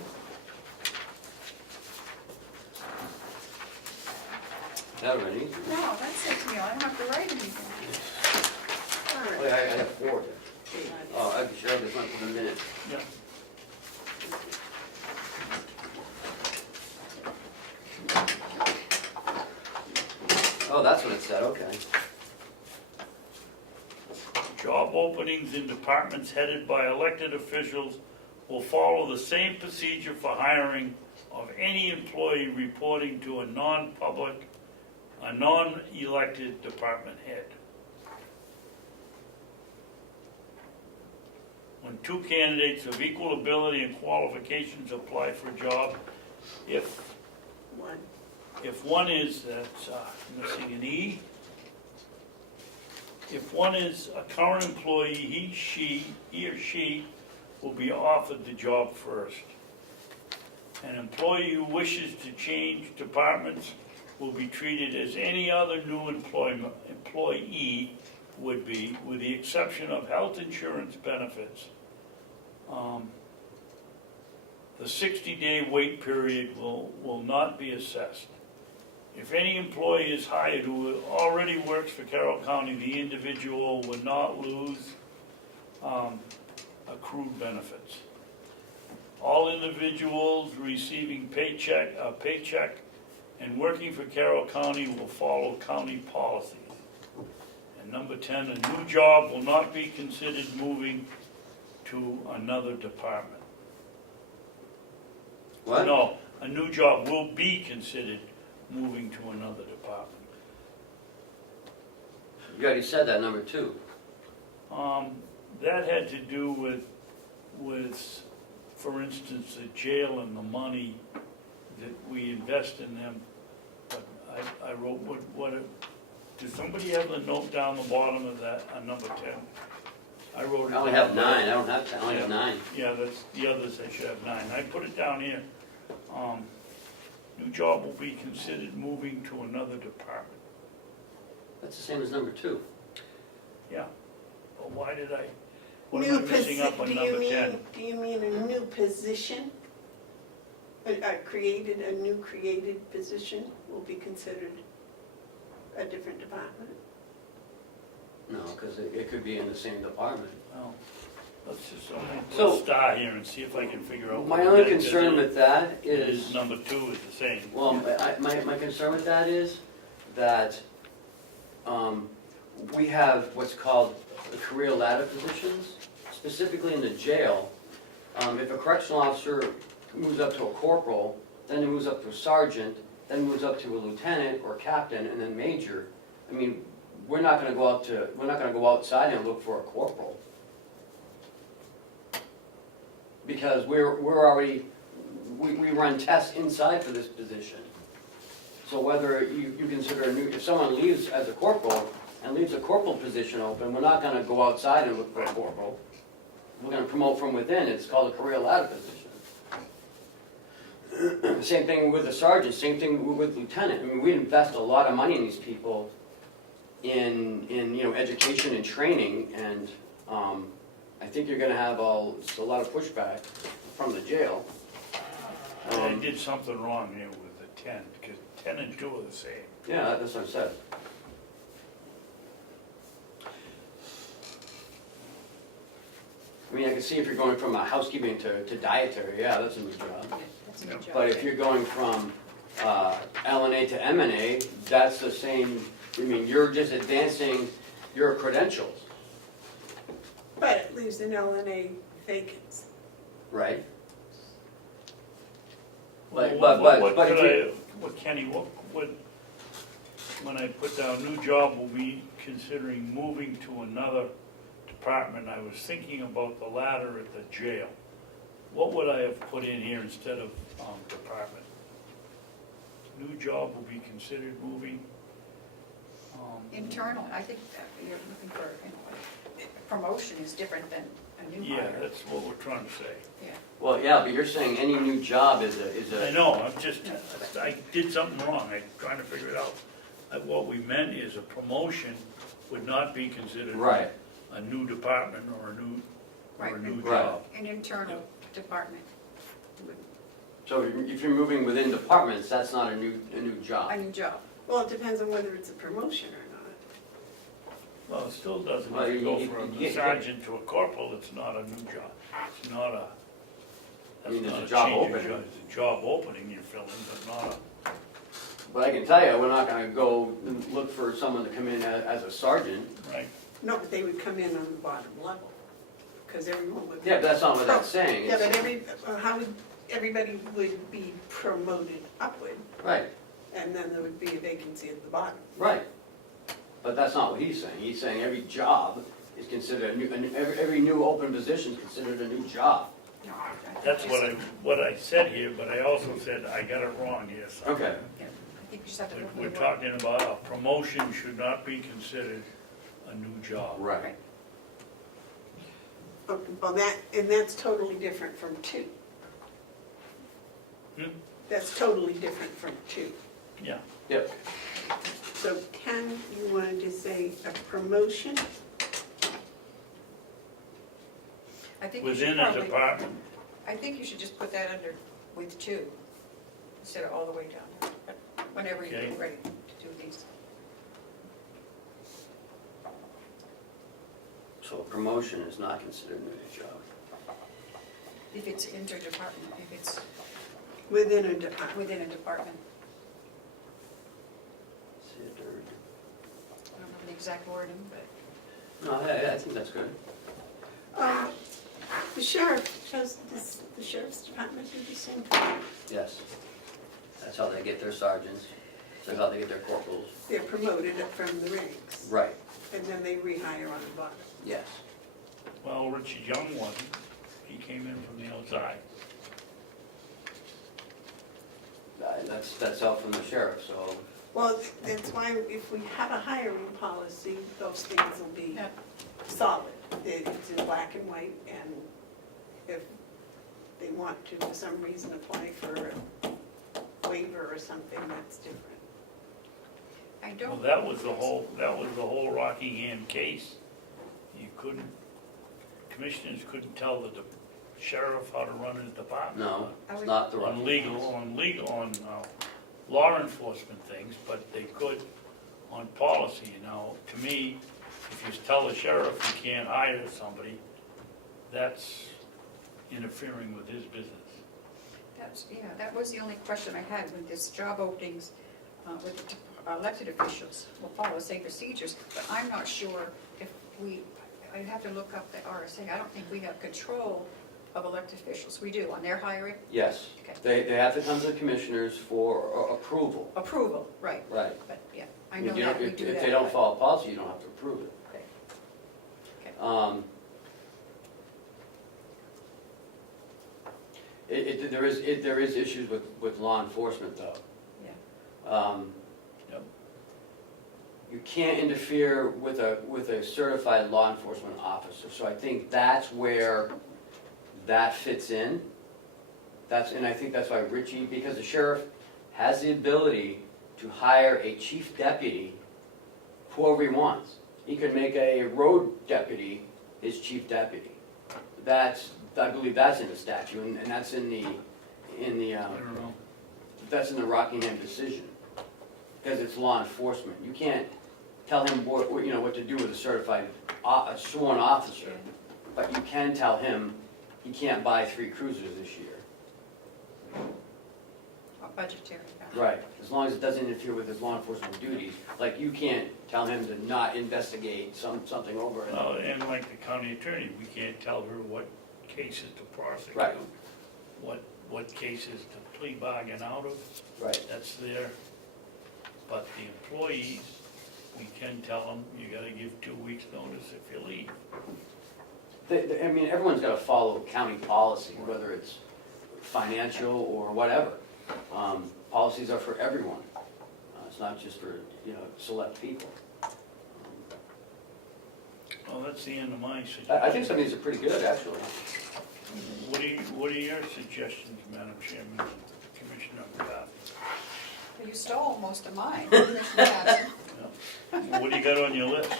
That would have been easy. No, that saves me, I don't have to write anything. Oh, yeah, I have 4. Oh, I'm sure this one for the minute. Yeah. Oh, that's what it said, okay. Job openings in departments headed by elected officials will follow the same procedure for hiring of any employee reporting to a non-elected department head. When 2 candidates of equal ability and qualifications apply for a job, if one is, that's missing an E, if one is a current employee, he or she will be offered the job first. An employee who wishes to change departments will be treated as any other new employee would be, with the exception of health insurance benefits. The 60-day wait period will not be assessed. If any employee is hired who already works for Carroll County, the individual will not lose accrued benefits. All individuals receiving a paycheck and working for Carroll County will follow county policies. And number 10, a new job will not be considered moving to another department. What? No, a new job will be considered moving to another department. You already said that, number 2. That had to do with, for instance, the jail and the money that we invest in them. But I wrote, does somebody have the note down the bottom of that, on number 10? I wrote it I only down have there. 9, I don't have 10, I only have 9. Yeah, that's, the others I should have 9. I put it down here. New job will be considered moving to another department. That's the same as number 2. Yeah, but why did what am I missing up on number 10? Do you mean a new position? A new created position will be considered a different department? No, because it could be in the same department. Well, let's just, So- let's start here and see if I can figure out. My what only that concern is. with that It is, is number 2 is the same. well, my concern with that is that we have what's called career ladder positions, specifically in the jail. If a correctional officer moves up to a corporal, then he moves up to a sergeant, then moves up to a lieutenant or captain, and then major, I mean, we're not gonna go outside and look for a corporal. Because we run tests inside for this position. So whether you consider if someone leaves as a corporal and leaves a corporal position open, we're not gonna go outside and look for a corporal. We're gonna promote from within, it's called a career ladder position. Same thing with the sergeant, same thing with lieutenant. I mean, we invest a lot of money in these people in education and training, and I think you're gonna have a lot of pushback from the jail. I did something wrong here with the 10, because 10 and 2 are the same. Yeah, that's what I said. I mean, I can see if you're going from a housekeeping to dietary, yeah, that's a new job. That's a good job. But if you're going from LNA to MNA, that's the same, I mean, you're just advancing your credentials, But it leaves an LNA vacant. right? Well, Kenny, when I put down new job will be considering moving to another department, I was thinking about the ladder at the jail. What would I have put in here instead of department? New job will be considered moving. Internal, I think that you're looking for, promotion is different than an new Yeah, hire. that's what we're trying to say. Well, yeah, but you're saying any new job is I a, know, I did something wrong, I'm trying to figure it out. What we meant is a promotion would not be considered right, a new department or a new Right. job. An internal department, so if you're moving within departments, that's not a new job. a new job. Well, it depends on whether it's a promotion or not. Well, it still doesn't, Well, if you go you- from you- a sergeant to a corporal, it's not a new job. It's not a, I mean, that's there's not a a job change of opening. job. It's a job opening you're filling, but not a, But I can tell you, we're not gonna go and look for someone to come in as a sergeant. right? No, but they would come in on the bottom level, because everyone would. Yeah, but that's not what that's saying. Yeah, It's- but how would, everybody would be promoted upward, Right, and then there would be a vacancy at the bottom. right. But that's not what he's saying. He's saying every job is considered a new, every new open position is considered a new job. No, I think That's you what I said here, but I also said I got it wrong here. so. Okay. I think you just have to look at We're the word. talking about a promotion should not be considered a new job. Right. Okay, well, that's totally different from two. Hmm? That's totally different from two. Yeah, Yep. So Ken, you wanted to say a promotion? I think you should within a probably, department, I think you should just put that under with two, instead of all the way down, but whenever you're Okay. ready to do these. So a promotion is not considered a new job. If it's interdepartment, if it's Within a department. within a department, Considered. I don't know the exact wording, but No, I think that's good. The sheriff, does the sheriff's department do the same thing? Yes. That's how they get their sergeants. That's how they get their corporals. They're promoted up from the ranks, Right. and then they rehire on the bottom. Yes. well, Richard Young wasn't, he came in from the outside. That's out from the sheriff, so. Well, that's why if we have a hiring policy, those things will be Yeah. solid. It's in black and white, and if they want to, for some reason, apply for a waiver or something, that's different. I Well, don't. that was the whole Rockingham case. You couldn't, commissioners couldn't tell the sheriff how to run his department. No, I it's would- not the right. On law enforcement things, but they could on policy. Now, to me, if you tell the sheriff you can't hire somebody, that's interfering with his business. That was the only question I had with this job openings, with the elected officials will follow the same procedures, but I'm not sure if I'd have to look up the RSA. I don't think we have control of elected officials. We do on their hiring, Yes. Okay. They have to come to the commissioners for approval. approval, right, Right. but yeah, I know You that don't- we if- do that. If they don't but- follow policy, you don't have to approve it. Okay. There is issues with law enforcement though. Yeah. Yep. You can't interfere with a certified law enforcement officer, so I think that's where that fits in. And I think that's why Richie, because the sheriff has the ability to hire a chief deputy whoever he wants. He could make a road deputy his chief deputy. I believe that's in the statute, and that's in the, I don't know. that's in the Rockingham decision. Because it's law enforcement. You can't tell him what to do with a certified, a sworn officer. But you can tell him he can't buy 3 cruisers this year. Or budgetary. Right, as long as it doesn't interfere with his law enforcement duties. Like, you can't tell him to not investigate something over it. Well, and like the county attorney, we can't tell her what cases to prosecute. Right. What cases to plea bargain out of, Right, that's there. But the employees, we can tell them, you gotta give 2 weeks' notice if you leave. I mean, everyone's gotta follow county policy, whether it's financial or whatever. Policies are for everyone. It's not just for, select people. Well, that's the end of my suggestion. I think some of these are pretty good, actually. What are your suggestions, Madam Chairman, Commissioner McCarthy? Well, you stole most of mine, Commissioner Babson. What do you got on your list?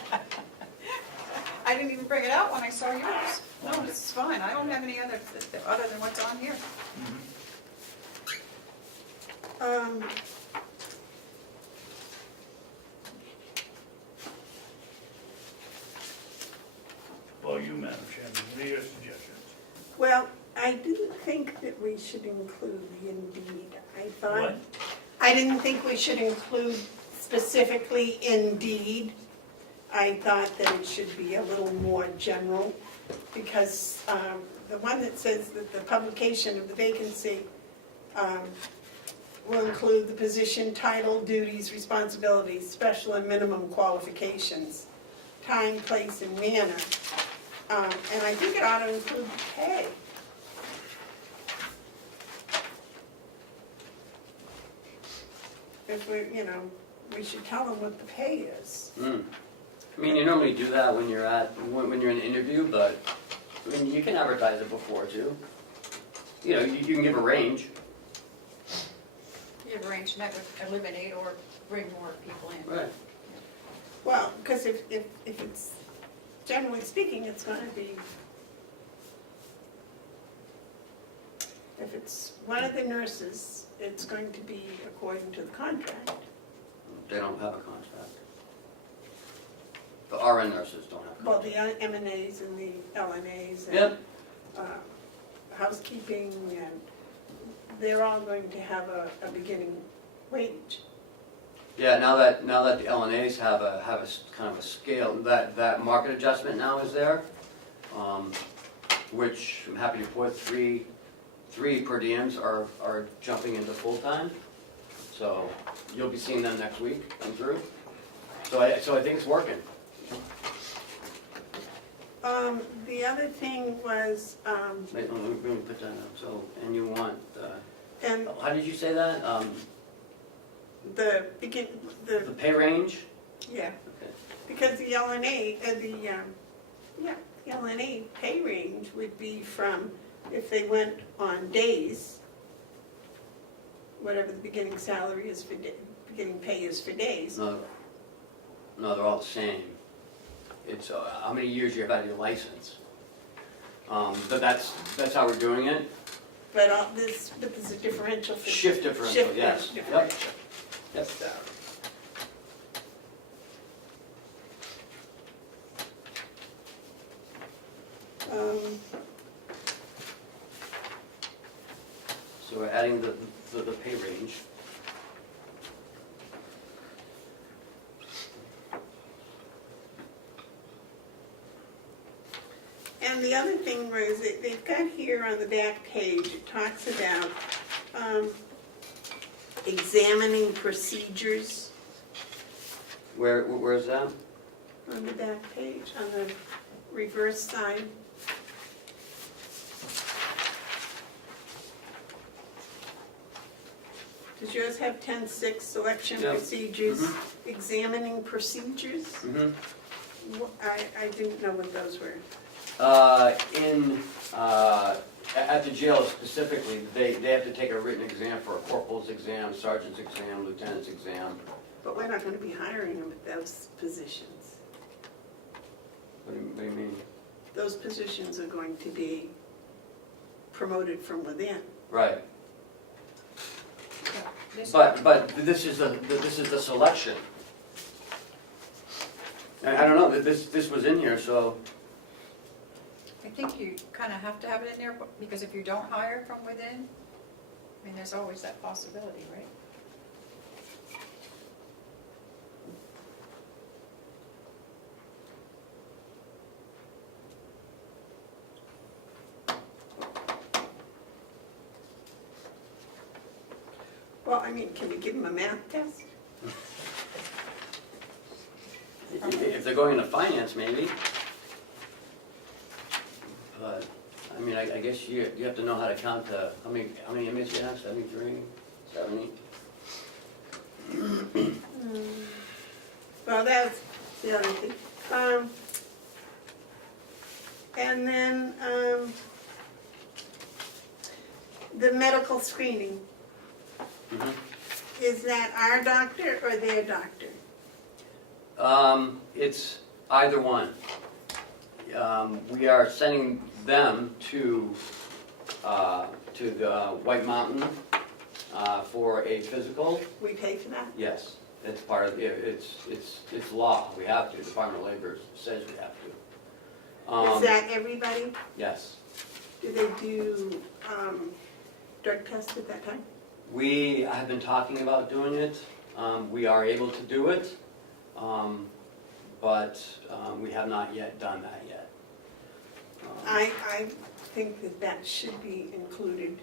I didn't even bring it out when I saw yours. No, this is fine, I don't have any other than what's on here. Well, you, Madam Chairman, what are your suggestions? Well, I didn't think that we should include the Indeed. What? I didn't think we should include specifically Indeed. I thought that it should be a little more general, because the one that says that the publication of the vacancy will include the position, title, duties, responsibilities, special and minimum qualifications, time, place, and manner. And I think it ought to include the pay. If we should tell them what the pay is. I mean, you normally do that when you're when you're in an interview, but I mean, you can advertise it before too. You know, you can give a range. You arrange that would eliminate or bring more people in. Right. Well, because if it's, generally speaking, it's going to be, if it's one of the nurses, it's going to be according to the contract. They don't have a contract. The RN nurses don't have Well, contracts. the M&As and the LNAs and Yep. housekeeping, and they're all going to have a beginning wage. Yeah, now that the LNAs have a kind of a scale, that market adjustment now is there, which I'm happy to report three per diems are jumping into full-time. So you'll be seeing them next week come through. So I think it's working. The other thing was, Wait, let me put that up. So, and you want, and how did you say that? the The pay range? yeah, Okay. because the LNA, the LNA pay range would be from, if they went on days, whatever the beginning salary is for, beginning pay is for days. No, they're all the same. It's how many years you have had your license. But that's how we're doing it. But there's a differential for. Shift differential, yes. Yep. differential. Yep. So we're adding the pay range. And the other thing was, they've got here on the back page, it talks about examining procedures Where's that? on the back page, on the reverse side. Does yours have 10-6 selection Yep. procedures, examining procedures? Mm-hmm. I didn't know what those were. At the jail specifically, they have to take a written exam for a corporal's exam, sergeant's exam, lieutenant's exam. But we're not going to be hiring them at those positions. What do you mean? Those positions are going to be promoted from within. Right. This- But this is the selection. I don't know, this was in here, so, I think you kind of have to have it in there, because if you don't hire from within, I mean, there's always that possibility, right? Well, I mean, can we give them a math test? if they're going into finance, maybe. But, I mean, I guess you have to know how to count how many inmates you have, 73, 70? Well, that's the other thing. And then, the medical screening, Mhm. is that our doctor or their doctor? It's either one. We are sending them to the White Mountain for a physical. We pay for that? Yes, it's part of, it's law, we have to, the Department of Labor says we have to. Is that everybody? Yes. Do they do, drug tests at that time? We have been talking about doing it. We are able to do it, but we have not yet done that yet. I think that that should be included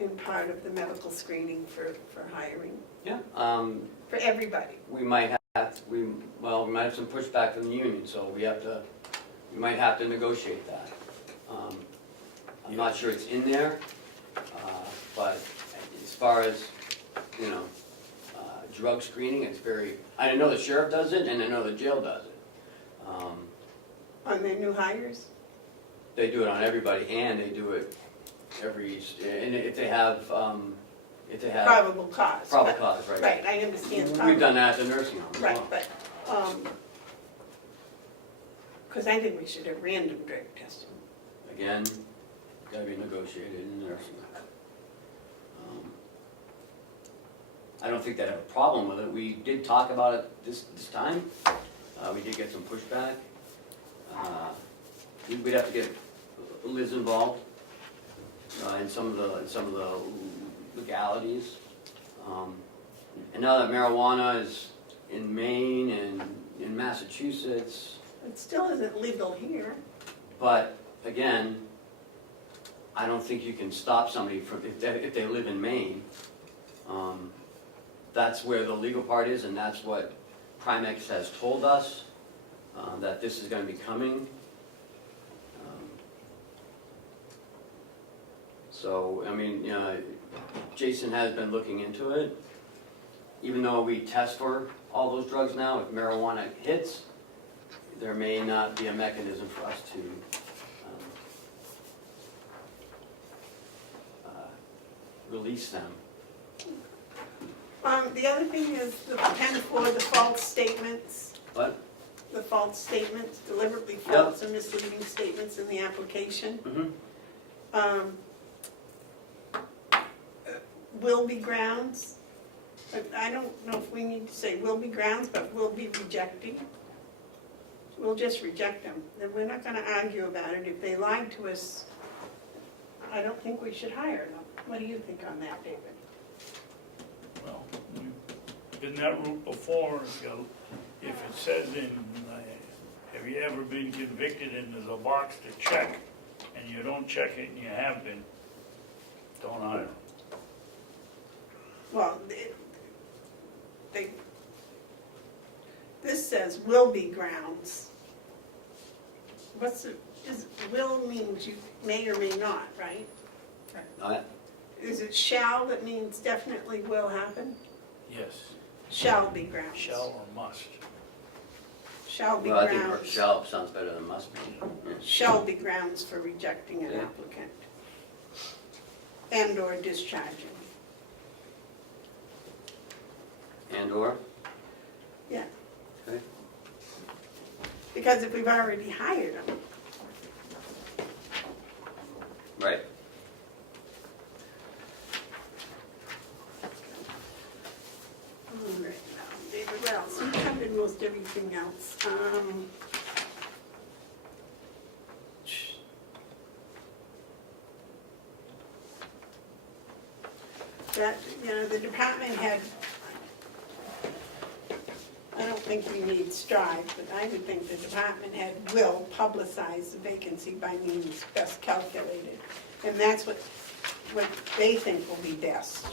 in part of the medical screening for hiring, Yeah. for everybody. We might have, we might have some pushback from the union, so we might have to negotiate that. I'm not sure it's in there, but as far as, drug screening, it's very, I know the sheriff does it, and I know the jail does it. On their new hires? They do it on everybody, and they do it and if they have, Probable cause. probable cause, right? Right, I understand. We've done that at the nursing home as Right, well. but, because I think we should have random drug testing. Again, gotta be negotiated in the nursing home. I don't think they'd have a problem with it. We did talk about it this time. We did get some pushback. We'd have to get Liz involved in some of the legalities. And now that marijuana is in Maine and in Massachusetts, It still isn't legal here. but again, I don't think you can stop somebody from, if they live in Maine. That's where the legal part is, and that's what Primex has told us, that this is gonna be coming. So, I mean, Jason has been looking into it. Even though we test for all those drugs now, if marijuana hits, there may not be a mechanism for us to release them. The other thing is the 10-4, the false statements. What? The false statements, deliberately false or misleading statements in the application. Mm-hmm. Will be grounds. I don't know if we need to say will be grounds, but will be rejecting. We'll just reject them. Then we're not gonna argue about it. If they lied to us, I don't think we should hire them. What do you think on that, David? Well, we've been that route before. If it says in, have you ever been convicted, and there's a box to check, and you don't check it and you have been, don't hire. Well, this says will be grounds. Will means you may or may not, right? Is it shall that means definitely will happen? Yes, Shall be grounds. shall or must. Shall be Well, I think grounds. shall sounds better than must be. Yeah. Shall be grounds for rejecting an Yeah. applicant and or discharging. And/or? Yeah. Okay. Because if we've already hired them, Right. all right, now, David, what else? We covered most everything else. That, the department had, I don't think we need strive, but I would think the department head will publicize the vacancy by means best calculated. And that's what they think will be best.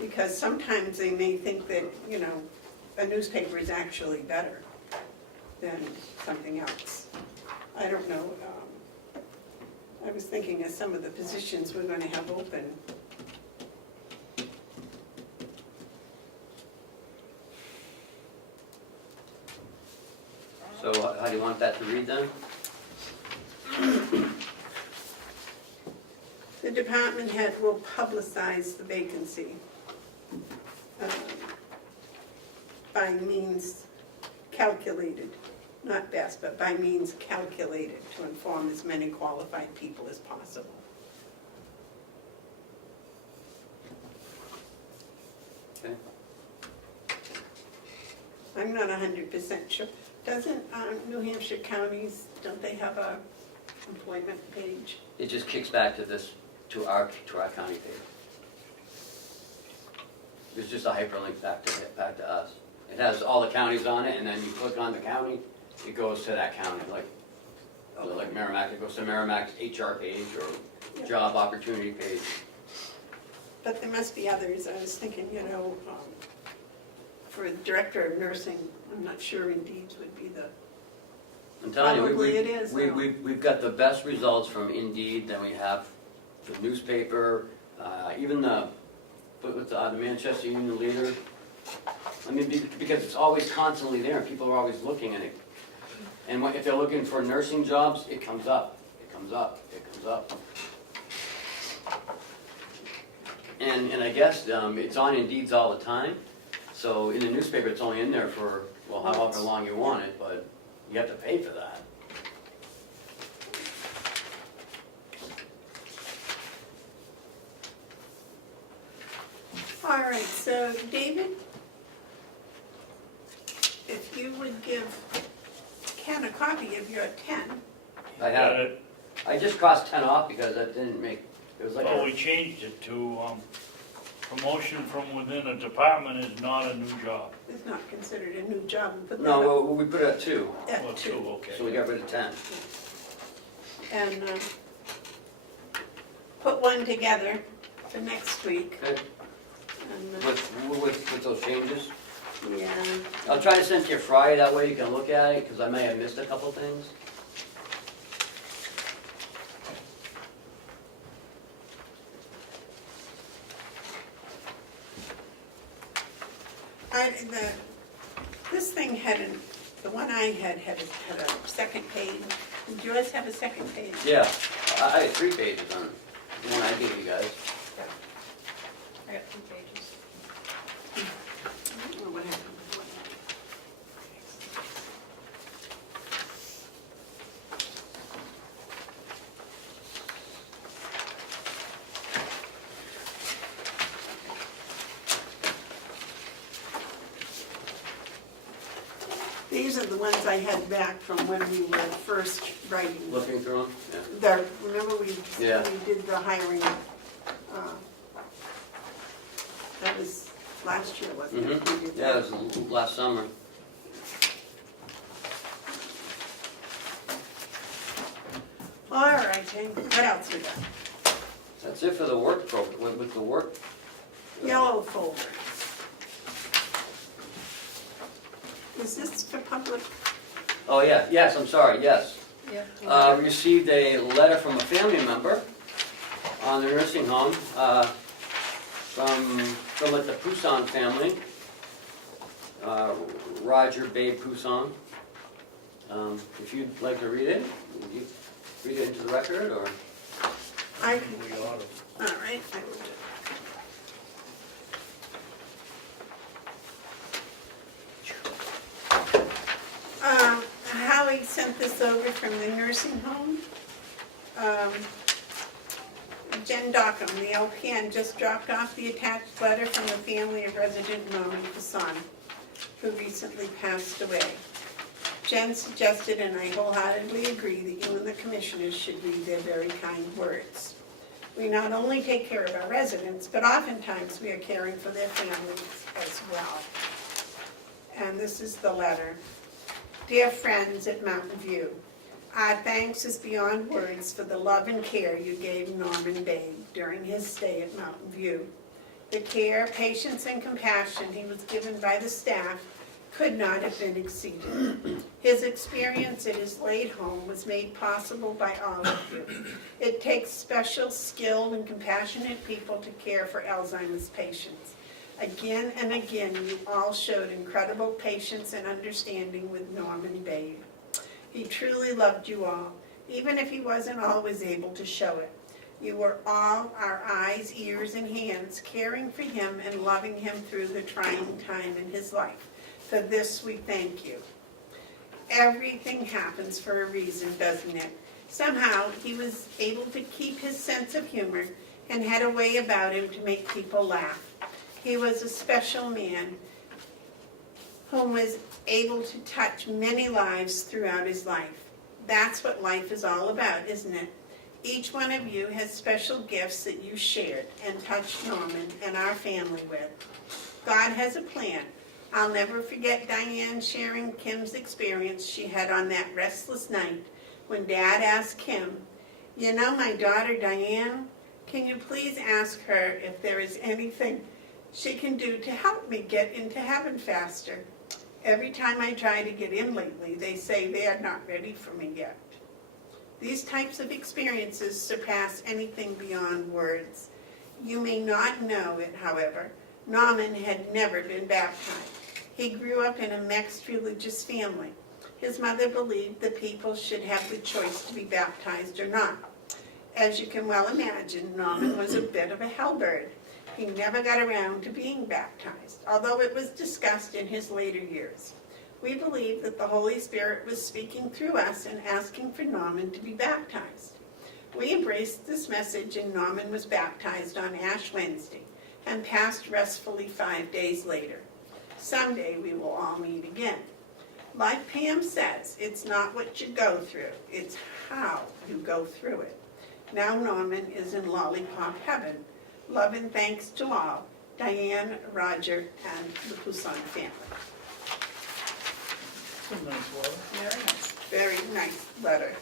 Because sometimes they may think that, a newspaper is actually better than something else. I don't know. I was thinking of some of the positions we're going to have open. So how do you want that to read then? department head will publicize the vacancy by means calculated, not best, but by means calculated to inform as many qualified people as possible. Okay. I'm not 100% sure. Doesn't New Hampshire counties, don't they have a employment page? It just kicks back to this, to our county page. It's just a hyperlink back to us. It has all the counties on it, and then you click on the county, it goes to that county, like Merrimack, it goes to Merrimack's HR page or job opportunity page. But there must be others. I was thinking, for director of nursing, I'm not sure Indeed would be the, I'm telling you, Probably it is, though. we've got the best results from Indeed, then we have the newspaper, even with the Manchester Union Leader. I mean, because it's always constantly there, people are always looking at it. And if they're looking for nursing jobs, it comes up, it comes up, it comes up. And I guess it's on Indeeds all the time, so in the newspaper, it's only in there for, well, however long you want it, but you have to pay for that. all right, so David, if you would give Ken a copy of your 10. I have, I just crossed 10 off because that didn't make, it was like Well, we changed it to, promotion from within a department is not a new job. It's not considered a new job. We put that no, up well, we put it at 2, at Well, 2. okay. so we got rid of 10. And put one together for next week. Okay. And, With those changes. yeah, I'll try to send to you Friday, that way you can look at it, because I may have missed a couple things. this thing had, the one I had a second page. Did yours have a second page? Yeah, I had 3 pages on it, the one I gave you guys. I got 2 pages. I don't know what happened with one. These are the ones I had back from when we were first writing. Looking through them, yeah. Remember we did the hiring, that was last year, wasn't it? We did Yeah, that. it was last summer. All right, and what else we got? That's it for the work program, with the work. Yellow folder. Is this for public? Oh, yeah, yes, I'm sorry, yes. Yeah. Received a letter from a family member on the nursing home, from like the Poussin family, Roger Babe Poussin. If you'd like to read it, would you read it into the record, or? I, We ought to. all right, I will do it. Howie sent this over from the nursing home. Jen Dockham, the LPN, just dropped off the attached letter from the family of resident Norman Poussin, who recently passed away. Jen suggested, and I wholeheartedly agree, that you and the commissioners should read their very kind words. We not only take care of our residents, but oftentimes we are caring for their families as well. And this is the letter. Dear friends at Mountain View, our thanks is beyond words for the love and care you gave Norman Babe during his stay at Mountain View. The care, patience, and compassion he was given by the staff could not have been exceeded. His experience at his late home was made possible by all of you. It takes special, skilled, and compassionate people to care for Alzheimer's patients. Again and again, you all showed incredible patience and understanding with Norman Babe. He truly loved you all, even if he wasn't always able to show it. You were all our eyes, ears, and hands, caring for him and loving him through the trying time in his life. For this we thank you. Everything happens for a reason, doesn't it? Somehow he was able to keep his sense of humor and had a way about him to make people laugh. He was a special man whom was able to touch many lives throughout his life. That's what life is all about, isn't it? Each one of you has special gifts that you shared and touched Norman and our family with. God has a plan. I'll never forget Diane sharing Kim's experience she had on that restless night when Dad asked Kim, "You know my daughter Diane? Can you please ask her if there is anything she can do to help me get into heaven faster? Every time I try to get in lately, they say they are not ready for me yet." These types of experiences surpass anything beyond words. You may not know it, however. Norman had never been baptized. He grew up in a mixed religious family. His mother believed that people should have the choice to be baptized or not. As you can well imagine, Norman was a bit of a hellbird. He never got around to being baptized, although it was discussed in his later years. We believe that the Holy Spirit was speaking through us and asking for Norman to be baptized. We embraced this message and Norman was baptized on Ash Wednesday and passed restfully 5 days later. Someday we will all meet again. Like Pam says, it's not what you go through, it's how you go through it. Now Norman is in lollipop heaven. Love and thanks to all, Diane, Roger, and the Poussin family. Some nice water. Very nice. Very nice letter.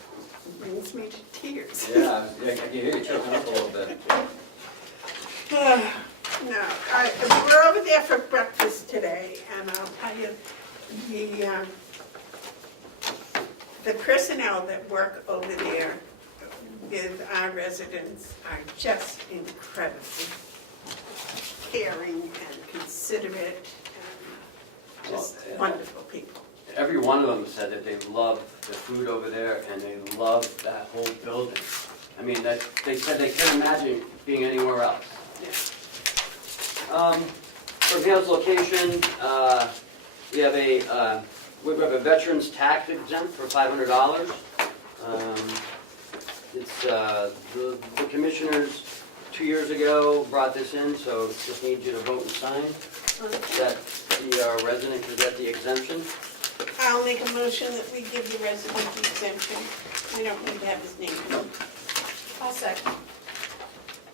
Brings me to tears. Yeah, I can hear you choking up a little bit. No, we're over there for breakfast today, and I'll tell you, the personnel that work over there with our residents are just incredibly caring and considerate and just wonderful people. Every one of them said that they love the food over there and they love that whole building. I mean, they said they can't imagine being anywhere else. Yeah. For Pam's location, we have a veterans tax exempt for $500. It's the commissioners 2 years ago brought this in, so just need you to vote and sign that the resident can get the exemption. I'll make a motion that we give the resident the exemption. We don't need to have his name. I'll second.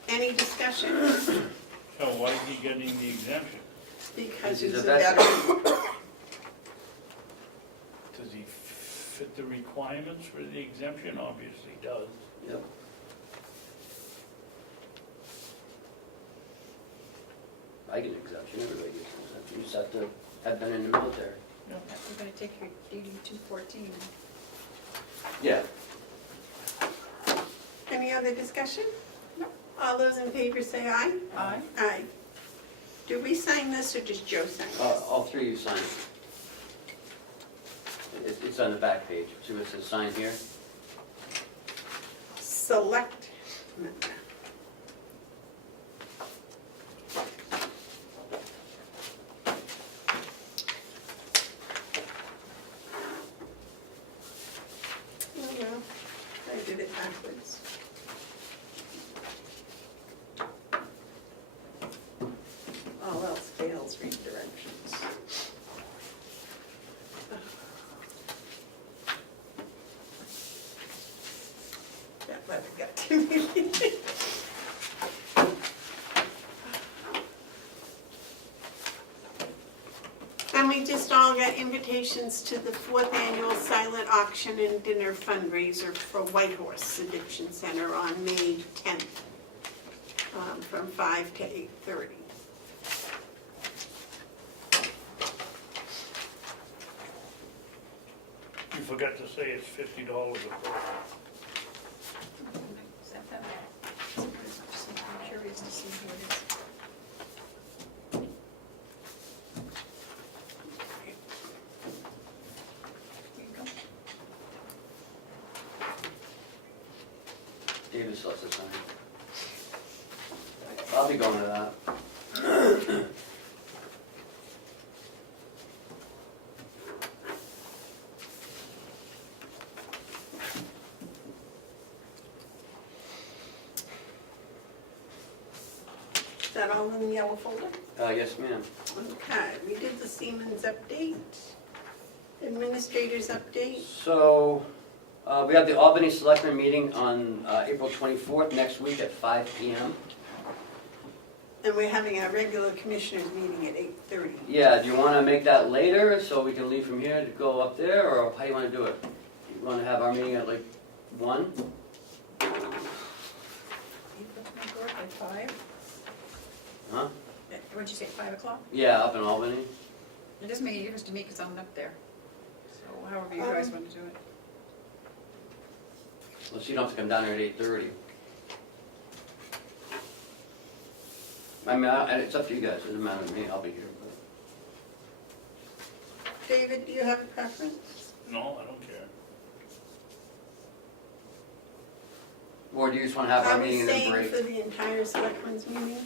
Any discussion? So why is he getting the exemption? Because He's he's a a veteran. Does he fit the requirements for the exemption? Obviously he does. Yep. I get an exemption, everybody gets an exemption. You just have to have been in the military. We're gonna take your DD 214. Yeah. Any other discussion? No. All those in favor say aye. Aye. Aye. Do we sign this or does Joe sign this? All three of you sign it. It's on the back page. See what it says sign here? Select. Oh, well, I did it backwards. All else fails, read directions. That letter got to me. And we just all got invitations to the 4th annual silent auction and dinner fundraiser for Whitehorse Addiction Center on May 10th, from 5 to 8:30. You forgot to say it's $50 a person. Is that them? I'm curious to see who it is. Here you go. David still has to sign. I'll be going to that. Is that all in the yellow folder? Yes, ma'am. Okay, we did the Siemens update, administrators update. So, we have the Albany Selectmen meeting on April 24th, next week at 5 p.m. And we're having our regular commissioners meeting at 8:30. Yeah, do you want to make that later so we can leave from here to go up there, or how do you want to do it? You want to have our meeting at like 1? At 5? Huh? What'd you say, 5 o'clock? Yeah, up in Albany. It doesn't make any difference to me because I'm up there. So however you guys want to do it. Well, so you don't have to come down there at 8:30. I mean, it's up to you guys, it doesn't matter to me, I'll be here. David, do you have a preference? No, I don't care. Or do you just want to have our Are we meeting and then staying break? for the entire selectmen's meeting?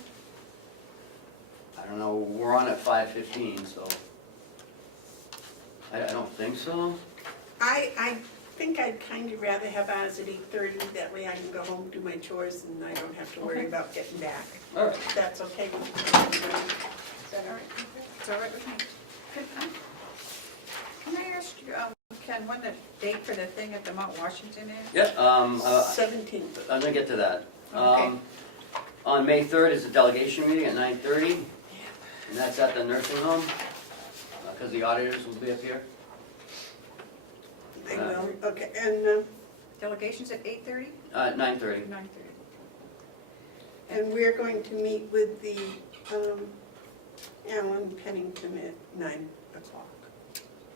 I don't know, we're on at 5:15, so. I don't think so. I think I'd kind of rather have ours at 8:30, that way I can go home, do my chores, and I don't have to worry Okay. about getting back. All right. That's okay with me. Is that all right? It's all right with me. Can I ask you, Ken, when the date for the thing at the Mount Washington is? Yeah, 17th. I'm gonna get to that. Okay. On May 3rd is the delegation meeting at 9:30, and that's at the nursing home, because the auditors will be up here. They will, okay, and Delegations at 8:30? 9:30. 9:30. we're going to meet with the Alan Pennington at 9 o'clock.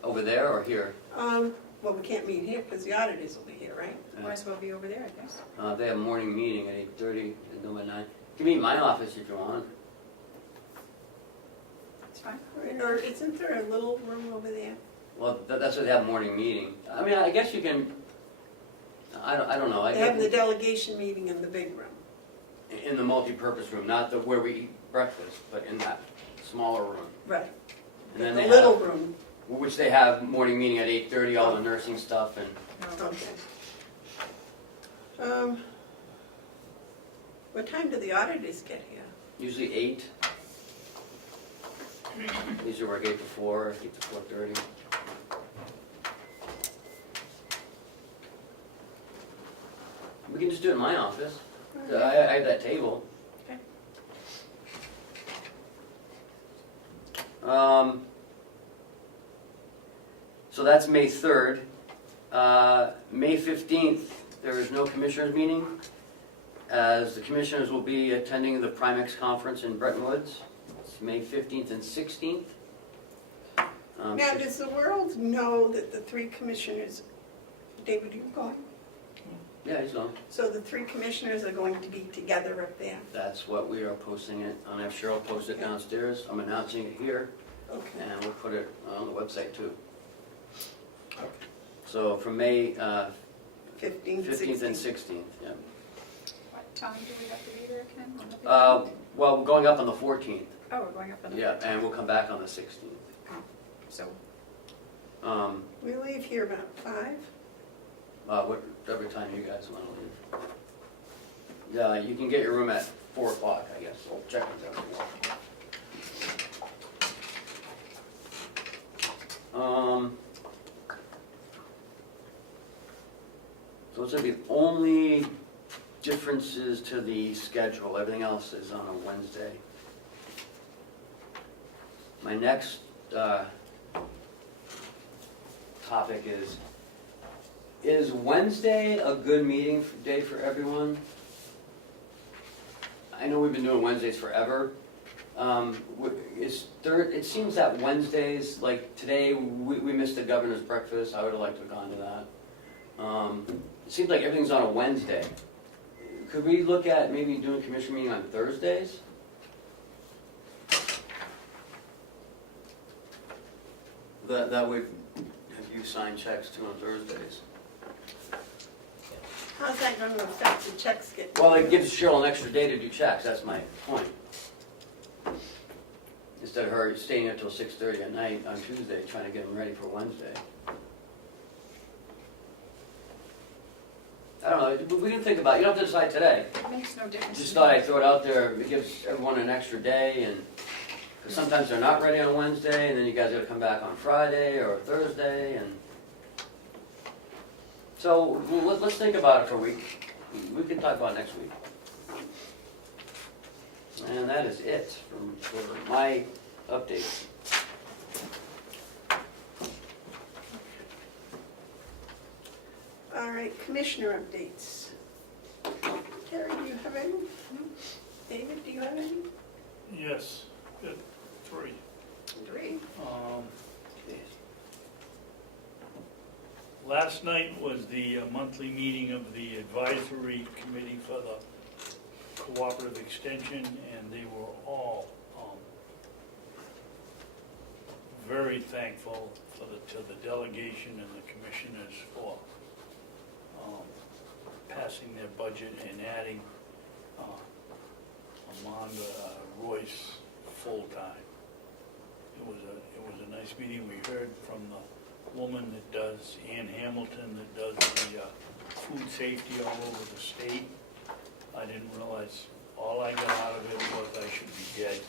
Over there or here? Well, we can't meet here because the auditors will be here, right? Might as well be over there, I guess. They have a morning meeting at 8:30, and go at 9. You can meet in my office if you want. It's fine. Or isn't there a little room over there? Well, that's where they have a morning meeting. I mean, I guess you can, I don't know. I They have the delegation meeting in the big room. In the multi-purpose room, not the where we eat breakfast, but in that smaller room. Right. And then The they little have, room. which they have morning meeting at 8:30, all the nursing stuff, and Okay. What time do the auditors get here? usually 8. Usually work 8 to 4, 8 to 4:30. We can just do it in my office. I have that table. Okay. So that's May 3rd. May 15th, there is no commissioners meeting, as the commissioners will be attending the Primex conference in Bretton Woods. It's May 15th and 16th. Now, does the world know that the 3 commissioners, David, you going? Yeah, he's on. So the 3 commissioners are going to be together up there? That's what we are posting it. I'm gonna have Cheryl post it downstairs. I'm announcing it here, Okay. and we'll put it on the website too. So from May 15th, 15th and 16th. 16th, yeah. What time do we have to be there, Ken? On the 15th? Well, we're going up on the 14th, Oh, we're going up on the. yeah, and we'll come back on the 16th. So, We leave here about 5. Whatever time you guys want to leave. Yeah, you can get your room at 4 o'clock, I guess. I'll check it out. Those are the only differences to the schedule. Everything else is on a Wednesday. My next topic is Wednesday a good meeting day for everyone? I know we've been doing Wednesdays forever. It seems that Wednesdays, like today, we missed the governor's breakfast. I would have liked to have gone to that. It seems like everything's on a Wednesday. Could we look at maybe doing a commission meeting on Thursdays? That would have you sign checks too on Thursdays. How's that going to affect the checks getting? Well, it gives Cheryl an extra day to do checks, that's my point. Instead of her staying up till 6:30 at night on Tuesday, trying to get them ready for Wednesday. I don't know, we can think about it, you don't have to decide today. It makes no difference. Just thought I'd throw it out there, it gives everyone an extra day, and, because sometimes they're not ready on Wednesday, and then you guys gotta come back on Friday or Thursday, and... So, let's think about it for a week. We can talk about it next week. And that is it for my update. All right, commissioner updates. Terry, do you have any? David, do you have any? Yes, good, 3. 3. Last night was the monthly meeting of the advisory committee for the cooperative extension, and they were all very thankful to the delegation and the commissioners for passing their budget and adding Amanda Royce full-time. It was a nice meeting. We heard from the woman that does, Ann Hamilton, that does the food safety all over the state. I didn't realize all I got out of it was I should be dead.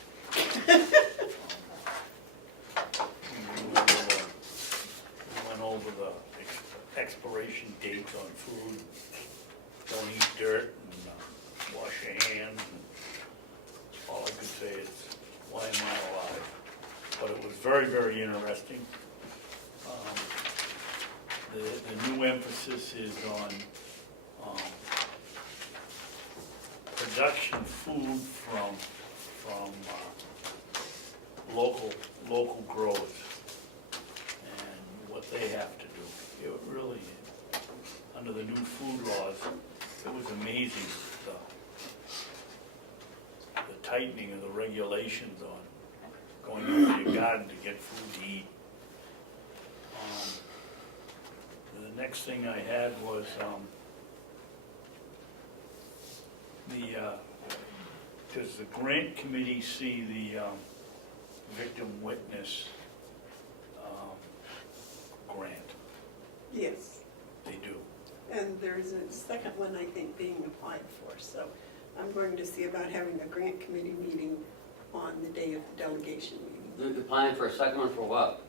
We went over the expiration dates on food. Don't eat dirt, and wash your hands. And all I could say is, why am I alive? But it was very, very interesting. The new emphasis is on production food from local growers and what they have to do. It really, under the new food laws, it was amazing the tightening of the regulations on going into your garden to get food to eat. The next thing I had was does the grant committee see the victim witness grant? Yes, They do. and there's a second one, I think, being applied for, so I'm going to see about having a grant committee meeting on the day of the delegation meeting. They're planning for a second one for what?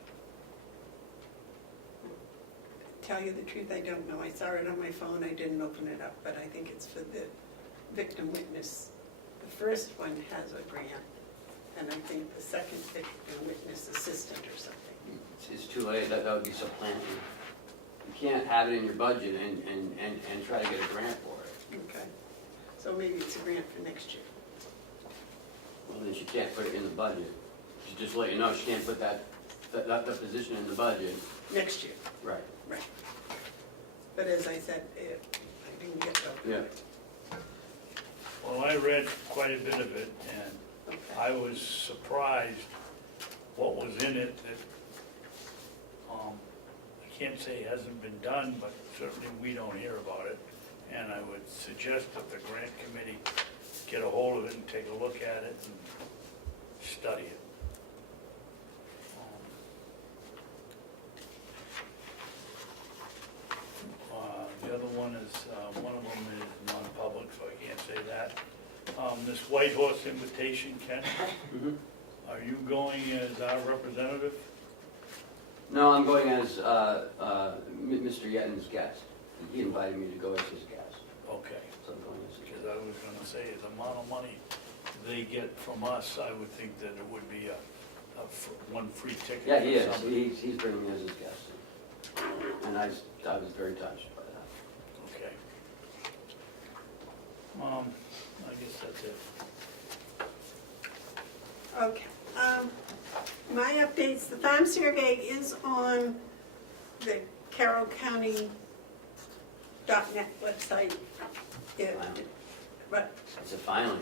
Tell you the truth, I don't know. I saw it on my phone, I didn't open it up, but I think it's for the victim witness. The first one has a grant, and I think the second victim witness assistant or something. It's too late, that would be supplanting. You can't have it in your budget and try to get a grant for it. Okay, so maybe it's a grant for next year. Well, then she can't put it in the budget. She just let you know, she can't put that position in the budget. Next year, Right. right. But as I said, I didn't get that. Yeah. Well, I read quite a bit of it, and Okay. I was surprised what was in it that, I can't say hasn't been done, but certainly we don't hear about it. And I would suggest that the grant committee get a hold of it and take a look at it and study it. The other one is, one of them is non-public, so I can't say that. This White Horse invitation, Ken, Mhm. are you going as our representative? No, I'm going as Mr. Yetton's guest. He invited me to go as his guest, Okay, so I'm going as his because guest. I was gonna say, the amount of money they get from us, I would think that it would be one free ticket. Yeah, he for is. somebody. He's bringing me as his guest. And I was very touched by that. Okay. I guess that's it. Okay, my updates, the farm survey is on the Carroll County .net website. But It's a finally.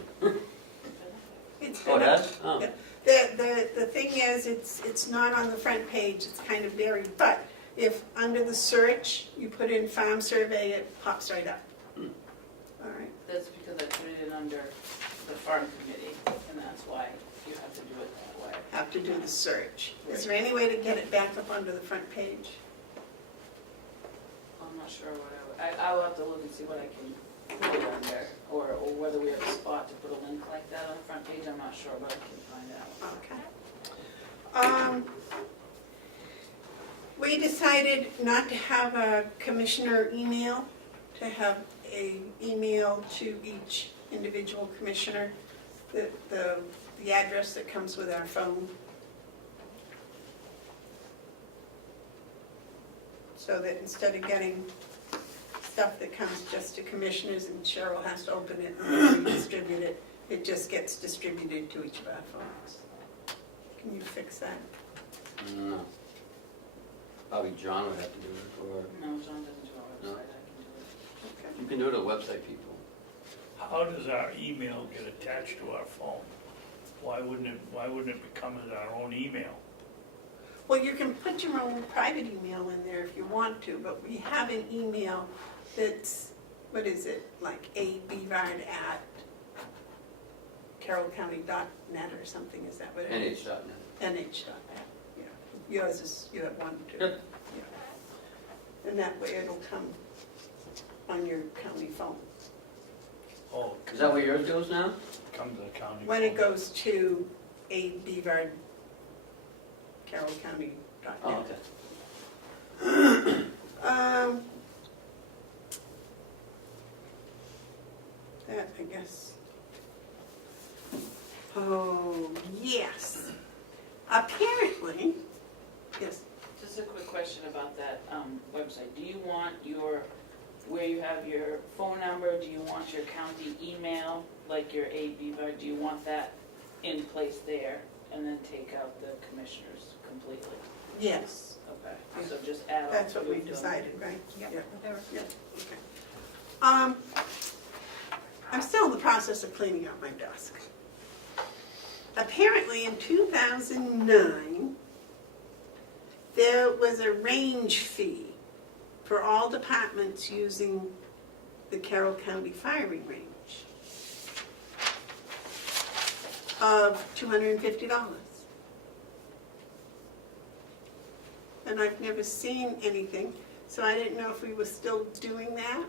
it's. Oh, it has? Oh. The thing is, it's not on the front page, it's kind of buried, but if under the search, you put in farm survey, it pops right up. All right. That's because I put it in under the farm committee, and that's why you have to do it that way. Have to do the search. Is there any way to get it back up onto the front page? I'm not sure what I will have to look and see what I can put it under, or whether we have a spot to put a link like that on the front page, I'm not sure, but I can find out. Okay. We decided not to have a commissioner email, to have a email to each individual commissioner, the address that comes with our phone. So that instead of getting stuff that comes just to commissioners and Cheryl has to open it and redistribute it, it just gets distributed to each of our phones. Can you fix that? No. Probably John would have to do it, or No, John doesn't do our No. website, I can do it. Okay. you can do it at website people. How does our email get attached to our phone? Why wouldn't it become as our own email? Well, you can put your own private email in there if you want to, but we have an email that's, what is it, like Bevard at carrollcounty.net or something, is that what it is? NH.net. NH.net, yeah. Yours is, you have one too. Yep. Yeah. And that way it'll come on your county phone. Oh, Is that where yours goes now? comes to the county. When it goes to Bevard, carrollcounty.net. Oh, okay. That, I guess. Oh, yes. Apparently, yes, Just a quick question about that website. Do you want where you have your phone number, do you want your county email, like your ABVAR, do you want that in place there? And then take out the commissioners completely? yes, Okay, so just add all that's what three we of them. decided, right? Yep, Yeah. whatever. Yeah, okay. I'm still in the process of cleaning out my desk. Apparently in 2009, there was a range fee for all departments using the Carroll County firing range of $250. And I've never seen anything, so I didn't know if we were still doing that,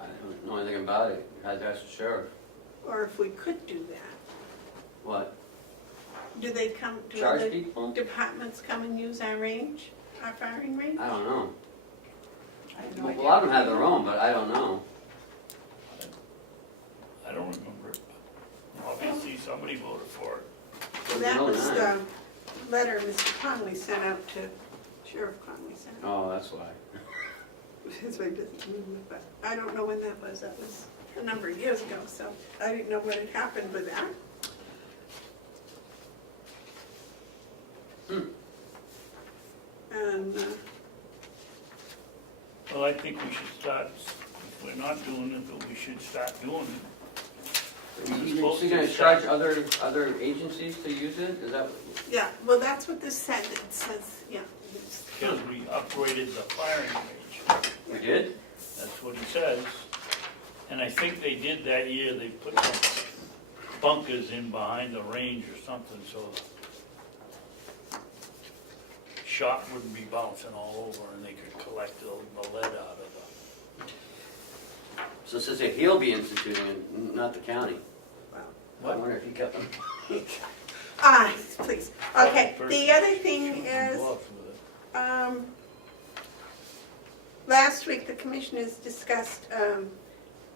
I don't know anything about it. You had to ask the sheriff. or if we could do that. What? Do they come, do Charge other people? departments come and use our range, our firing range? I don't know. I have no A idea. lot of them have their own, but I don't know. I don't remember it. Obviously, somebody voted for it. Well, that No, was the nine. letter Mr. Conley sent out to, Sheriff Conley sent out. Oh, that's why. That's why he doesn't remember, but I don't know when that was. That was a number of years ago, so I didn't know what had happened with that. And, Well, I think we should start, if we're not doing it, then we should start doing it. Is he gonna charge other agencies to use it? Is that? yeah, well, that's what this said. It says, yeah. it's- Because we upgraded the firing range. We did? That's what he says. And I think they did that year, they put some bunkers in behind the range or something, so the shot wouldn't be bouncing all over and they could collect the lead out of So it says that he'll be instituting it, not the county. Wow. I wonder if he kept them. Please. the. Okay, the other thing is, last week the commissioners discussed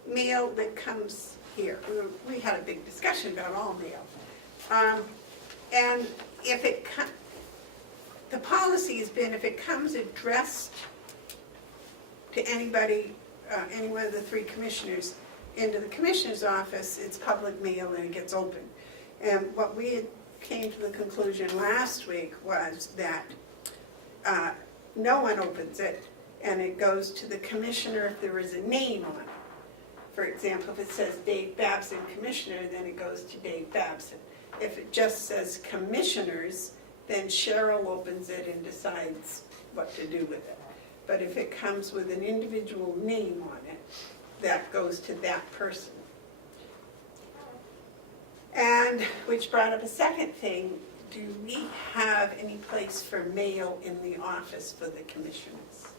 mail that comes here. We had a big discussion about all mail. And if it the policy has been if it comes addressed to anybody, any one of the three commissioners, into the commissioner's office, it's public mail and it gets open. And what we had came to the conclusion last week was that no one opens it, and it goes to the commissioner if there is a name on it. For example, if it says Dave Babson Commissioner, then it goes to Dave Babson. If it just says Commissioners, then Cheryl opens it and decides what to do with it. But if it comes with an individual name on it, that goes to that person. And which brought up a second thing, do we have any place for mail in the office for the commissioners?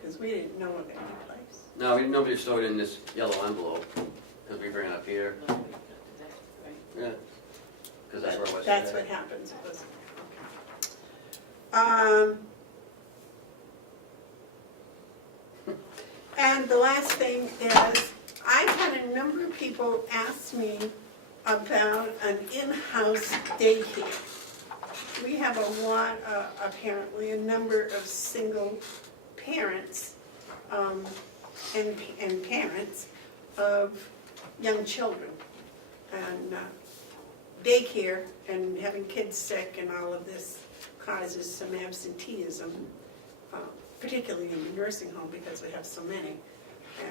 Because we didn't know of any place. No, nobody stored in this yellow envelope, because we bring it up here, No, we got the desk, right? yeah. Because that's where it was That's today. what happens, it was, okay. And the last thing is, I've had a number of people ask me about an in-house daycare. We have a lot, apparently, a number of single parents and parents of young children. And daycare and having kids sick and all of this causes some absenteeism, particularly in the nursing home because we have so many.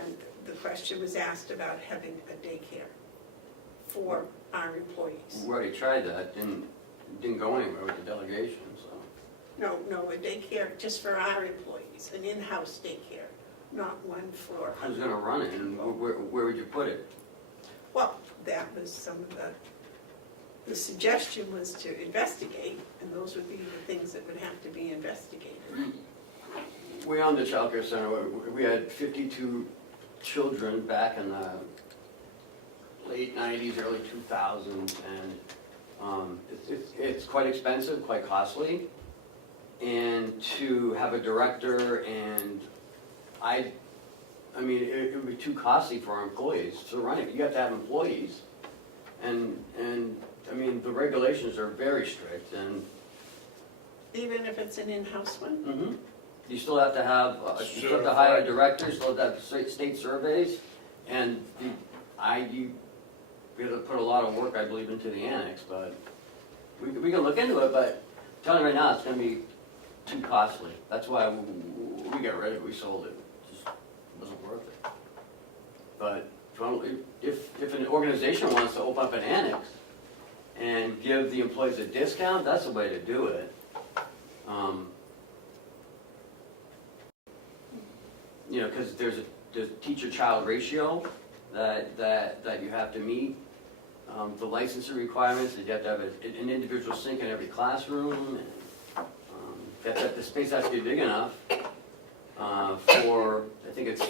And the question was asked about having a daycare for our employees. We already tried that, didn't go anywhere with the delegation, so. No, a daycare just for our employees, an in-house daycare, not one for. Who's gonna run it, and where would you put it? Well, that was some of the suggestion was to investigate, and those would be the things that would have to be investigated. We owned the childcare center, we had 52 children back in the late 90s, early 2000s, and it's quite expensive, quite costly. And to have a director, and I mean, it would be too costly for our employees to run it. You have to have employees, and I mean, the regulations are very strict, and Even if it's an in-house one? you still have to have, you still have to hire a director, you still have to have state surveys, and we have to put a lot of work, I believe, into the annex, but we can look into it, but I'm telling you right now, it's gonna be too costly. That's why we got rid of it, we sold it, it just wasn't worth it. But if an organization wants to open up an annex and give the employees a discount, that's the way to do it. You know, because there's a teacher-child ratio that you have to meet. The licensing requirements, you have to have an individual sink in every classroom. And, the space has to be big enough for, I think it's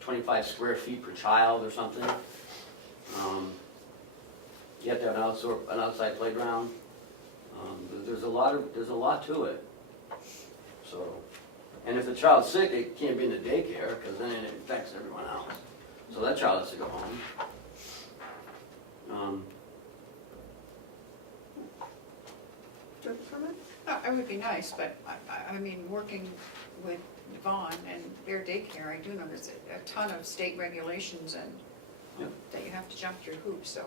25 square feet per child or something. You have to have an outside playground. There's a lot to it. So, and if the child's sick, it can't be in the daycare because then it affects everyone else. So that child has to go home. Good comment? It would be nice, but I mean, working with Vaughn and their daycare, I do know there's a ton of state regulations and Yep. that you have to jump through hoops, so,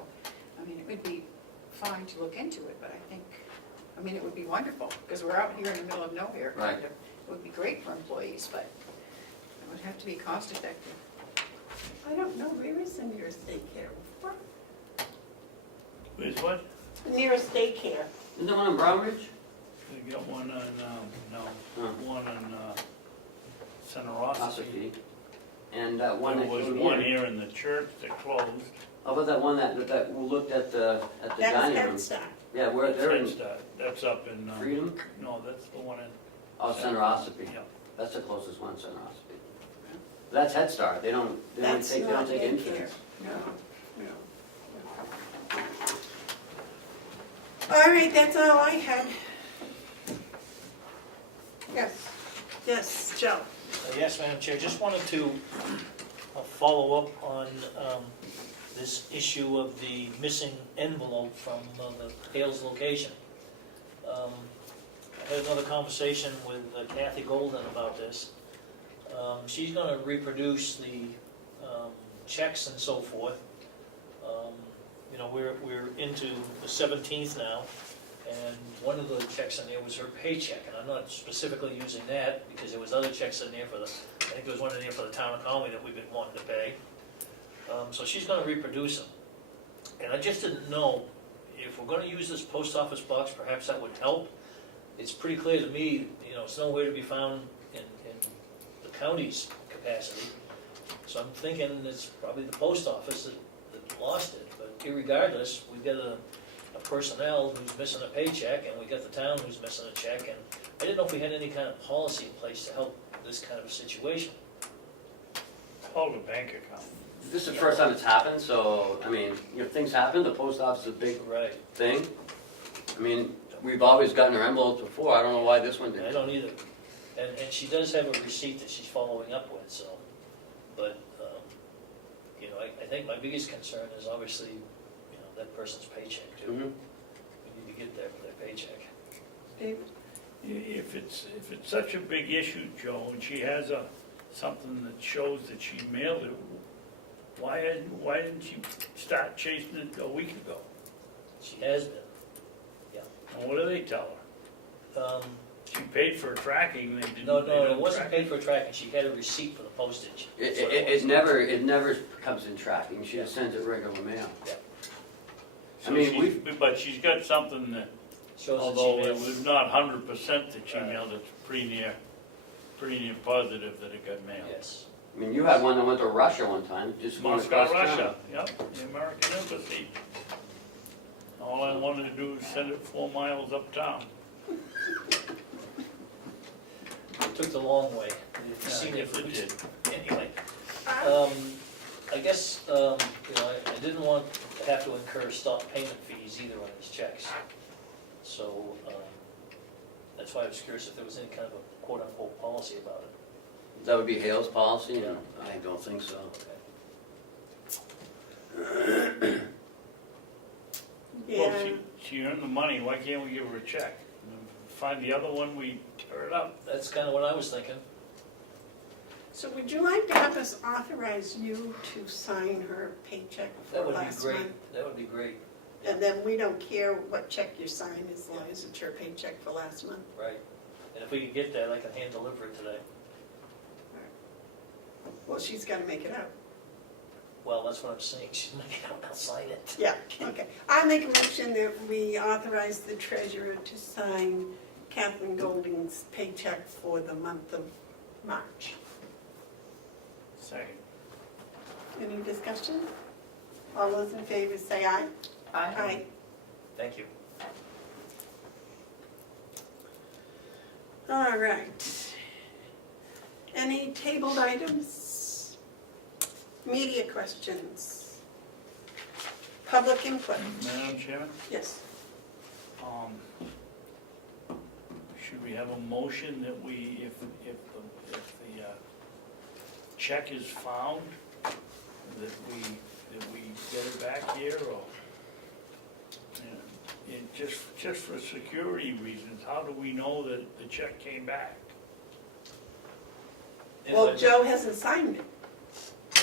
I mean, it would be fine to look into it, but I mean, it would be wonderful, because we're out here in the middle of nowhere, kind Right. of. It would be great for employees, but it would have to be cost effective. I don't know, where is the nearest daycare? Where's what? The nearest daycare. Isn't there one in Brownridge? We got one on, Huh. one on, Center Ossipee. Ossipee. And that one that There was came one here. here in the church that closed. How about that one that we looked at the That's dining room? Head Start. Yeah, we're That's there Head in Start. That's up in, Freedom? no, that's the one in. Oh, Center Ossipee. Yeah. That's the closest one, Center Ossipee. That's Head Start. They don't That's take not daycare. infants. No. All right, that's all I had. Yes, Joe. Yes, Madam Chair, just wanted to follow up on this issue of the missing envelope from the Hales location. I had another conversation with Kathy Golden about this. She's going to reproduce the checks and so forth. You know, we're into the 17th now, and one of the checks in there was her paycheck, and I'm not specifically using that because there was other checks in there for I think there was one in there for the town of Conway that we've been wanting to pay. So she's going to reproduce them, and I just didn't know if we're going to use this post office box, perhaps that would help. It's pretty clear to me, you know, it's nowhere to be found in the county's capacity. So I'm thinking it's probably the post office that lost it, but irregardless, we've got a personnel who's missing a paycheck, and we got the town who's missing a check, and I didn't know if we had any kind of policy in place to help this kind of a situation. Call the bank account. This is the first time it's happened, so, I mean, things happen, the post office is a big Right. thing. I mean, we've always gotten our envelopes before, I don't know why this one I didn't. don't either. And she does have a receipt that she's following up with, so, but, you know, I think my biggest concern is obviously, you know, that person's paycheck too. Mhm. We need to get there for their paycheck. David? If it's such a big issue, Joe, and she has something that shows that she mailed it, why didn't she start chasing it a week ago? She has been. And what do they tell her? She paid for tracking, they didn't. No, they it don't wasn't track paid for tracking, she had a receipt for the postage. That's what It never comes in tracking, she just sends it regular mail. So I mean, but she's got something that, Shows that she although it mailed. was not 100% that she Right. mailed, it's pretty near positive that it got mailed. Yes. I mean, you had one that went to Russia one time, just going Moscow, across town. Russia, yep, the American Embassy. All I wanted to do was send it 4 miles uptown. Took the long way. You've Yeah, seen I it guess it did. Anyway, Uh, I guess, you know, I didn't want to have to incur stop payment fees either on these checks. So, that's why I was curious if there was any kind of a quote-unquote policy about it. That would be Hale's policy, and I don't think so. Okay. Well, Yeah, she earned the money, why can't we give her a check? Find the other one, we tear it up. That's kind of what I was thinking. so would you like to have us authorize you to sign her paycheck That for would be last great. month? That would be great, And then we don't care what check you sign as long as it's your paycheck for last month. right. And if we could get that, I can hand deliver it today. Well, she's gotta make it out. Well, that's what I'm saying. She's making out, I'll sign it. Yeah, okay. I make a motion that we authorize the treasurer to sign Kathleen Golding's paycheck for the month of March. Second. Any discussion? All those in favor say aye. Aye. Thank you. All right. Any tabled items? Media questions? Public input? Madam Chairman, Yes. should we have a motion that we, if the check is found, that we get it back here, or? And just for security reasons, how do we know that the check came back? If Well, I- Joe hasn't signed it.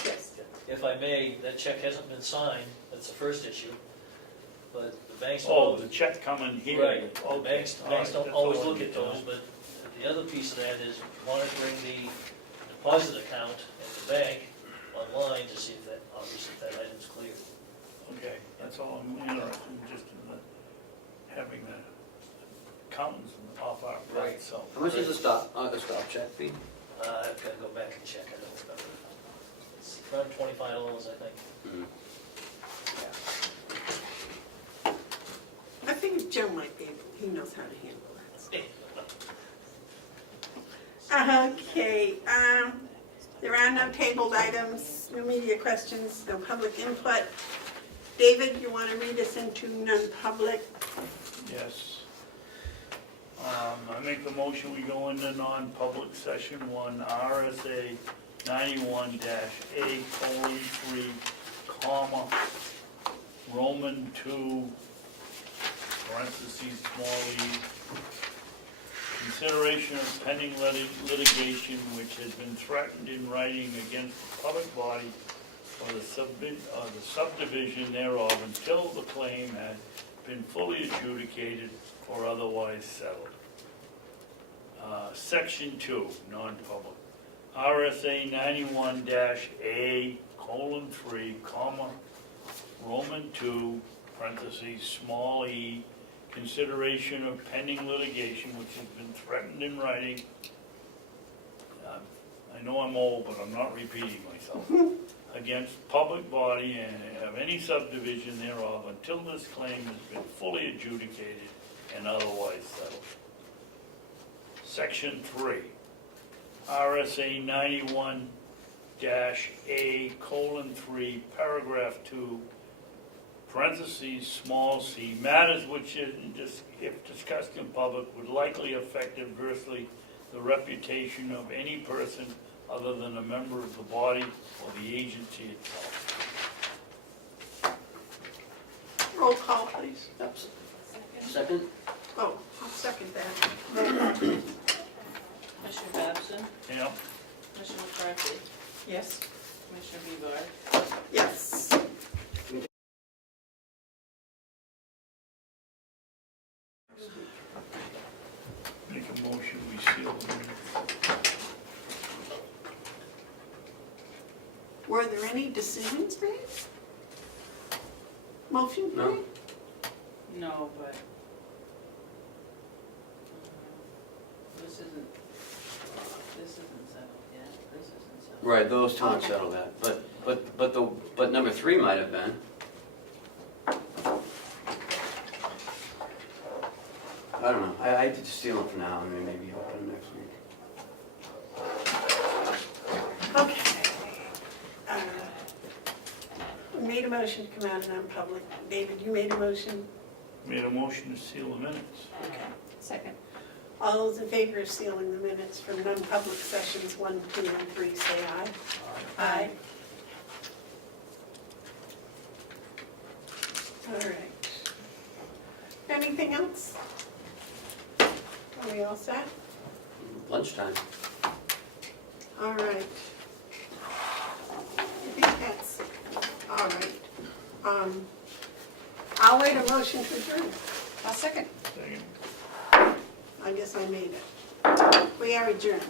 Yes. If I may, that check hasn't been signed, that's the first issue, but the banks Oh, don't, the check coming here. right, the Okay, banks all right, don't that's always all I look need at to know. those, but the other piece of that is monitoring the deposit account at the bank online to see if that, obviously, if that item's cleared. Okay, that's all I'm interested in, just in having the accountants off our plate, so. How much is a stop check fee? I've gotta go back and check, I don't remember. It's around $25, I think. I think Joe might be able, he knows how to handle that. Okay, there are no tabled items, no media questions, no public input. David, you want to read us into non-public? Yes. I make the motion, we go into non-public session 1, RSA 91-A:3, comma, Roman 2, parentheses, small e, consideration of pending litigation which has been threatened in writing against the public body or the subdivision thereof until the claim had been fully adjudicated or otherwise settled. Section 2, non-public. RSA 91-A:3, comma, Roman 2, parentheses, small e, consideration of pending litigation which has been threatened in writing. I know I'm old, but I'm not repeating myself, against public body and of any subdivision thereof until this claim has been fully adjudicated and otherwise settled. Section 3, RSA 91-A:3, paragraph 2, parentheses, small c, matters which, if discussed in public, would likely affect adversely the reputation of any person other than a member of the body or the agency itself. Roll call, please. Babson. Second? Oh, I'll second that. Commissioner Babson, Yeah, Commissioner McCarthy, Yes. Commissioner Bevard. Yes. make a motion, we seal the minutes. Were there any decisions made? Motion No. made? No, but this isn't settled yet, this isn't settled. Right, those two aren't Okay. settled yet, but number 3 might have been. I don't know, I did steal them for now, and then maybe open them next week. Okay. We made a motion to come out of non-public. David, you made a motion? Made a motion to seal the minutes. Second. All those in favor of sealing the minutes from non-public sessions 1, 2, and 3, say aye. Aye. All right. Anything else? Are we all set? Lunchtime. All right. I think that's, all right. I'll wait a motion to adjourn. I'll second. Second. I guess I made it. We are adjourned.